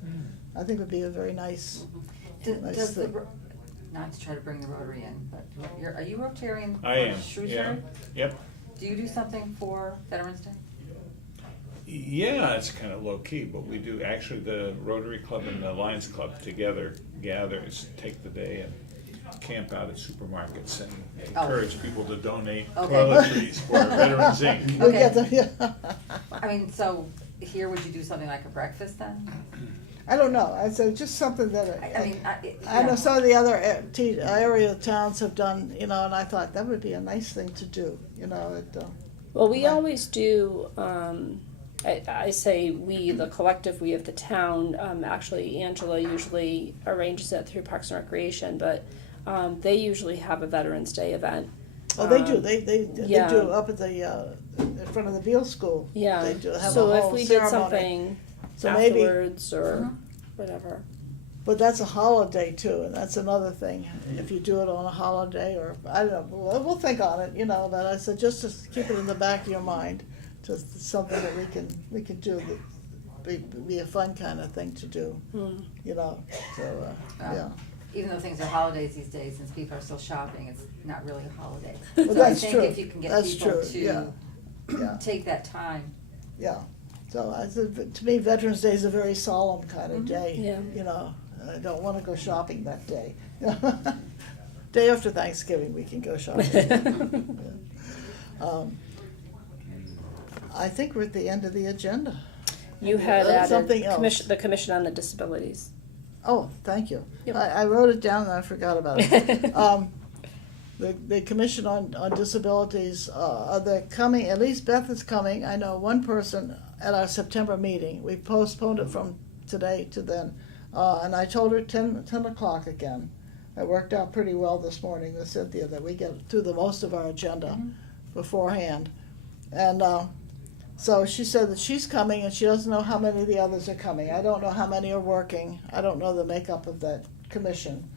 I think it would be a very nice nice Does thing. not to try to bring the Rotary in, but are you Rotarian? I am, Shrewsbury? yeah. Yep. Do you do something for Veterans Day? Yeah, it's kind of low key, but we do. Actually, the Rotary Club and the Lions Club together gathers, take the day and camp out at supermarkets and encourage people to donate toiletries for Veterans Inc. We'll Okay. get them, yeah. I mean, so here, would you do something like a breakfast then? I don't know. I said just something that I know yeah. some of the other area towns have done, and I thought that would be a nice thing to do. Well, we always do. I say we, the collective, we of the town. Actually, Angela usually arranges it through Parks and Recreation, but they usually have a Veterans Day event. Oh, they do. They yeah. do up at the in front of the Beale School. Yeah. They do have so a if whole we ceremony. did something So maybe- afterwards or whatever. But that's a holiday too, and that's another thing. If you do it on a holiday, or I don't know, we'll think on it, you know. But I said just to keep it in the back of your mind, just something that we can do that be a fun kind of thing to do, you know. So yeah. Even though things are holidays these days, since people are still shopping, it's not really a holiday. Well, So that's I true. think if you can get That's people true. to Yeah. take that time. Yeah. So I said, to me, Veterans Day is a very solemn kind of day. Yeah. You know, I don't want to go shopping that day. Day after Thanksgiving, we can go shopping. Yeah. I think we're at the end of the agenda. You had Something added else. the Commission on the Disabilities. Oh, thank you. Yep. I wrote it down and I forgot about it. The Commission on Disabilities, they're coming, at least Beth is coming. I know one person at our September meeting. We postponed it from today to then. And I told her 10 o'clock again. It worked out pretty well this morning with Cynthia that we get through the most of our agenda beforehand. And so she said that she's coming and she doesn't know how many of the others are coming. I don't know how many are working. I don't know the makeup of that commission.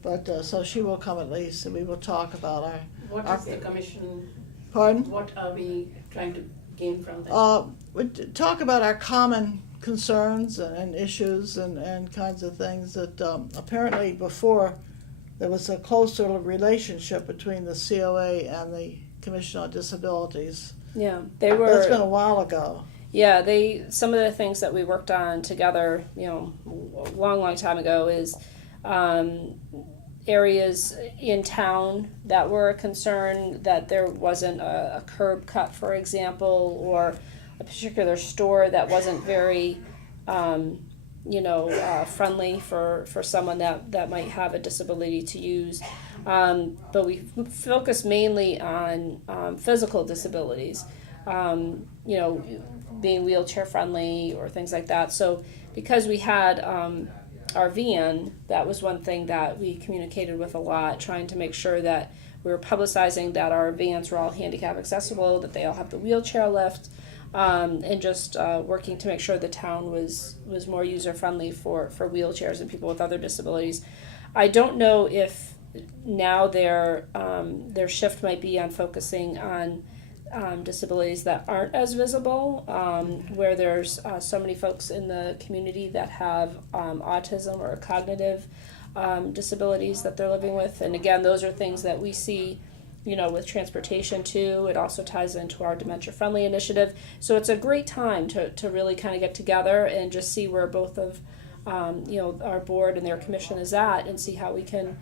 But so she will come at least, and we will talk about our. What is the commission, Pardon? what are we trying to gain from them? We talk about our common concerns and issues and kinds of things that apparently before there was a closer relationship between the COA and the Commission on Disabilities. Yeah, they were. That's been a while ago. Yeah, some of the things that we worked on together, you know, a long time ago is areas in town that were a concern, that there wasn't a curb cut, for example, or a particular store that wasn't very, friendly for someone that might have a disability to use. But we focus mainly on physical disabilities, being wheelchair friendly or things like that. So because we had our van, that was one thing that we communicated with a lot, trying to make sure that we were publicizing that our vans were all handicap accessible, that they all have the wheelchair lift, and just working to make sure the town was more user friendly for wheelchairs and people with other disabilities. I don't know if now their shift might be on focusing on disabilities that aren't as visible, where there's so many folks in the community that have autism or cognitive disabilities that they're living with. And again, those are things that we see, with transportation too. It also ties into our Dementia Friendly initiative. So it's a great time to really kind of get together and just see where both of our board and their commission is at, and see how we can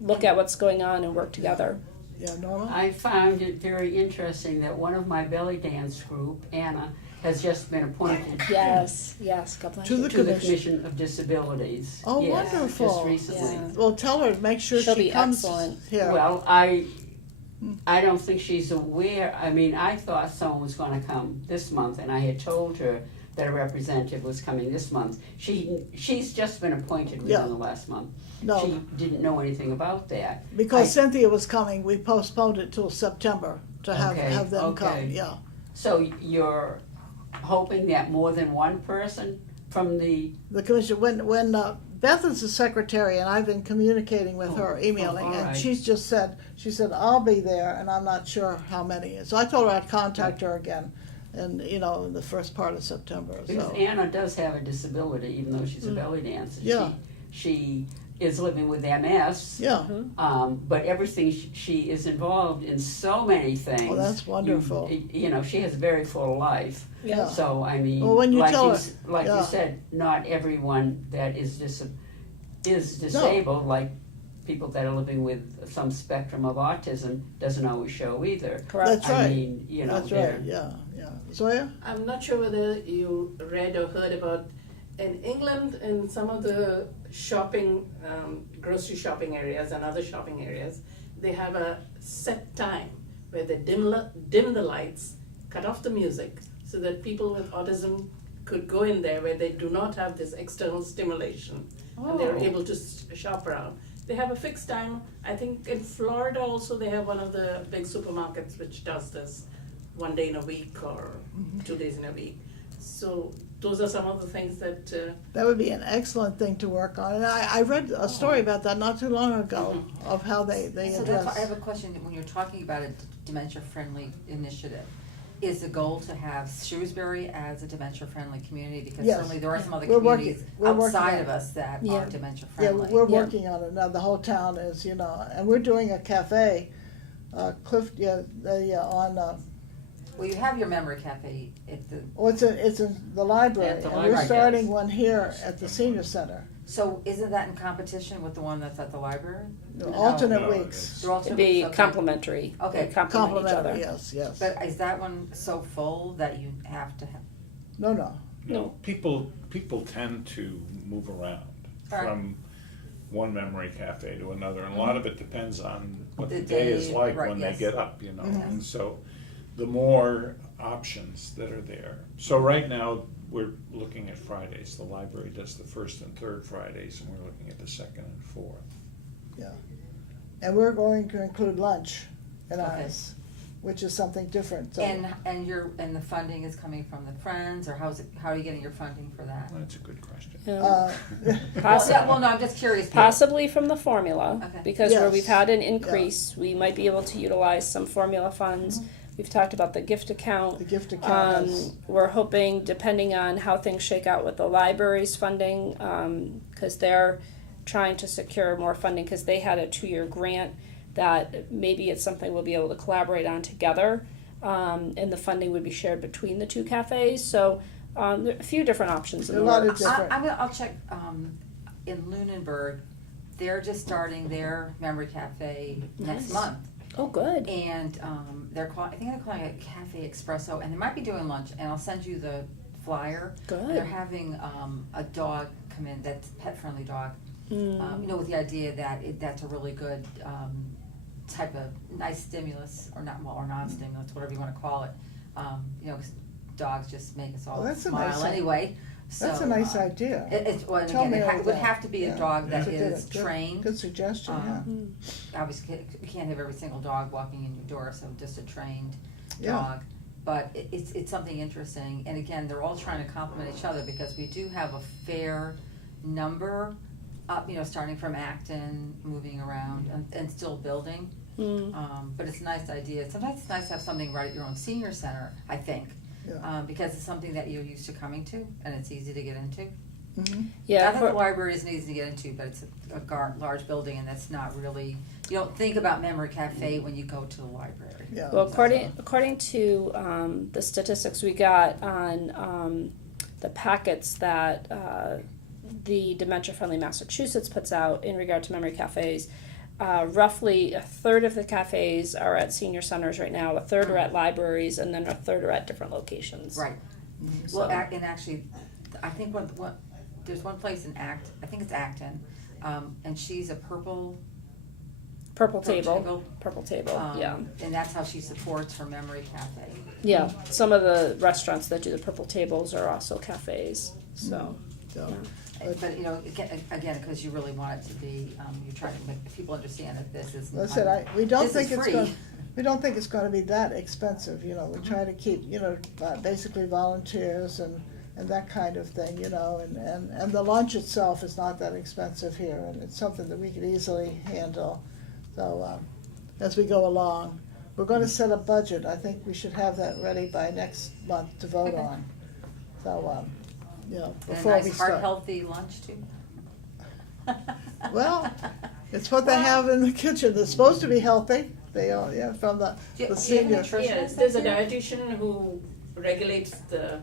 look at what's going on and work together. Yeah, Norma? I found it very interesting that one of my belly dance group, Anna, has just been appointed Yes, God bless To you. the to the commission. Commission of Disabilities. Oh, Yes, wonderful. Just recently. Yeah. Well, tell her to make sure She'll she be comes excellent. here. Well, I don't think she's aware. I mean, I thought someone was going to come this month, and I had told her that a representative was coming this month. She's just been appointed within Yeah. the last month. No. She didn't know anything about that. Because I- Cynthia was coming, we postponed it till September to have Okay, them come, okay. yeah. So you're hoping that more than one person from the The commission, when Beth is the secretary, and I've been communicating with her, emailing, all and right. she said, I'll be there, and I'm not sure how many. So I told her I'd contact her again, and, in the first part of September, because so. Anna does have a disability, even though she's a belly dancer. Yeah. She is living with MS. Yeah, But everything she is involved in so many things. Oh, that's wonderful. She has a very full life. yeah. So I mean, Well, when you like tell her- like yeah. you said, not everyone that is disabled, like people that are living with some spectrum of autism, doesn't always show either. Correct. That's right. I mean, That's they're- right, yeah. Zoya? I'm not sure whether you read or heard about, in England, in some of the shopping, grocery shopping areas and other shopping areas, they have a set time where they dim the lights, cut off the music, so that people with autism could go in there where they do not have this external stimulation, and they're Oh. able to shop around. They have a fixed time. I think in Florida also they have one of the big supermarkets which does this one day in a week or 2 days in a week. So those are some of the things that, That would be an excellent thing to work on. And I read a story about that not too long ago, of how they So that's, I address. have a question, when you're talking about a dementia-friendly initiative, is the goal to have Shrewsbury as a dementia-friendly community? Because Yes. certainly there are some other We're working- communities we're working outside on of us that Yeah. are Yeah, dementia-friendly. we're Yeah. working on it now. The whole town is, and we're doing a cafe, on, Well, you have your memory cafe at the, it's in the library. At the And library, we're starting yes. one here at the senior center, so isn't that in competition with the one that's at the library? alternate No, weeks. They're all It'd two be weeks, okay. complementary. Okay. They complement each other. Complimentary, yes. But is that one so full that you have to have? No. No, people tend to move around Alright. from one memory cafe to another, and a lot of it depends on what The the day is day, like right, when yes. they get up, Mhm. and so the more options that are there. So right now, we're looking at Fridays. The library does the first and third Fridays, and we're looking at the second and fourth. And we're going to include lunch in Okay. ours, which is something different, so. And the funding is coming from the Friends, or how are you getting your funding for that? That's a good question. Uh, Well, no, I'm just curious. Possibly from the formula, Okay. because where Yes. we've had an increase, we might be able to utilize some formula funds. We've talked about the gift account. The gift account is, We're hoping, depending on how things shake out with the library's funding, because they're trying to secure more funding, because they had a 2-year grant, that maybe it's something we'll be able to collaborate on together, and the funding would be shared between the two cafes. So there are a few different options in A the lot of works. different- I'll check, in Lunenburg, they're just starting their memory cafe next Nice. month. Oh, good. And, I think they're calling it Cafe Espresso, and they might be doing lunch, and I'll send you the flyer. They're Good. having, a dog come in, that's a pet-friendly dog, Mm. with the idea that that's a really good, type of nice stimulus, or non-stimulus, whatever you wanna call it. 'Cause dogs just make us all Well, that's a smile nice- anyway, so. that's a nice idea. Well, and Tell again, me it about would that. have to be a Yeah. dog that That's a is good- trained. Good suggestion, yeah. Obviously, you can't have every single dog walking in your door, so just a trained Yeah. dog. But it's something interesting, and again, they're all trying to complement each other, because we do have a fair number up, starting from Acton, moving around, and still building. Mm. But it's a nice idea. Sometimes it's nice to have something right at your own senior center, I think. Yeah. Because it's something that you're used to coming to, and it's easy to get into. Mhm. Yeah. Not that the for- library isn't easy to get into, but it's a large building, and that's not really, you don't think about Memory Cafe when you go to the library. Yeah. Well, according to the statistics we got on the packets that the Dementia Friendly Massachusetts puts out in regard to memory cafes, roughly a third of the cafes are at senior centers right now, a third are at libraries, and then a third are at different locations. Right. So- Well, and actually, I think there's one place in I think it's Acton, and she's a purple Purple table. table, yeah. And that's how she supports her Memory Cafe. Yeah, some of the restaurants that do the purple tables are also cafes, so. So, But, again, because you really want it to be, you're trying to make people understand that this is. listen, we don't this is think it's free. going, we don't think it's gonna be that expensive, we try to keep, basically volunteers and that kind of thing, and the lunch itself is not that expensive here, and it's something that we could easily handle. So, as we go along, we're gonna set a budget. I think we should have that ready by next month to vote Okay. on. So, And a before we nice, start. heart-healthy lunch, too. Well, it's what they have in the kitchen. They're supposed to be healthy. They are, from the Do you have senior. any nutritionist yes, there's a up there? dietitian who regulates the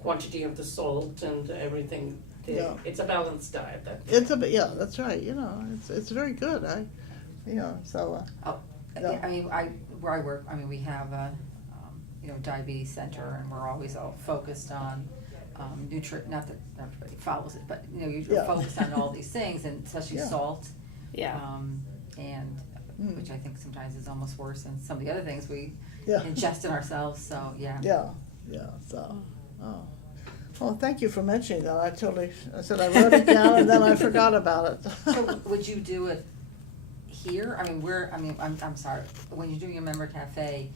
quantity of the salt and everything. Yeah. It's a balanced diet. That's right, it's very good. So, Yeah. I mean, where I work, we have a, diabetes center, and we're always all focused on, not that everybody follows it, but, you're Yeah. focused on all these things, and especially Yeah. salt. Yeah. And, which I think sometimes is almost worse than some of the other things we yeah, ingest in ourselves, so, yeah. so, Well, thank you for mentioning that. I said I wrote it down and then I forgot about it. So would you do it here? I'm sorry, when you're doing a member cafe,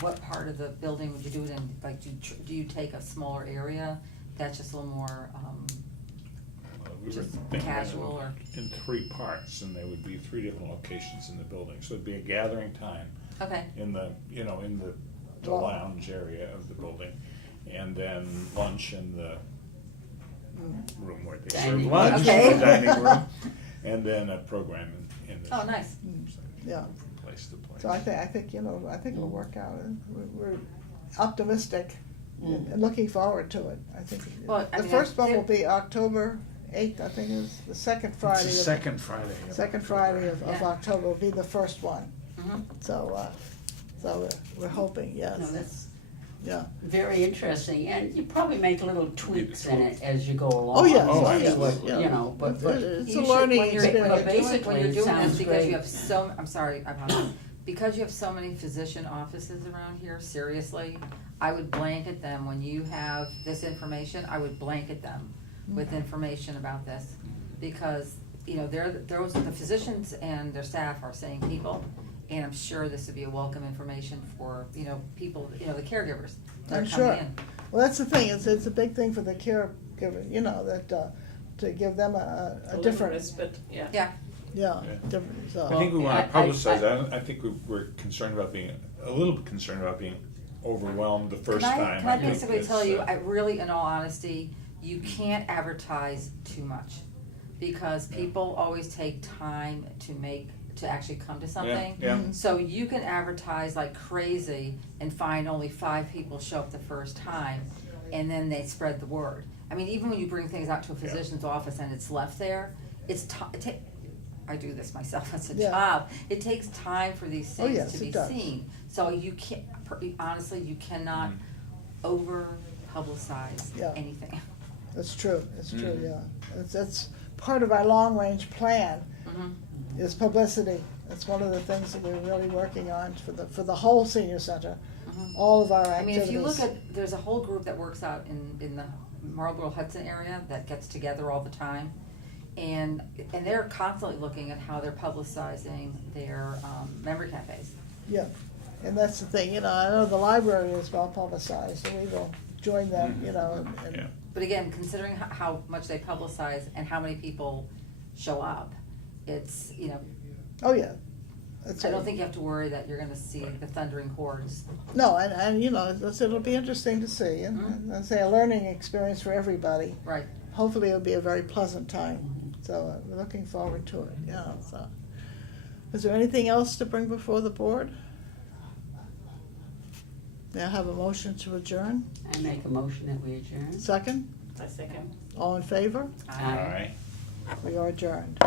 what part of the building would you do it in? Like, do you take a smaller area that's just a little more, Well, we were just thinking about casual or? it in 3 parts, and there would be 3 different locations in the building. So it'd be a gathering time Okay, in the, you know, in the Wow. lounge area of the building, and then lunch in the room where they serve Dining. lunch, Okay. the dining room, and then a program in the. oh, nice. Yeah. From place to place. So I think, I think it'll work out, and we're optimistic and looking forward to it. I think Well, I the mean, first one it- will be October 8th, I think is the second Friday. It's the second Friday. of Second October. Friday of Yeah. October will be the first one. Mhm. So we're hoping, yes, No, that's yeah. very interesting, and you probably make little tweaks in it as you go along. Oh, yes. Oh, See what, absolutely. You know, but It's You a should- learning when you're- experience. when you're doing- Basically, When you're it doing sounds this, because great. you have so, I'm sorry, I apologize. Because you have so many physician offices around here, seriously, I would blanket them, when you have this information, I would blanket them with information about this. Because, you know, the physicians and their staff are saying people, and I'm sure this would be a welcome information for, you know, people, you know, the caregivers that I'm are sure. coming in. Well, that's the thing, it's a big thing for the caregiver, you know, that, to give them a little different, respite, yeah. Yeah, yeah, Yeah. different, I so. think we Well, wanna I- publicize, I think we're concerned about being, a little bit concerned about being overwhelmed the first time. Can I think basically it's, tell you, I really, in all honesty, you can't advertise too much. Because people always take time to actually come to something. Yeah, So you can advertise like crazy and find only 5 people show up the first time, and then they spread the word. I mean, even when you bring things out to a physician's office and it's left there, I do this myself, it's a Yeah. job. It takes time for these Oh, things yes, to be it does. seen. So you can't, honestly, you cannot over publicize Yeah. anything. That's true, it's true, Mhm. yeah. That's part of our long-range plan, Mhm. is publicity. That's one of the things that we're really working on for the whole senior center, Mhm. all of our I mean, activities. if you look at, there's a whole group that works out in the Marlboro Hudson area that gets together all the time. And they're constantly looking at how they're publicizing their memory cafes. Yeah, and that's the thing, you know, I know the library is well publicized, so we will join them, you know, and. Yeah. But again, considering how much they publicize and how many people show up, it's, you know, Oh, yeah. That's I don't it. think you have to worry that you're gonna see the thundering hordes. No, and, you know, it'll be interesting to see, and, Mhm. and I say a learning experience for everybody. Right. Hopefully it'll be a very pleasant time, so we're looking forward to it, yeah, so. Is there anything else to bring before the board? May I have a motion to adjourn? I make a motion that we adjourn. Second? I second. All in favor? All right. We are adjourned.